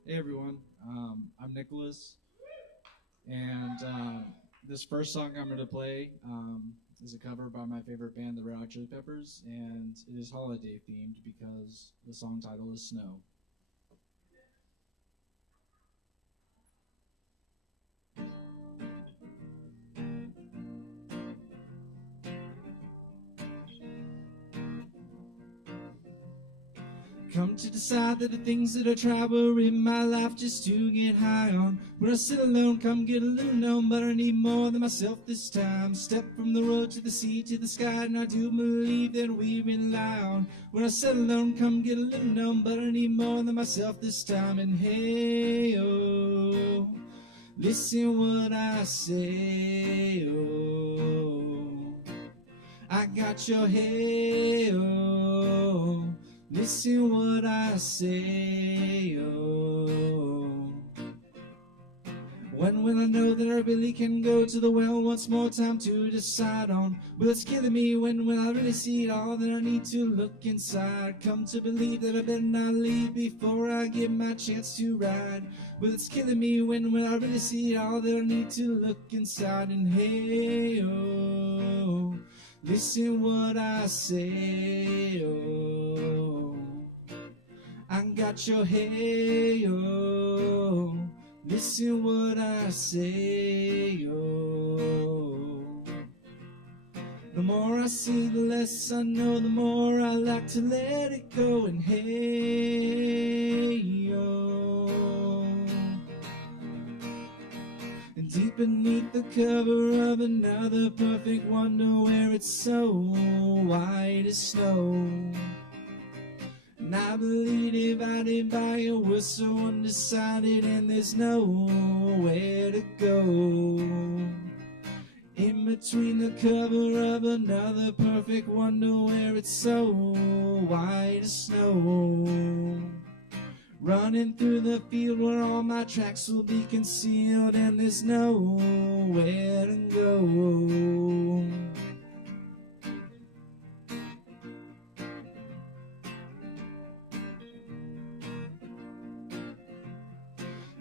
Hey everyone, I'm Nicholas, and this first song I'm going to play is a cover by my favorite band, the Red Hot Chili Peppers, and it is holiday themed because the song title is Snow. Come to decide that the things that I try were in my life just to get high on. When I sit alone, come get a little known, but I need more than myself this time. Step from the road to the sea to the sky, and I do believe that we rely on. When I sit alone, come get a little known, but I need more than myself this time. And hey, oh, listen what I say, oh, I got your hey, oh, listen what I say, oh. When will I know that I really can go to the well once more time to decide on? Well, it's killing me. When will I really see it all that I need to look inside? Come to believe that I better not leave before I get my chance to ride. Well, it's killing me. When will I really see it all that I need to look inside? And hey, oh, listen what I say, oh, I got your hey, oh, listen what I say, oh. The more I see, the less I know, the more I like to let it go. And hey, oh, and deep beneath the cover of another perfect wonder where it's so white as snow. And I believe divided by a we're so undecided, and there's nowhere to go. In between the cover of another perfect wonder where it's so white as snow. Running through the field where all my tracks will be concealed, and there's nowhere to go.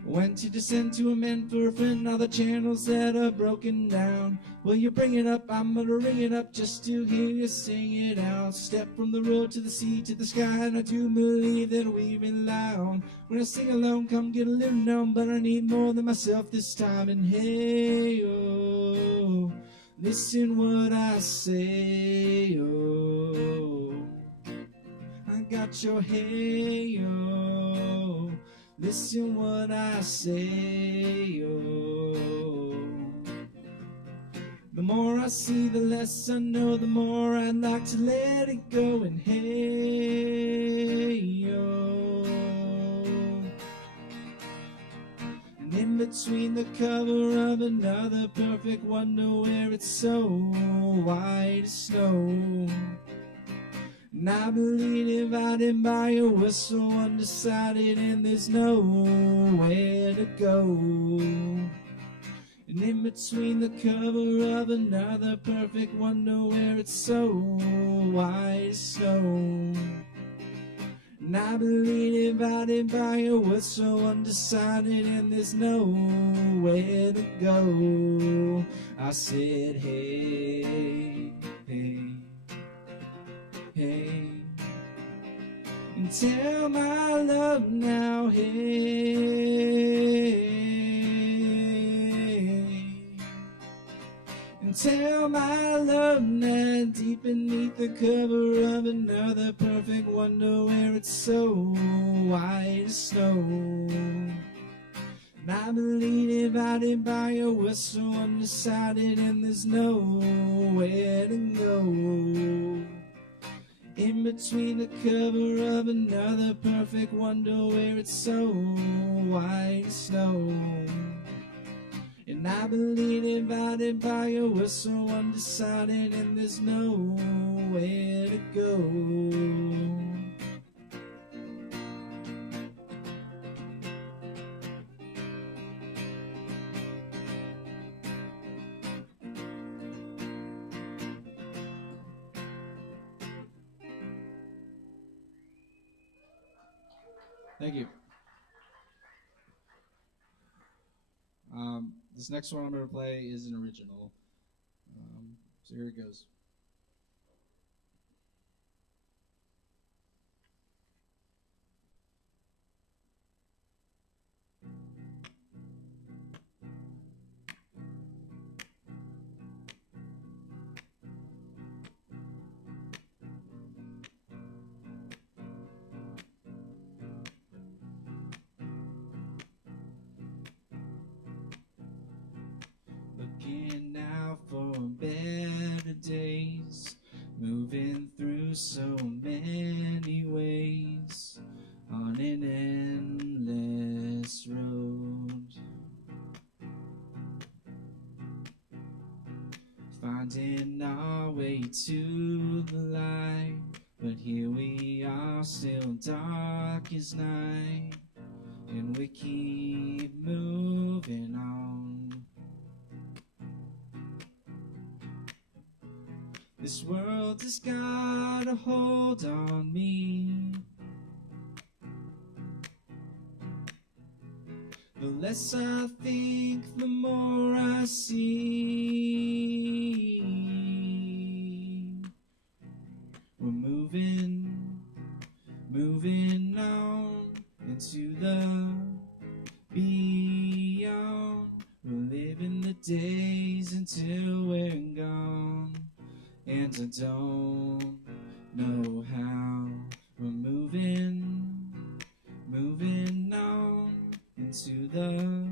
When to descend to amend for a friend all the channels that are broken down. Will you bring it up? I'm gonna ring it up just to hear you sing it out. Step from the road to the sea to the sky, and I do believe that we rely on. When I sing alone, come get a little known, but I need more than myself this time. And hey, oh, listen what I say, oh, I got your hey, oh, listen what I say, oh. The more I see, the less I know, the more I'd like to let it go. And hey, oh. And in between the cover of another perfect wonder where it's so white as snow. And I believe divided by a whistle, undecided, and there's nowhere to go. And in between the cover of another perfect wonder where it's so white as snow. And I believe divided by a whistle, undecided, and there's nowhere to go. I said, hey, hey, hey, and tell my love now, hey, and tell my love now, deep beneath the cover of another perfect wonder where it's so white as snow. And I believe divided by a whistle, undecided, and there's nowhere to go. In between the cover of another perfect wonder where it's so white as snow. And I believe divided by a whistle, undecided, and there's nowhere to go. Thank you. This next one I'm going to play is an original. So here it goes. Looking out for better days, moving through so many ways, on an endless road, finding our way to the light, but here we are, still dark as night, and we keep moving on. This world has got a hold on me. The less I think, the more I see. We're moving on into the beyond. We're living the days until we're gone. And I don't know how. We're moving on into the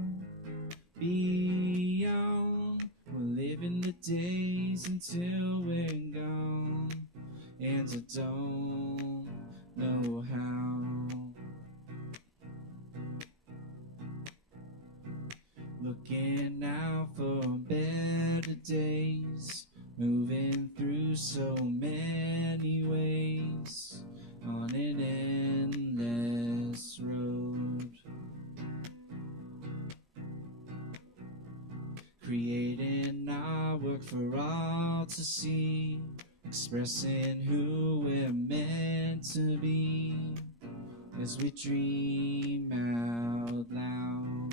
beyond. We're living the days until we're gone. And I don't know how. Looking out for better days, moving through so many ways, on an endless road, creating our work for all to see, expressing who we're meant to be, as we dream out loud.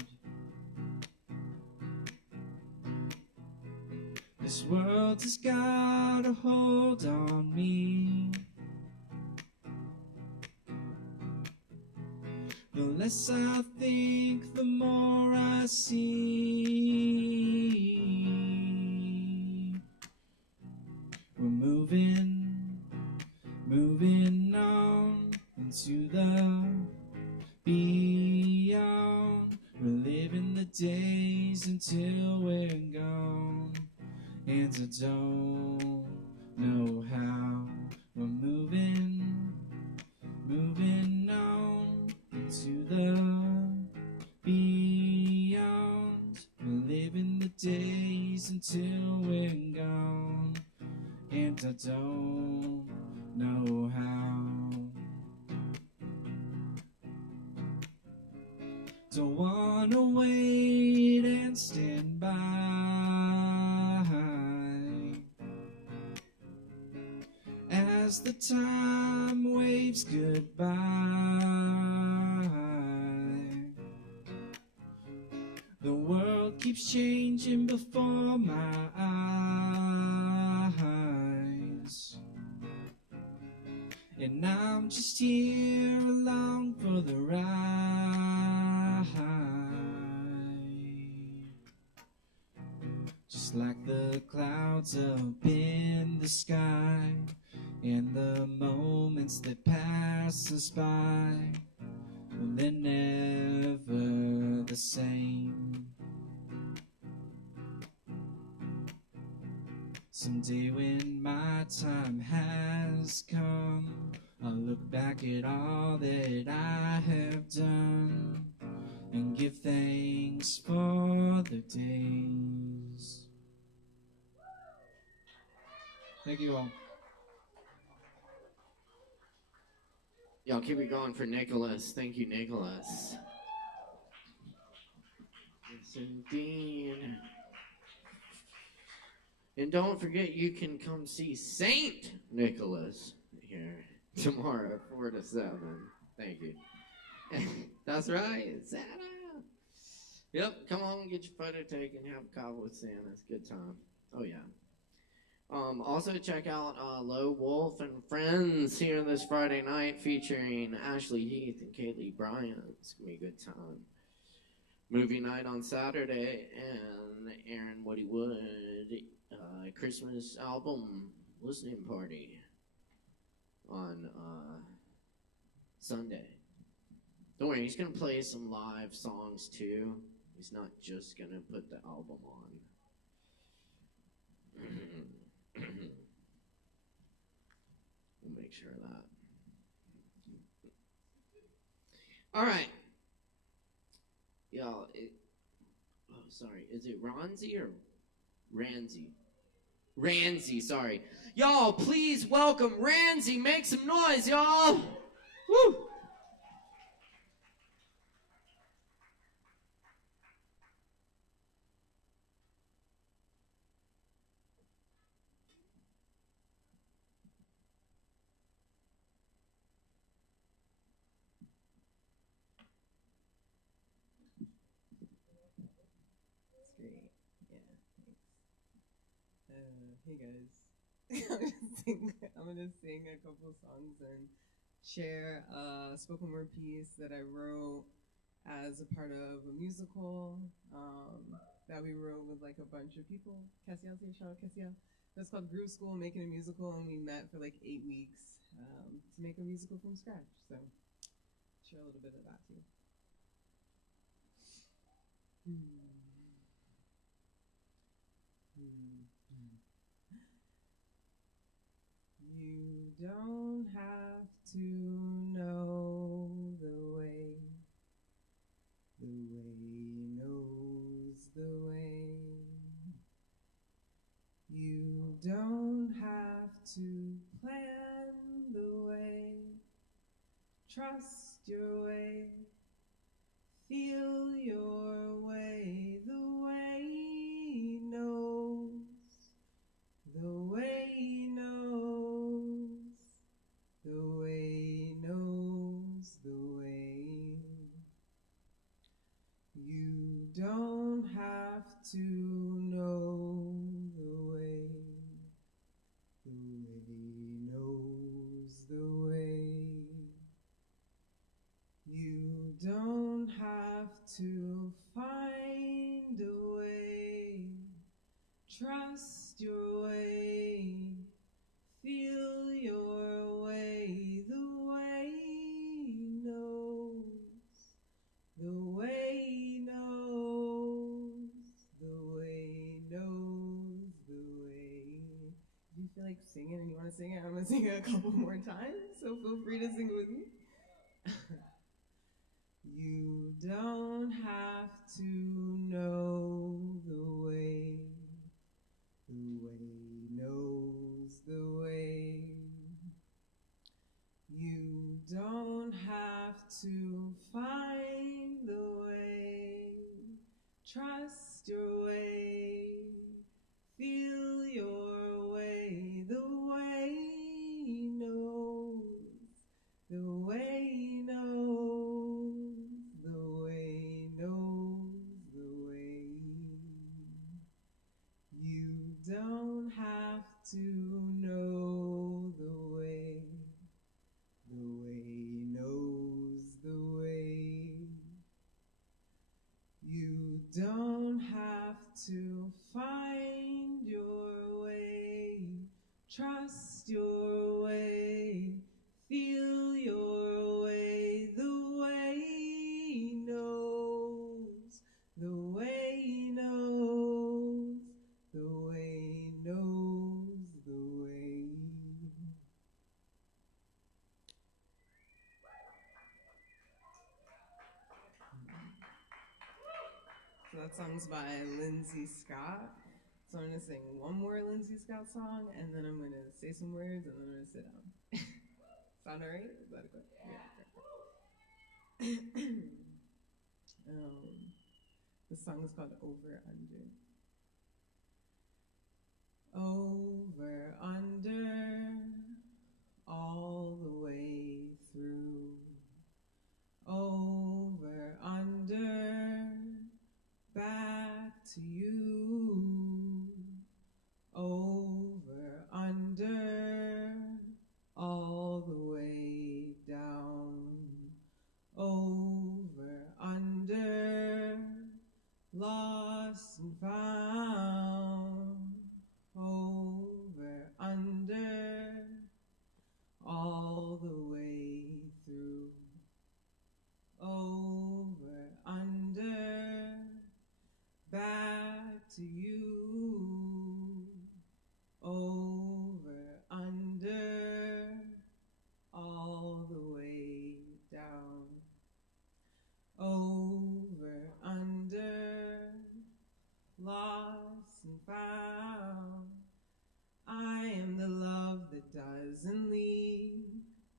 This world has got a hold on me. The less I think, the more I see. We're moving on into the beyond. We're living the days until we're gone. And I don't know how. We're moving on into the beyond. We're living the days until we're gone. And I don't know how. Don't wanna wait and stand by as the time waves goodbye. The world keeps changing before my eyes, and I'm just here along for the ride. Just like the clouds up in the sky, and the moments that pass us by, well, they're never the same. Someday when my time has come, I'll look back at all that I have done and give thanks for the days. Thank you all. Y'all keep it going for Nicholas. Thank you, Nicholas. Yes, indeed. And don't forget, you can come see Saint Nicholas here tomorrow at 4 to 7. Thank you. That's right, Santa. Yep, come on, get your photo taken, have a Kava with Santa. It's a good time. Oh, yeah. Also, check out Low Wolf and Friends here this Friday night featuring Ashley Heath and Kaylee Bryant. It's going to be a good time. Movie night on Saturday, and Aaron Woody Wood Christmas album listening party on Sunday. Don't worry, he's going to play some live songs too. He's not just going to put the album on. We'll make sure of that. All right. Y'all, sorry. Is it Ronzi or Ranzi? Ranzi, sorry. Y'all, please welcome Ranzi. Make some noise, y'all. Woo! Hey guys, I'm gonna sing a couple songs and share a spoken word piece that I wrote as a part of a musical that we wrote with like a bunch of people. Cassia, shout out Cassia. That's called Groove School, Making a Musical, and we met for like 8 weeks to make a musical from scratch. So share a little bit of that too. You don't have to know the way knows the way. You don't have to plan the way, trust your way, feel your way. The way knows, the way knows, the way knows the way. You don't have to know the way. to find a way. Trust your way. Feel your way. The way knows. The way knows. The way knows. The way. If you feel like singing and you want to sing it, I'm going to sing it a couple more times, so feel free to sing with me. You don't have to know the way. The way knows the way. You don't have to find the way. Trust your way. Feel your way. The way knows. The way knows. The way knows the way. You don't have to know the way. The way knows the way. You don't have to find your way. Trust your way. Feel your way. The way knows. The way knows. The way knows the way. So that song's by Lindsay Scott. So I'm gonna sing one more Lindsay Scott song, and then I'm gonna say some words, and then I'm gonna sit down. Sound alright? Is that good? Yeah. This song is called Over Under. Over, under, all the way through. Over, under, back to you. Over, under, all the way down. Over, under, lost and found. Over, under, all the way through. Over, under, back to you. Over, under, all the way down. Over, under, lost and found. I am the love that doesn't leave.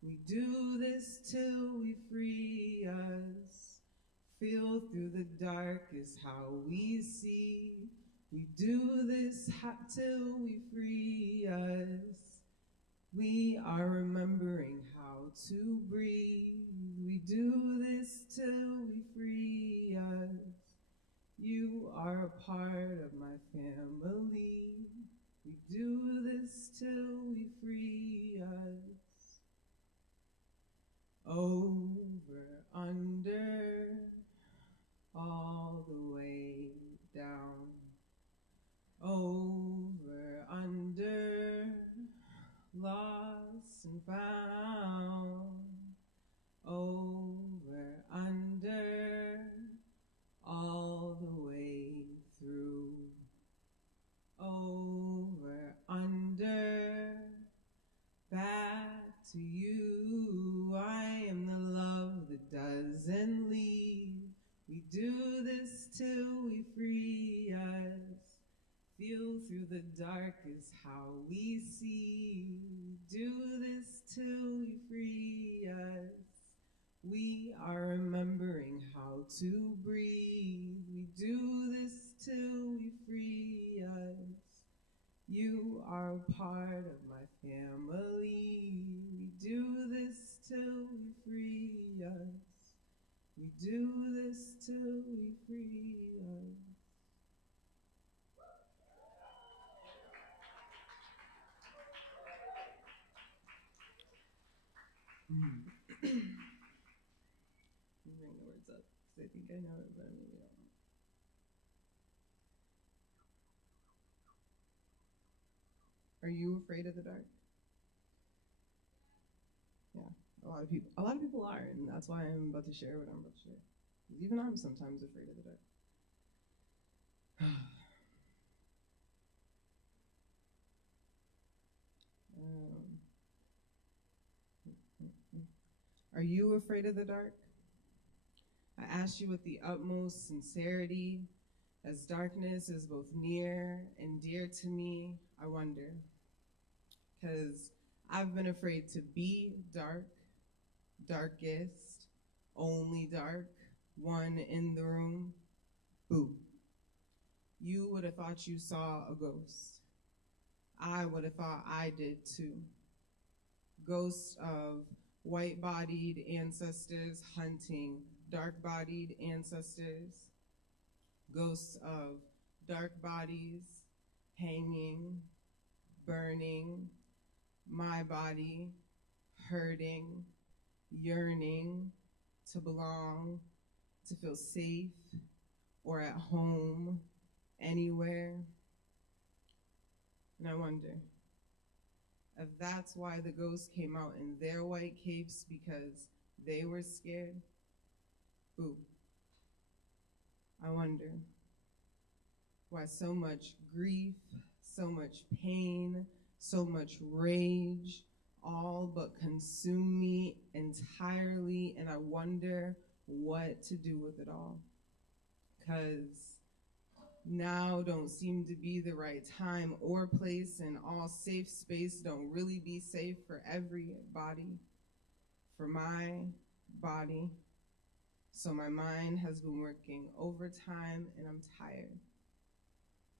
We do this till we free us. Feel through the dark is how we see. We do this till we free us. We are remembering how to breathe. We do this till we free us. You are a part of my family. We do this till we free us. Over, under, all the way down. Over, under, lost and found. Over, under, all the way through. Over, under, back to you. I am the love that doesn't leave. We do this till we free us. Feel through the dark is how we see. Do this till we free us. We are remembering how to breathe. We do this till we free us. You are a part of my family. We do this till we free us. We do this till we free us. Bring the words up, because I think I know it, but maybe I don't. Are you afraid of the dark? Yeah, a lot of people are, and that's why I'm about to share what I'm about to share. 'Cause even I'm sometimes afraid of the dark. Um, are you afraid of the dark? I ask you with the utmost sincerity, as darkness is both near and dear to me. I wonder, because I've been afraid to be dark, darkest, only dark, one in the room. Boo. You would have thought you saw a ghost. I would have thought I did too. Ghosts of white-bodied ancestors hunting dark-bodied ancestors. Ghosts of dark bodies hanging, burning, my body hurting, yearning to belong, to feel safe or at home anywhere. And I wonder if that's why the ghosts came out in their white capes, because they were scared. Boo. I wonder why so much grief, so much pain, so much rage, all but consume me entirely, and I wonder what to do with it all. 'Cause now don't seem to be the right time or place, and all safe space don't really be safe for everybody, for my body. So my mind has been working overtime and I'm tired.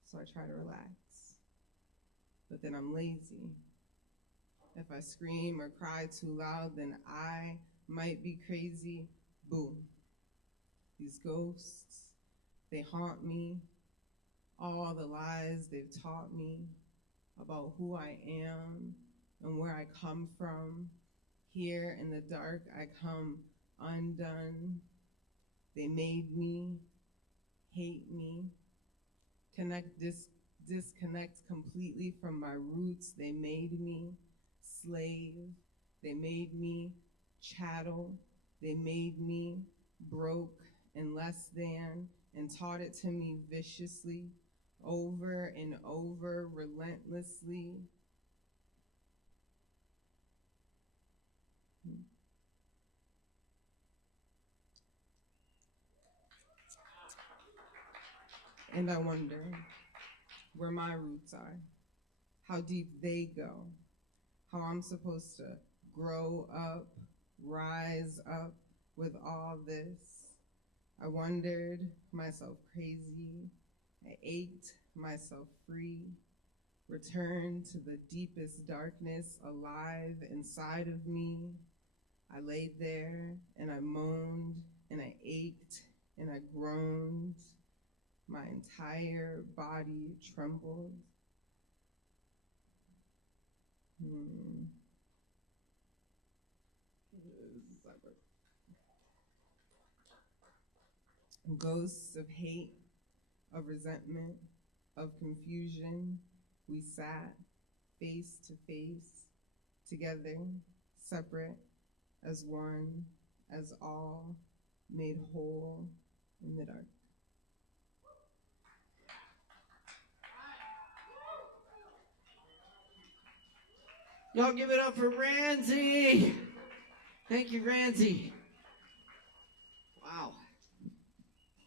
So I try to relax. But then I'm lazy. If I scream or cry too loud, then I might be crazy. Boom. These ghosts, they haunt me. All the lies they've taught me about who I am and where I come from. Here in the dark, I come undone. They made me, hate me, disconnect completely from my roots. They made me slave. They made me chattel. They made me broke and less than, and taught it to me viciously, over and over, relentlessly. And I wonder where my roots are, how deep they go, how I'm supposed to grow up, rise up with all this. I wondered myself crazy, I ached myself free, returned to the deepest darkness alive inside of me. I laid there and I moaned and I ached and I groaned. My entire body trembled. Ghosts of hate, of resentment, of confusion, we sat face to face, together, separate, as one, as all, made whole in the dark. Y'all give it up for Ramsey. Thank you, Ramsey. Wow.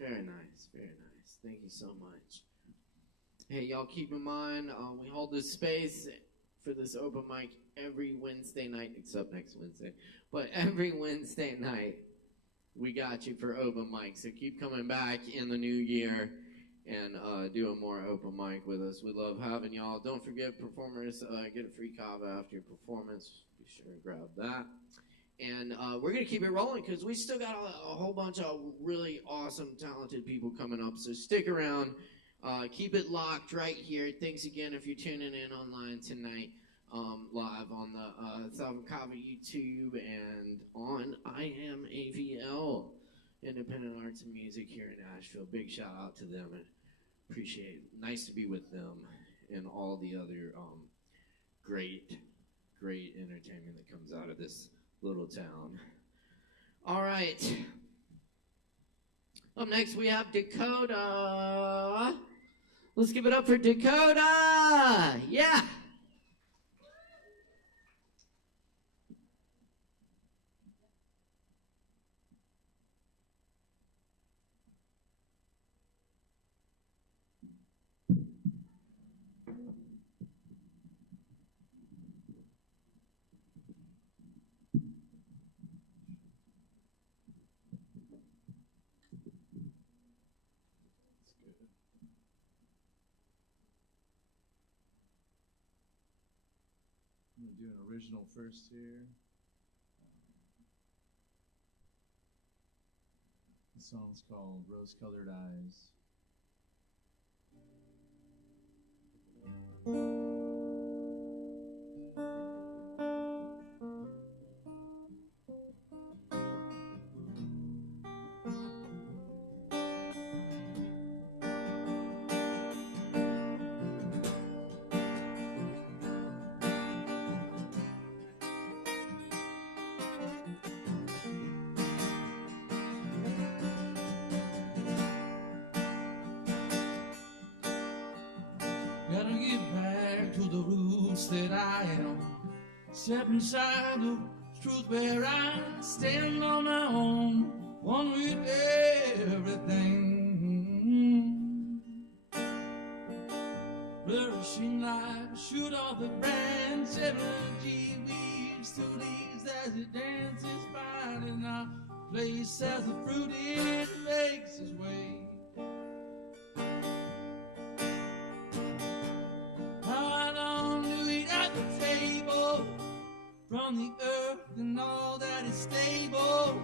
Very nice, very nice. Thank you so much. Hey, y'all keep in mind, we hold this space for this open mic every Wednesday night, except next Wednesday. But every Wednesday night, we got you for open mic. So keep coming back in the new year and doing more open mic with us. We love having y'all. Don't forget, performers, get a free Kava after your performance. Be sure to grab that. And we're going to keep it rolling because we still got a whole bunch of really awesome, talented people coming up. So stick around. Keep it locked right here. Thanks again if you're tuning in online tonight, live on the Southern Kava YouTube and on I Am AVL. independent arts and music here in Asheville. Big shout out to them, and appreciate it. Nice to be with them and all the other great entertainment that comes out of this little town. All right. Up next we have Dakota. Let's give it up for Dakota. Yeah. I'm going to do an original first here. The song's called Rose Colored Eyes. Gotta get back to the roots that I am. Step inside the truth where I stand on my own, one with everything. Flourishing life, shoot off the branch, energy weaves through leaves as it dances, finding our place as the fruit it makes its way. How long do we at the table? From the earth and all that is stable,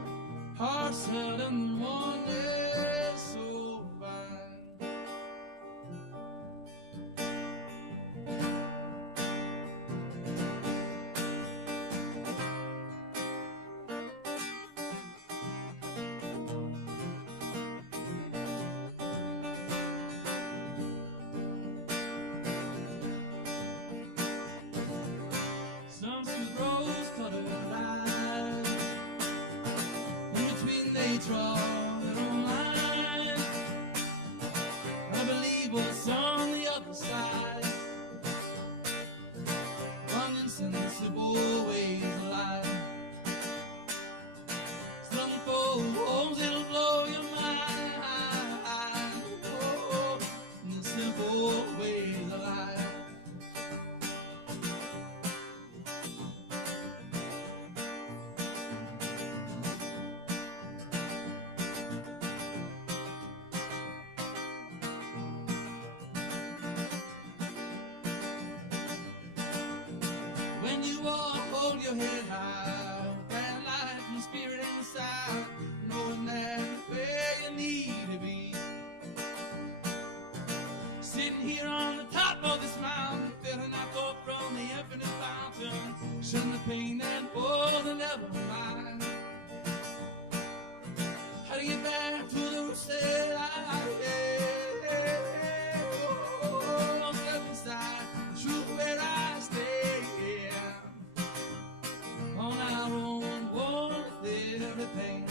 parcel and wonder so fine. Some with rose-colored eyes, in between they draw their own line. I believe what's on the other side, abundance and the simple ways of life. Some folks, it'll blow your mind. Oh, in the simple ways of life. When you walk, hold your head high, with that life and spirit inside, knowing that where you need to be. Sitting here on the top of this mountain, feeling that thought from the infinite fountain, shun the pain that more than ever mine. How to get back to the roots that I oh, step inside the truth where I stay, on our own, one with everything.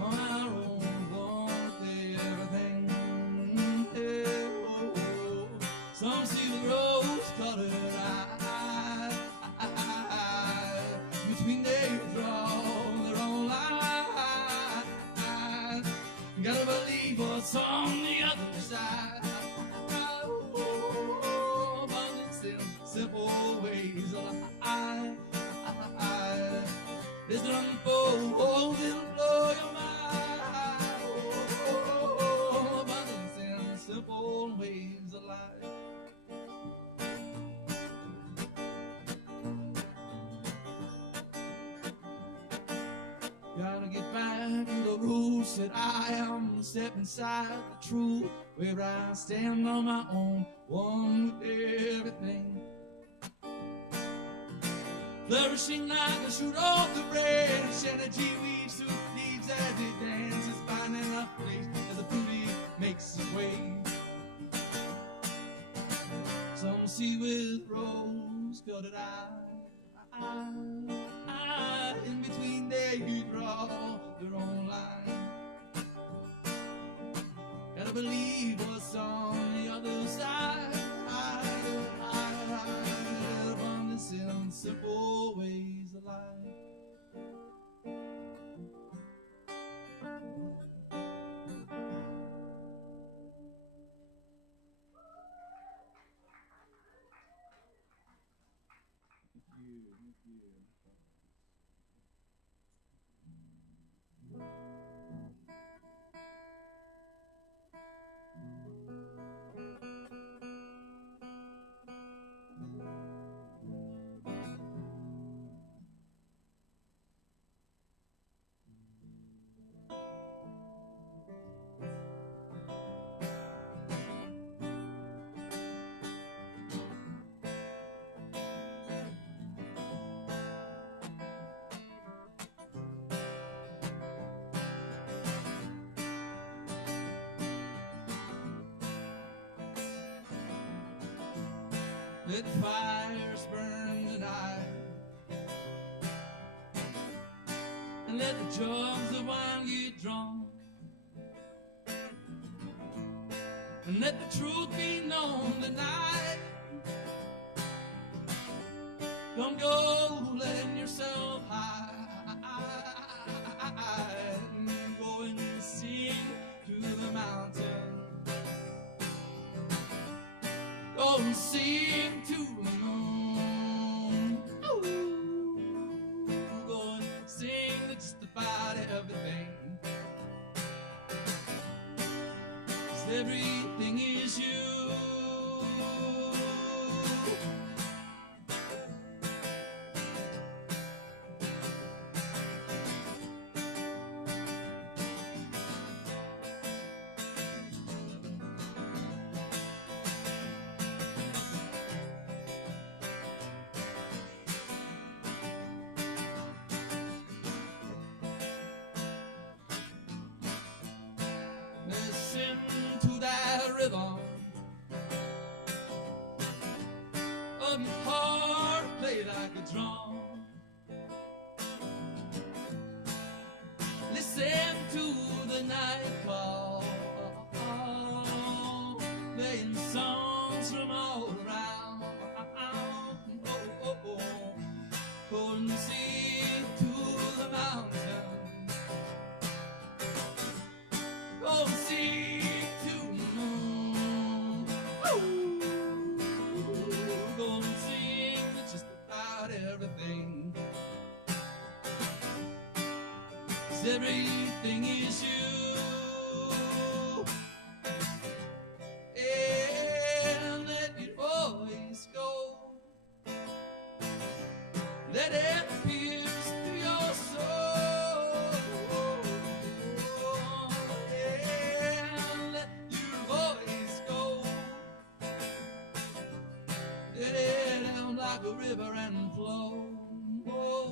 On our own, one with everything. Yeah, oh, oh. Some see the rose-colored eyes, between they draw their own line. Gotta believe what's on the other side. Oh, abundance in simple ways of life. There's an unfold, it'll blow your mind. Oh, abundance in simple ways of life. Gotta get back to the roots that I am, step inside the truth where I stand on my own, one with everything. flourishing like a shoot off the branch. Energy weaves through leaves as it dances, finding a place as the fruity makes its way. Some see with rose-colored eyes, in between they draw their own line. Gotta believe what's on the other side from this simple ways of life. Let fires burn tonight, and let the jugs of wine get drunk, and let the truth be known tonight. Don't go letting yourself hide. Go and sing to the mountain. Go and sing to the moon. Ooh. Go and sing just about everything. 'Cause everything is you. Listen to that rhythm of your heart play like a drum. Listen to the night call, playing songs from all around. Oh, oh, oh. Go and sing to the mountains. Go and sing to the moon. Ooh. Go and sing just about everything. 'Cause everything is you. And let your voice go. Let it pierce through your soul. And let your voice go. Let it down like a river and flow. Whoa,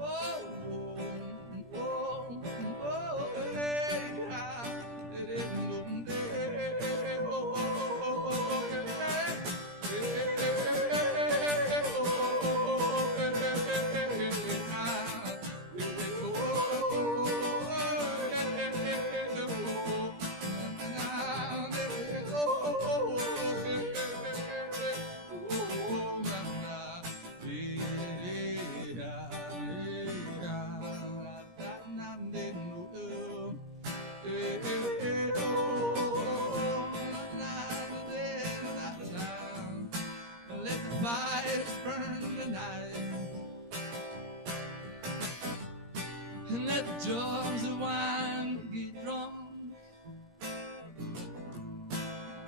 whoa, whoa, whoa, hey, let it go. Let the fires burn tonight, and let the jars of wine get drunk,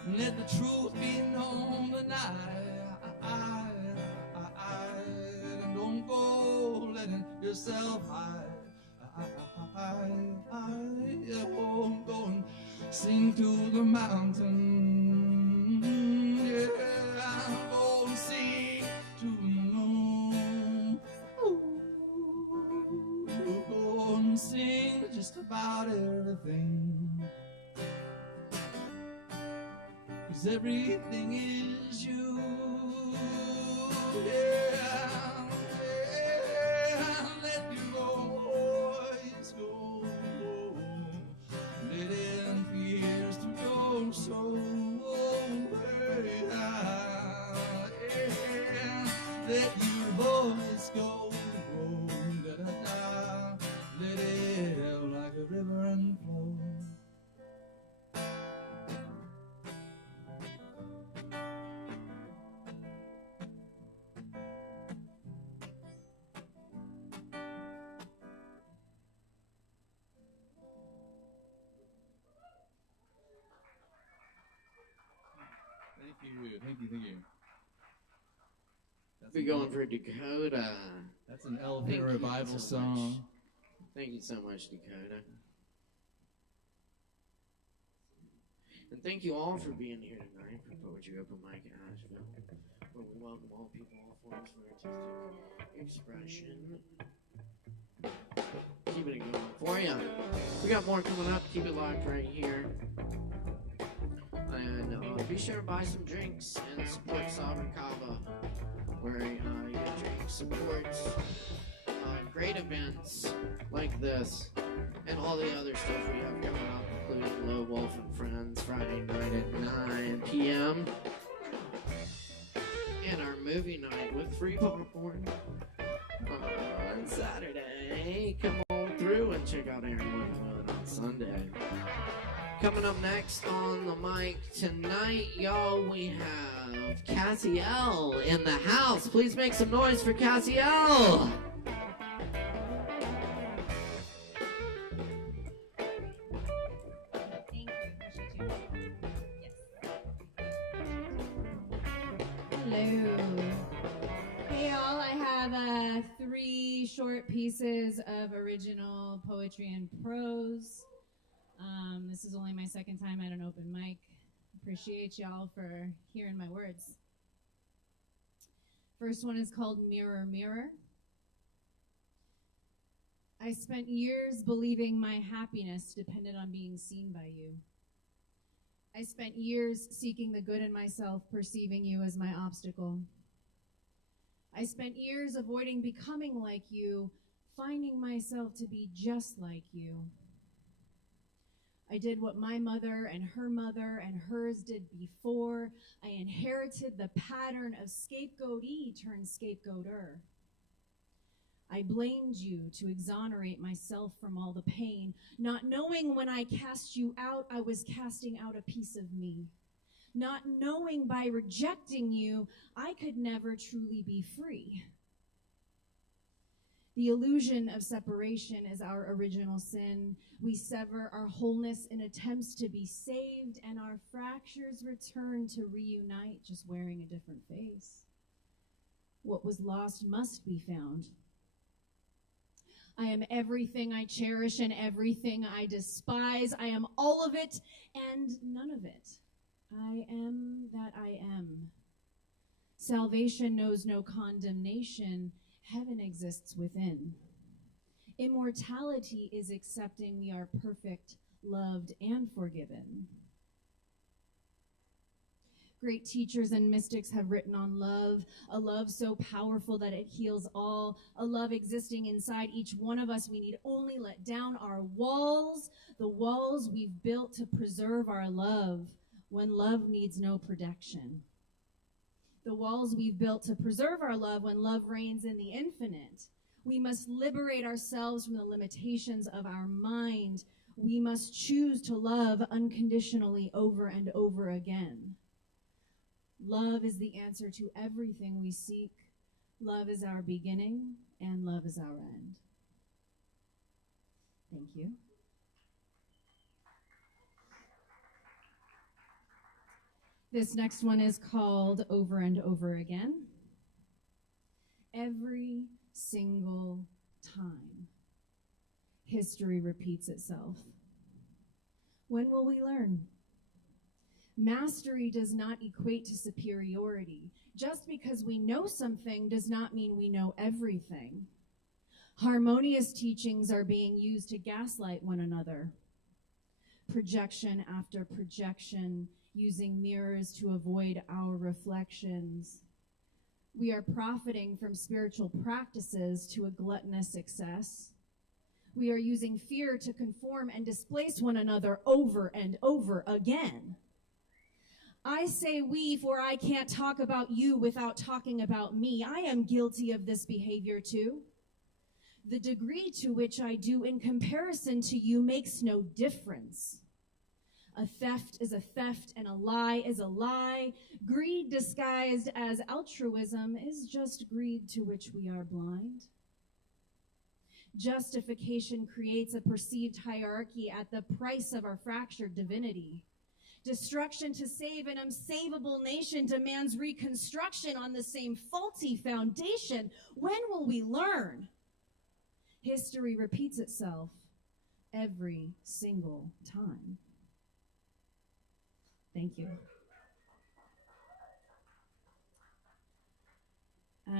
and let the truth be known tonight. And don't go letting yourself hide. Won't go and sing to the mountain. Yeah, go and sing to the moon. everything. 'Cause everything is you. Yeah, yeah. Let your voice go. Let it pierce through your soul. Yeah. Let your voice go. Da-da-da. Let it out like a river and flow. Thank you. That's We're going for Dakota. That's an Elephant Revival song. Thank you so much, Dakota. And thank you all for being here tonight for Poetry Open Mic in Asheville, where we welcome all people, all forms of artistic expression. Keeping it going for you. We got more coming up. Keep it locked right here. And be sure to buy some drinks and support Sovereign Kava, where you get drinks, supports great events like this, and all the other stuff we have coming up, including Low Wolf and Friends Friday night at 9 p.m. and our movie night with free popcorn on Saturday. Come on through and check out Aaron Wood on Sunday. Coming up next on the mic tonight, y'all, we have Cassiel in the house. Please make some noise for Cassiel. Hello. Hey y'all, I have 3 short pieces of original poetry and prose. This is only my second time at an open mic. Appreciate y'all for hearing my words. First one is called Mirror, Mirror. I spent years believing my happiness depended on being seen by you. I spent years seeking the good in myself, perceiving you as my obstacle. I spent years avoiding becoming like you, finding myself to be just like you. I did what my mother and hers did before. I inherited the pattern of scapegoatee turned scapegoater. I blamed you to exonerate myself from all the pain, not knowing when I cast you out, I was casting out a piece of me. Not knowing by rejecting you, I could never truly be free. The illusion of separation is our original sin. We sever our wholeness in attempts to be saved, and our fractures return to reunite, just wearing a different face. What was lost must be found. I am everything I cherish and everything I despise. I am all of it and none of it. I am that I am. Salvation knows no condemnation. Heaven exists within. Immortality is accepting we are perfect, loved, and forgiven. Great teachers and mystics have written on love, a love so powerful that it heals all, a love existing inside each one of us. We need only let down our walls, the walls we've built to preserve our love when love needs no protection. The walls we've built to preserve our love when love reigns in the infinite. We must liberate ourselves from the limitations of our mind. We must choose to love unconditionally over and over again. Love is the answer to everything we seek. Love is our beginning, and love is our end. Thank you. This next one is called Over and Over Again. Every single time, history repeats itself. When will we learn? Mastery does not equate to superiority. Just because we know something does not mean we know everything. Harmonious teachings are being used to gaslight one another. projection after projection, using mirrors to avoid our reflections. We are profiting from spiritual practices to a gluttonous excess. We are using fear to conform and displace one another over and over again. I say we, for I can't talk about you without talking about me. I am guilty of this behavior too. The degree to which I do in comparison to you makes no difference. A theft is a theft and a lie is a lie. Greed disguised as altruism is just greed to which we are blind. Justification creates a perceived hierarchy at the price of our fractured divinity. Destruction to save an unsavable nation demands reconstruction on the same faulty foundation. When will we learn? History repeats itself every single time. Thank you.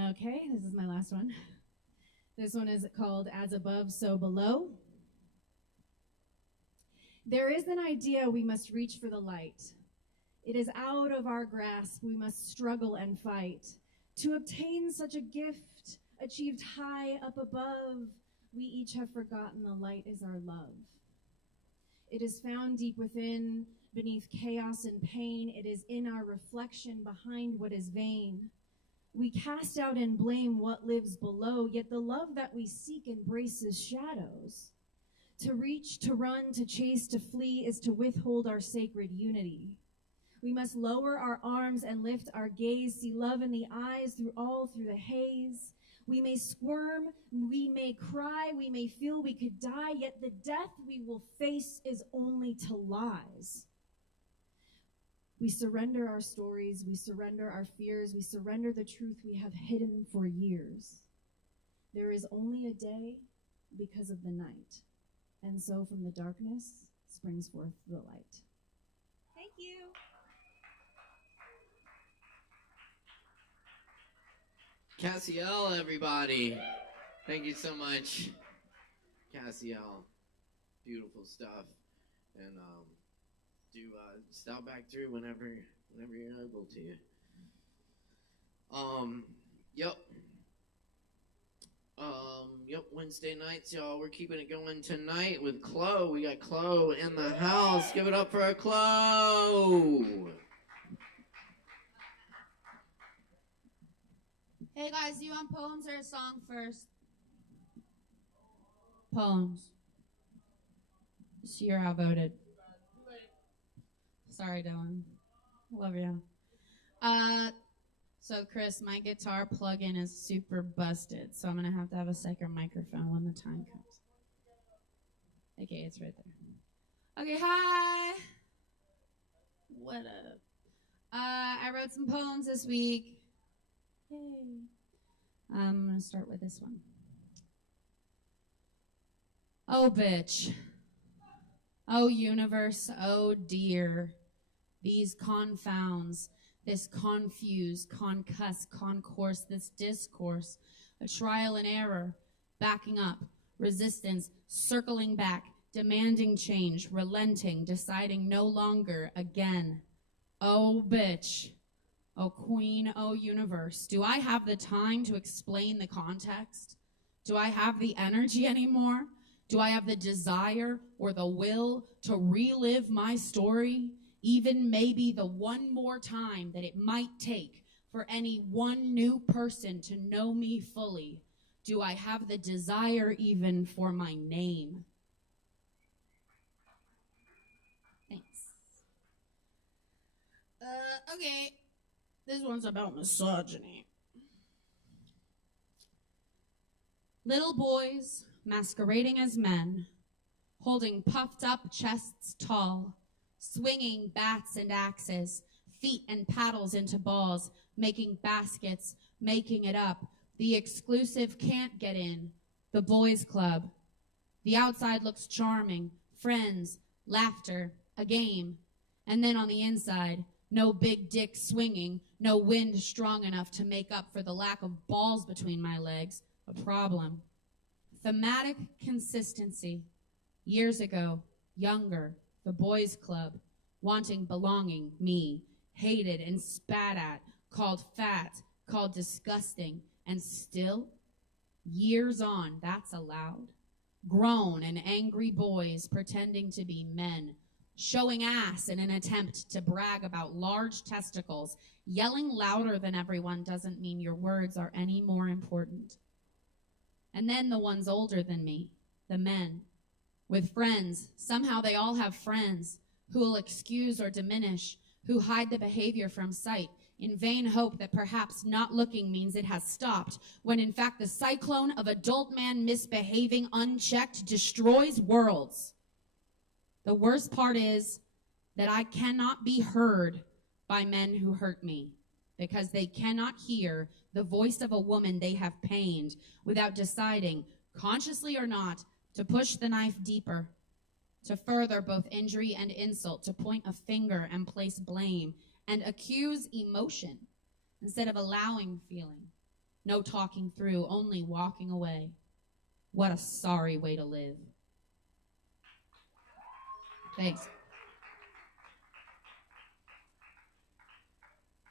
Okay, this is my last one. This one is called As Above, So Below. There is an idea we must reach for the light. It is out of our grasp. We must struggle and fight. To obtain such a gift, achieved high up above, we each have forgotten the light is our love. It is found deep within, beneath chaos and pain. It is in our reflection behind what is vain. We cast out and blame what lives below, yet the love that we seek embraces shadows. To reach, to run, to chase, to flee is to withhold our sacred unity. We must lower our arms and lift our gaze, see love in the eyes through the haze. We may squirm, we may cry, we may feel we could die, yet the death we will face is only to lies. We surrender our stories, we surrender our fears, we surrender the truth we have hidden for years. There is only a day because of the night, and so from the darkness springs forth the light. Thank you. Cassiel, everybody. Thank you so much. Cassiel. Beautiful stuff. And do stop back through whenever you're able to. Yep. Yep, Wednesday nights, y'all. We're keeping it going tonight with Chloe. We got Chloe in the house. Give it up for our Chloe. Hey guys, do you want poems or a song first? Poems. This year I voted. Sorry, Dylan. Love you. So Chris, my guitar plug-in is super busted, so I'm gonna have to have a second microphone when the time comes. Okay, it's right there. Okay, hi. What up? I wrote some poems this week. Yay. I'm going to start with this one. Oh, bitch. Oh, universe. Oh, dear. These confounds, this confuse, concuss, concourse, this discourse, a trial and error, backing up, resistance, circling back, demanding change, relenting, deciding no longer, again. Oh, bitch. Oh, queen, oh, universe. Do I have the time to explain the context? Do I have the energy anymore? Do I have the desire or the will to relive my story, even maybe the one more time that it might take for any one new person to know me fully? Do I have the desire even for my name? Thanks. Okay. This one's about misogyny. Little boys masquerading as men, holding puffed up chests tall, swinging bats and axes, feet and paddles into balls, making baskets, making it up. The exclusive can't get in, the boys' club. The outside looks charming, friends, laughter, a game. And then on the inside, no big dick swinging, no wind strong enough to make up for the lack of balls between my legs. A problem. Thematic consistency. Years ago, younger, the boys' club, wanting belonging, me, hated and spat at, called fat, called disgusting, and still, years on, that's allowed. Grown and angry boys pretending to be men, showing ass in an attempt to brag about large testicles. Yelling louder than everyone doesn't mean your words are any more important. And then the ones older than me, the men, with friends. Somehow they all have friends who will excuse or diminish, who hide the behavior from sight, in vain hope that perhaps not looking means it has stopped, when in fact the cyclone of adult man misbehaving unchecked destroys worlds. The worst part is that I cannot be heard by men who hurt me, because they cannot hear the voice of a woman they have pained without deciding, consciously or not, to push the knife deeper, to further both injury and insult, to point a finger and place blame, and accuse emotion instead of allowing feeling. No talking through, only walking away. What a sorry way to live. Thanks.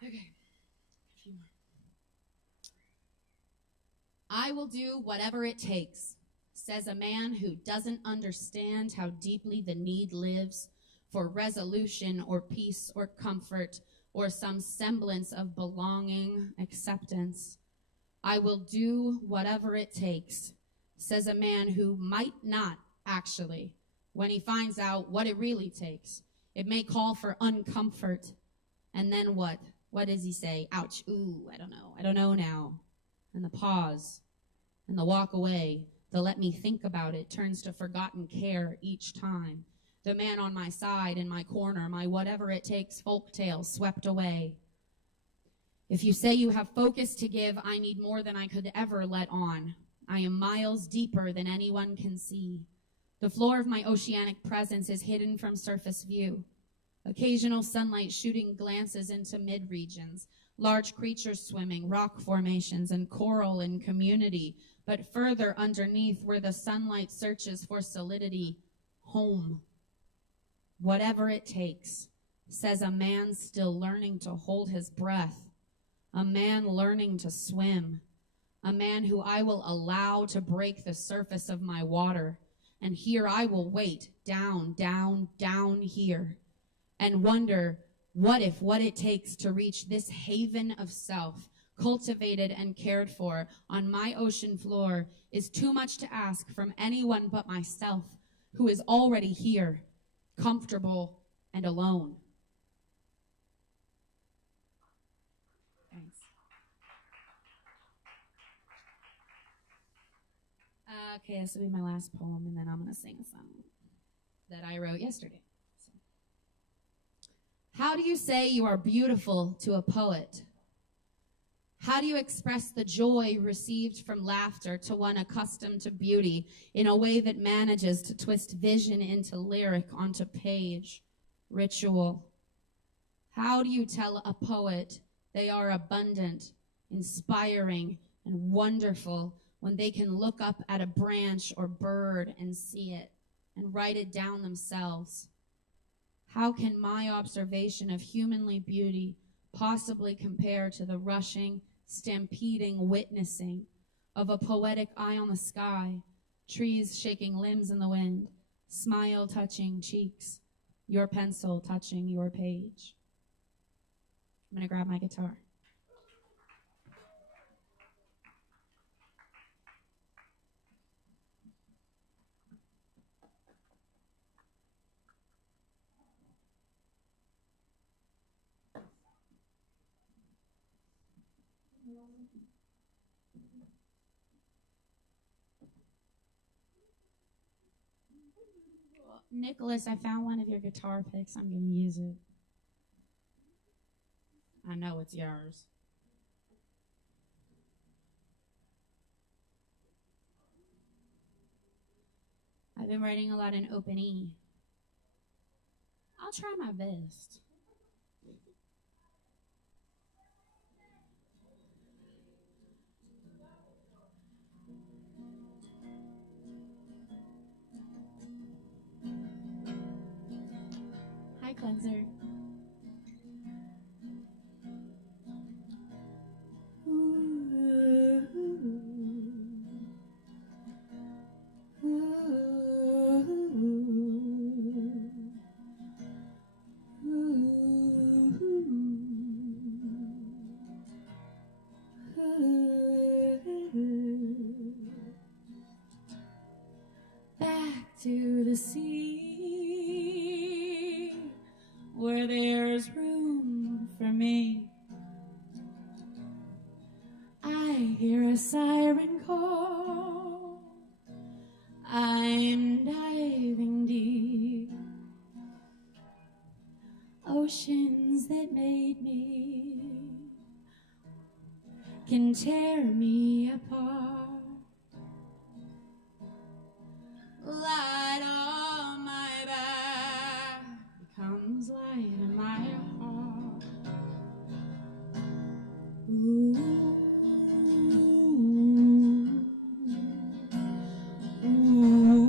Okay. A few more. I will do whatever it takes, says a man who doesn't understand how deeply the need lives for resolution or peace or comfort or some semblance of belonging, acceptance. I will do whatever it takes, says a man who might not actually, when he finds out what it really takes. It may call for uncomfort. And then what? What does he say? Ouch, ooh, I don't know now. And the pause, and the walk away, the let me think about it turns to forgotten care each time. The man on my side, in my corner, my whatever it takes folktale swept away. If you say you have focus to give, I need more than I could ever let on. I am miles deeper than anyone can see. The floor of my oceanic presence is hidden from surface view. Occasional sunlight shooting glances into mid-regions, large creatures swimming, rock formations, and coral in community, but further underneath where the sunlight searches for solidity, home. Whatever it takes, says a man still learning to hold his breath, a man learning to swim, a man who I will allow to break the surface of my water, and here I will wait, down, down, down here, and wonder what if what it takes to reach this haven of self, cultivated and cared for on my ocean floor, is too much to ask from anyone but myself, who is already here, comfortable and alone. Thanks. Okay, this will be my last poem, and then I'm going to sing a song that I wrote yesterday. How do you say you are beautiful to a poet? How do you express the joy received from laughter to one accustomed to beauty in a way that manages to twist vision into lyric onto page, ritual? How do you tell a poet they are abundant, inspiring, and wonderful when they can look up at a branch or bird and see it and write it down themselves? How can my observation of humanly beauty possibly compare to the rushing, stampeding witnessing of a poetic eye on the sky, trees shaking limbs in the wind, smile touching cheeks, your pencil touching your page? I'm going to grab my guitar. Nicholas, I found one of your guitar picks. I'm going to use it. I know it's yours. I've been writing a lot in open E. I'll try my best. palate cleanser. Back to the sea, where there's room for me. I hear a siren call. I'm diving deep. Oceans that made me can tear me apart. Light on my back becomes light in my heart. Ooh. Ooh.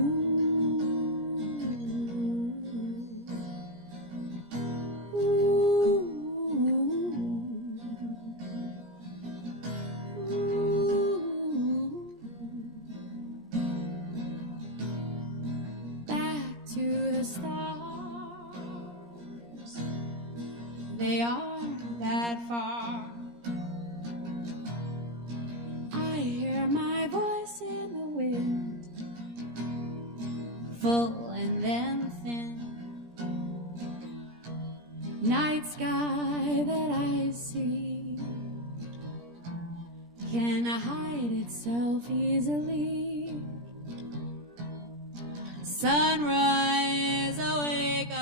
Back to the stars, they aren't that far. I hear my voice in the wind, full and then thin. Night sky that I see can hide itself easily. Sunrise awaken,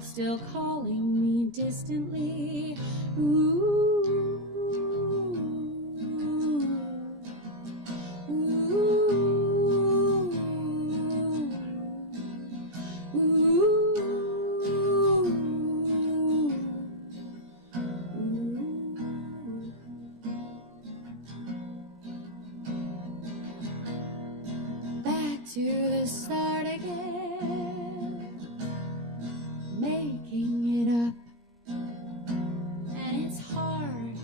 still calling me distantly. Ooh, ooh, ooh. Back to the start again, making it up, and it's hard,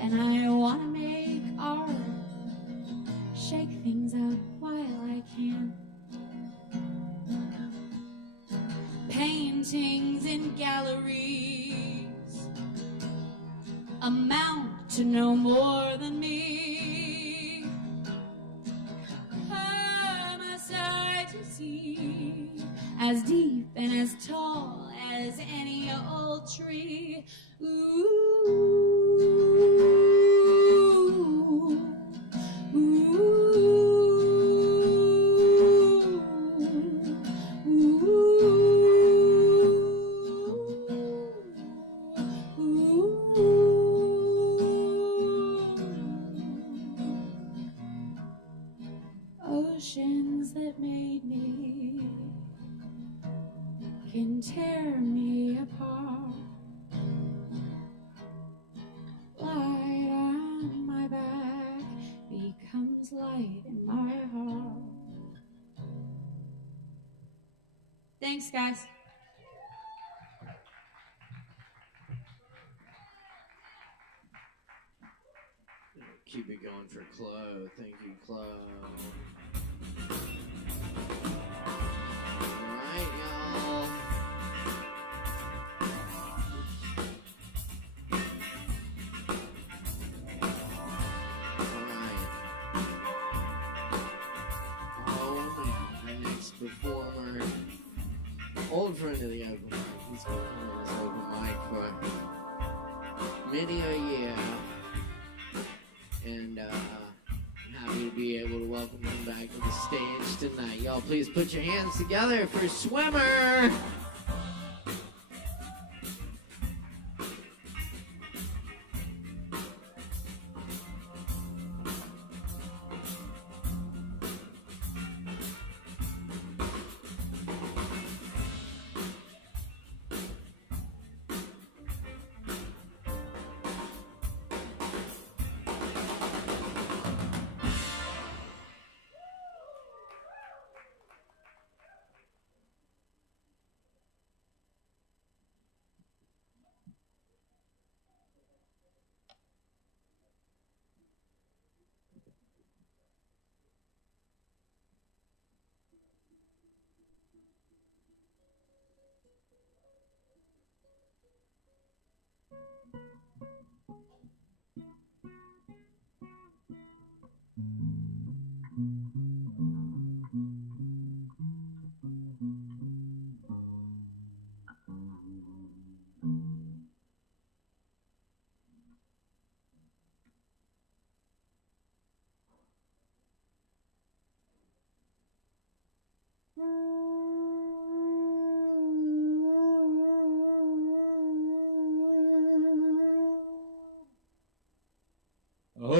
and I want to make art, shake things up while I can. Paintings in galleries amount to no more than me. I'm a sight to see, as deep and as tall as any old tree. Ooh, ooh, oceans that made me can tear me apart. Light on my back becomes light in my heart. Thanks, guys. Keep it going for Chloe. Thank you, Chloe. Alright, y'all. Alright. Oh, my next performer. Old friend of the open mic. He's been on this open mic for many a year. And I'm happy to be able to welcome him back to the stage tonight. Y'all please put your hands together for Swimmer!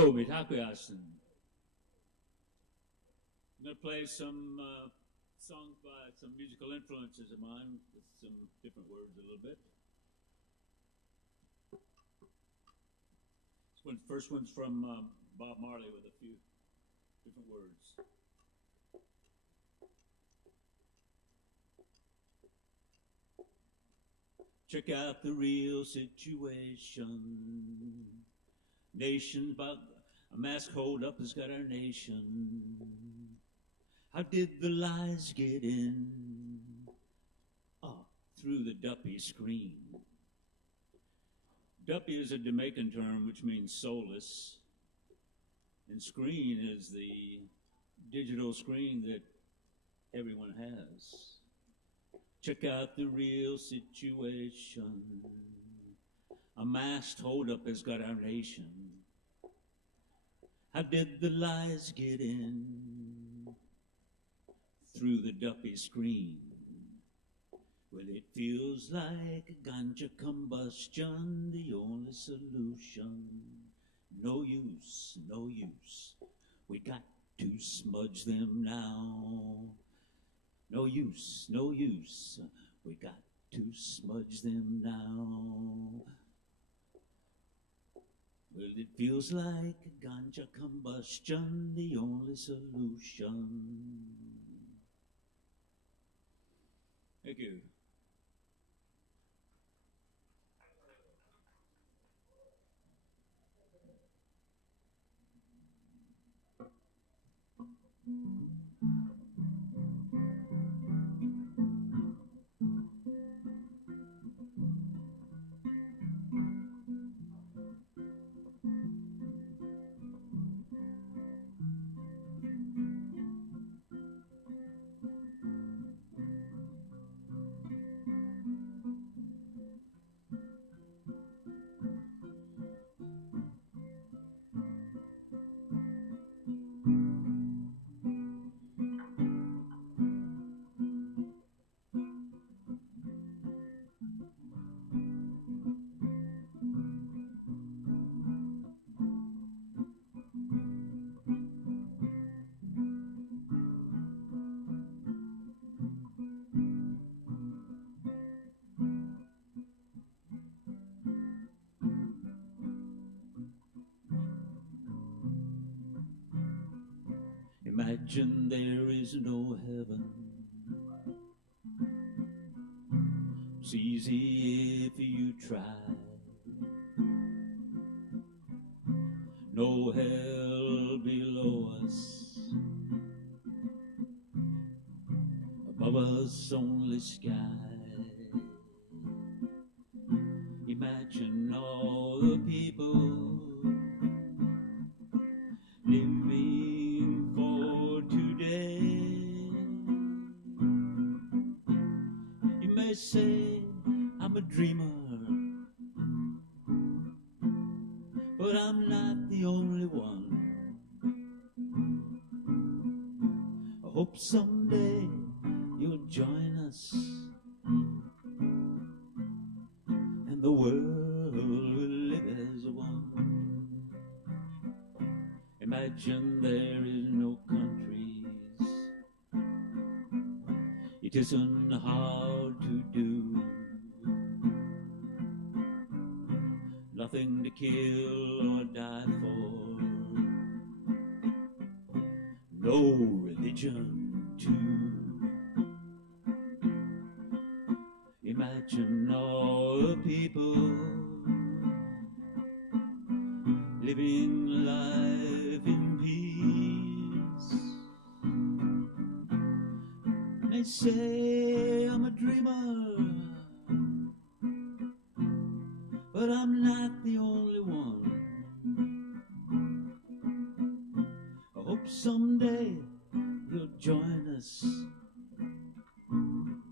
Hello, Mitakuyasin. I'm going to play some songs by some musical influences of mine with some different words a little bit. First one's from Bob Marley with a few different words. Check out the real situation. Nation, but a mask hold up has got our nation. How did the lies get in? Through the duppy screen. Duppy is a Jamaican term which means soulless, and screen is the digital screen that everyone has. Check out the real situation. A masked holdup has got our nation. How did the lies get in? Through the duppy screen. Well, it feels like ganja combustion, the only solution. No use, no use. We got to smudge them now. No use, no use. We got to smudge them now. Well, it feels like ganja combustion, the only solution. Thank you. Imagine there is no heaven. It's easy if you try. No hell below us. Above us only sky. Imagine all the people living for today. You may say I'm a dreamer, but I'm not the only one. I hope someday you'll join us, and the world will live as one. Imagine there is no countries. It isn't hard to do. Nothing to kill or die for. No religion too. Imagine all the people living life in peace. They say I'm a dreamer, but I'm not the only one. I hope someday you'll join us, and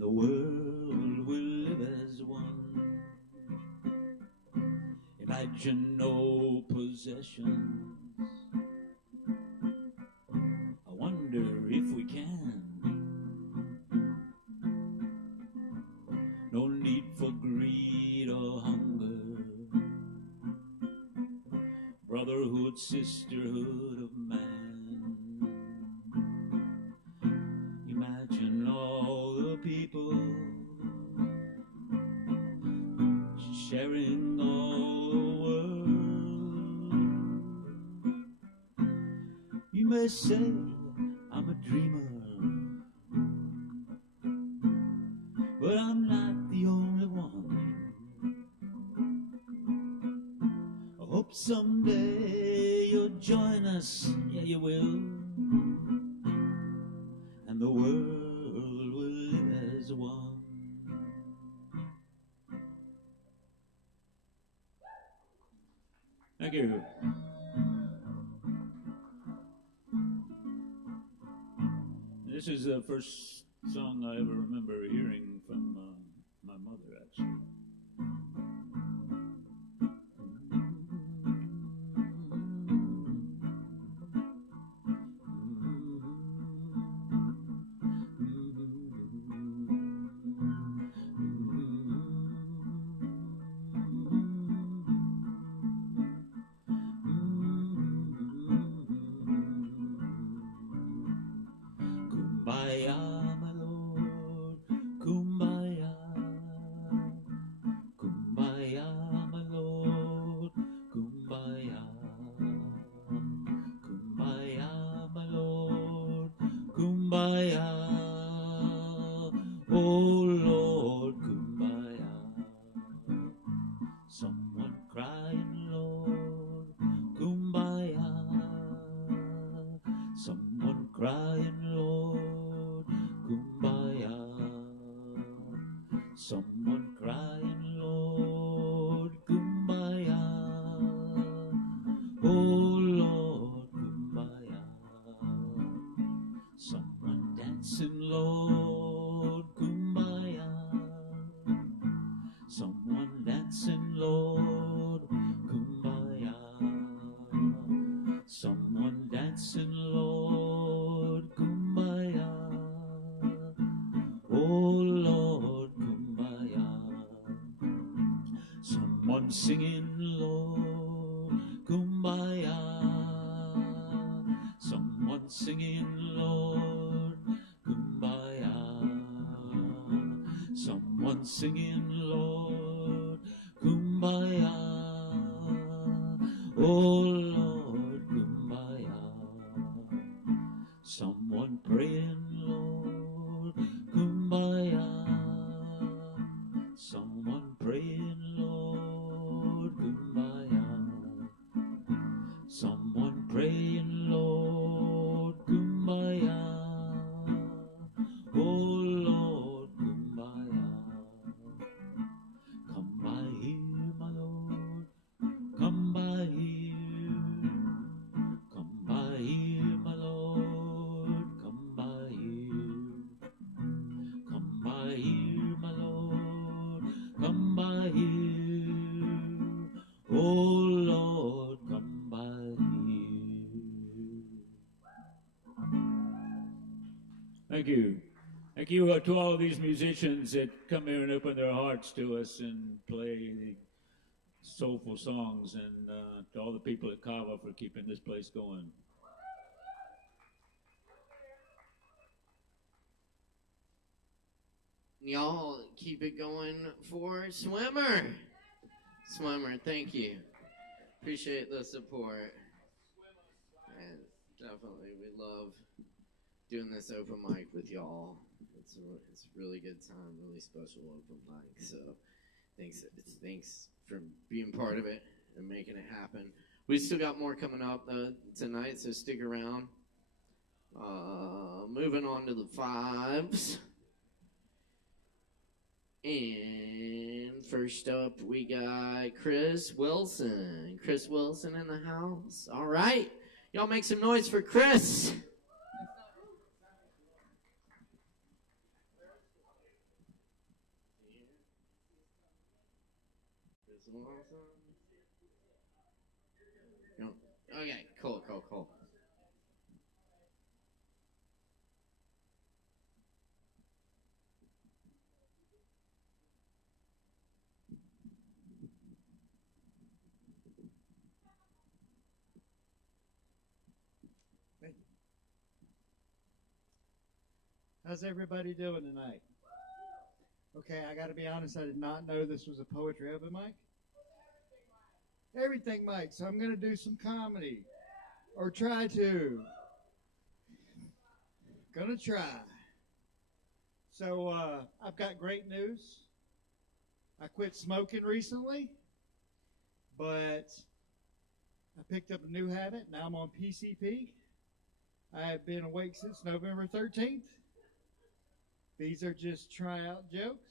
the world will live as one. Imagine no possessions. I wonder if we can. No need for greed or hunger. brotherhood, sisterhood of man. Imagine all the people sharing all the world. You may say I'm a dreamer, but I'm not the only one. I hope someday you'll join us, yeah you will, and the world will live as one. Thank you. This is the first song I ever remember hearing from my mother, actually. Kumbaya, my Lord, Kumbaya. Kumbaya, my Lord, Kumbaya. Kumbaya, my Lord, Kumbaya. Oh Lord, Kumbaya. Someone crying, Lord, Kumbaya. Someone crying, Lord, Kumbaya. Someone crying, Lord, Kumbaya. Oh Lord, Kumbaya. Someone dancing, Lord, Kumbaya. Someone dancing, Lord, Kumbaya. Someone dancing, Lord, Kumbaya. Oh Lord, Kumbaya. Someone singing, Lord, Kumbaya. Someone singing, Lord, Kumbaya. Someone singing, Lord, Kumbaya. Oh Lord, Kumbaya. Someone praying, Lord, Kumbaya. Someone praying, Lord, Kumbaya. Someone praying, Lord, Kumbaya. Oh Lord, Kumbaya. Come by here, my Lord, come by here. Come by here, my Lord, come by here. Come by here, my Lord, come by here. Oh Lord, come by here. Thank you. Thank you to all of these musicians that come here and open their hearts to us and play the soulful songs, and to all the people at Kava for keeping this place going. Y'all keep it going for Swimmer. Swimmer, thank you. Appreciate the support. And definitely, we love doing this open mic with y'all. It's a really good time, really special open mic. So thanks for being part of it and making it happen. We still got more coming up tonight, so stick around. Moving on to the fives. And first up, we got Chris Wilson. Chris Wilson in the house. All right. Y'all make some noise for Chris. No. Okay, cool. How's everybody doing tonight? Okay, I got to be honest, I did not know this was a poetry open mic. Everything mic, so I'm going to do some comedy. Or try to. Gonna try. So, I've got great news. I quit smoking recently, but I picked up a new habit. Now I'm on PCP. I have been awake since November 13th. These are just tryout jokes.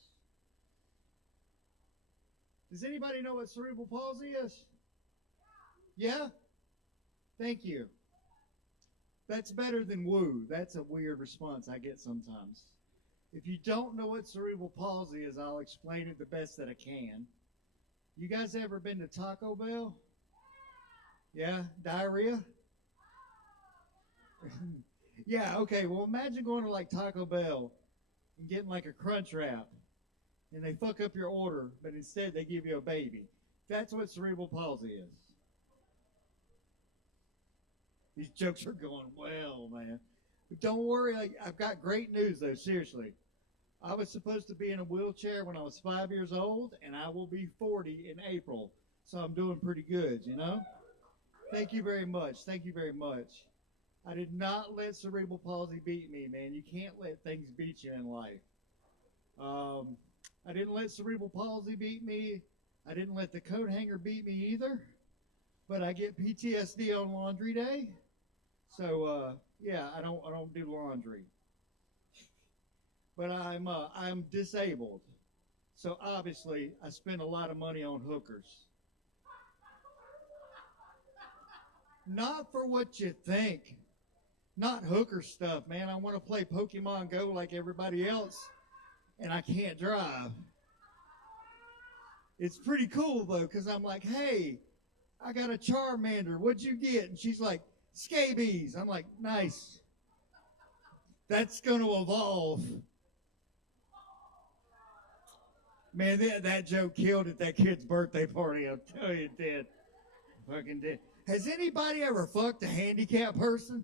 Does anybody know what cerebral palsy is? Yeah? Thank you. That's better than woo. That's a weird response I get sometimes. If you don't know what cerebral palsy is, I'll explain it the best that I can. You guys ever been to Taco Bell? Yeah? Diarrhea? Yeah, okay. Well, imagine going to like Taco Bell and getting like a crunch wrap, and they fuck up your order, but instead they give you a baby. That's what cerebral palsy is. These jokes are going well, man. But don't worry, I've got great news, though, seriously. I was supposed to be in a wheelchair when I was 5 years old, and I will be 40 in April. So I'm doing pretty good, you know? Thank you very much. Thank you very much. I did not let cerebral palsy beat me, man. You can't let things beat you in life. I didn't let cerebral palsy beat me. I didn't let the coat hanger beat me either. But I get PTSD on laundry day. So yeah, I don't do laundry. But I'm disabled. So obviously I spend a lot of money on hookers. Not for what you think. Not hooker stuff, man. I want to play Pokemon Go like everybody else, and I can't drive. It's pretty cool, though, because I'm like, hey, I got a Charmander. What'd you get? And she's like, scabies. I'm like, nice. That's going to evolve. Man, that joke killed at that kid's birthday party. I'll tell you it did. Fucking did. Has anybody ever fucked a handicapped person?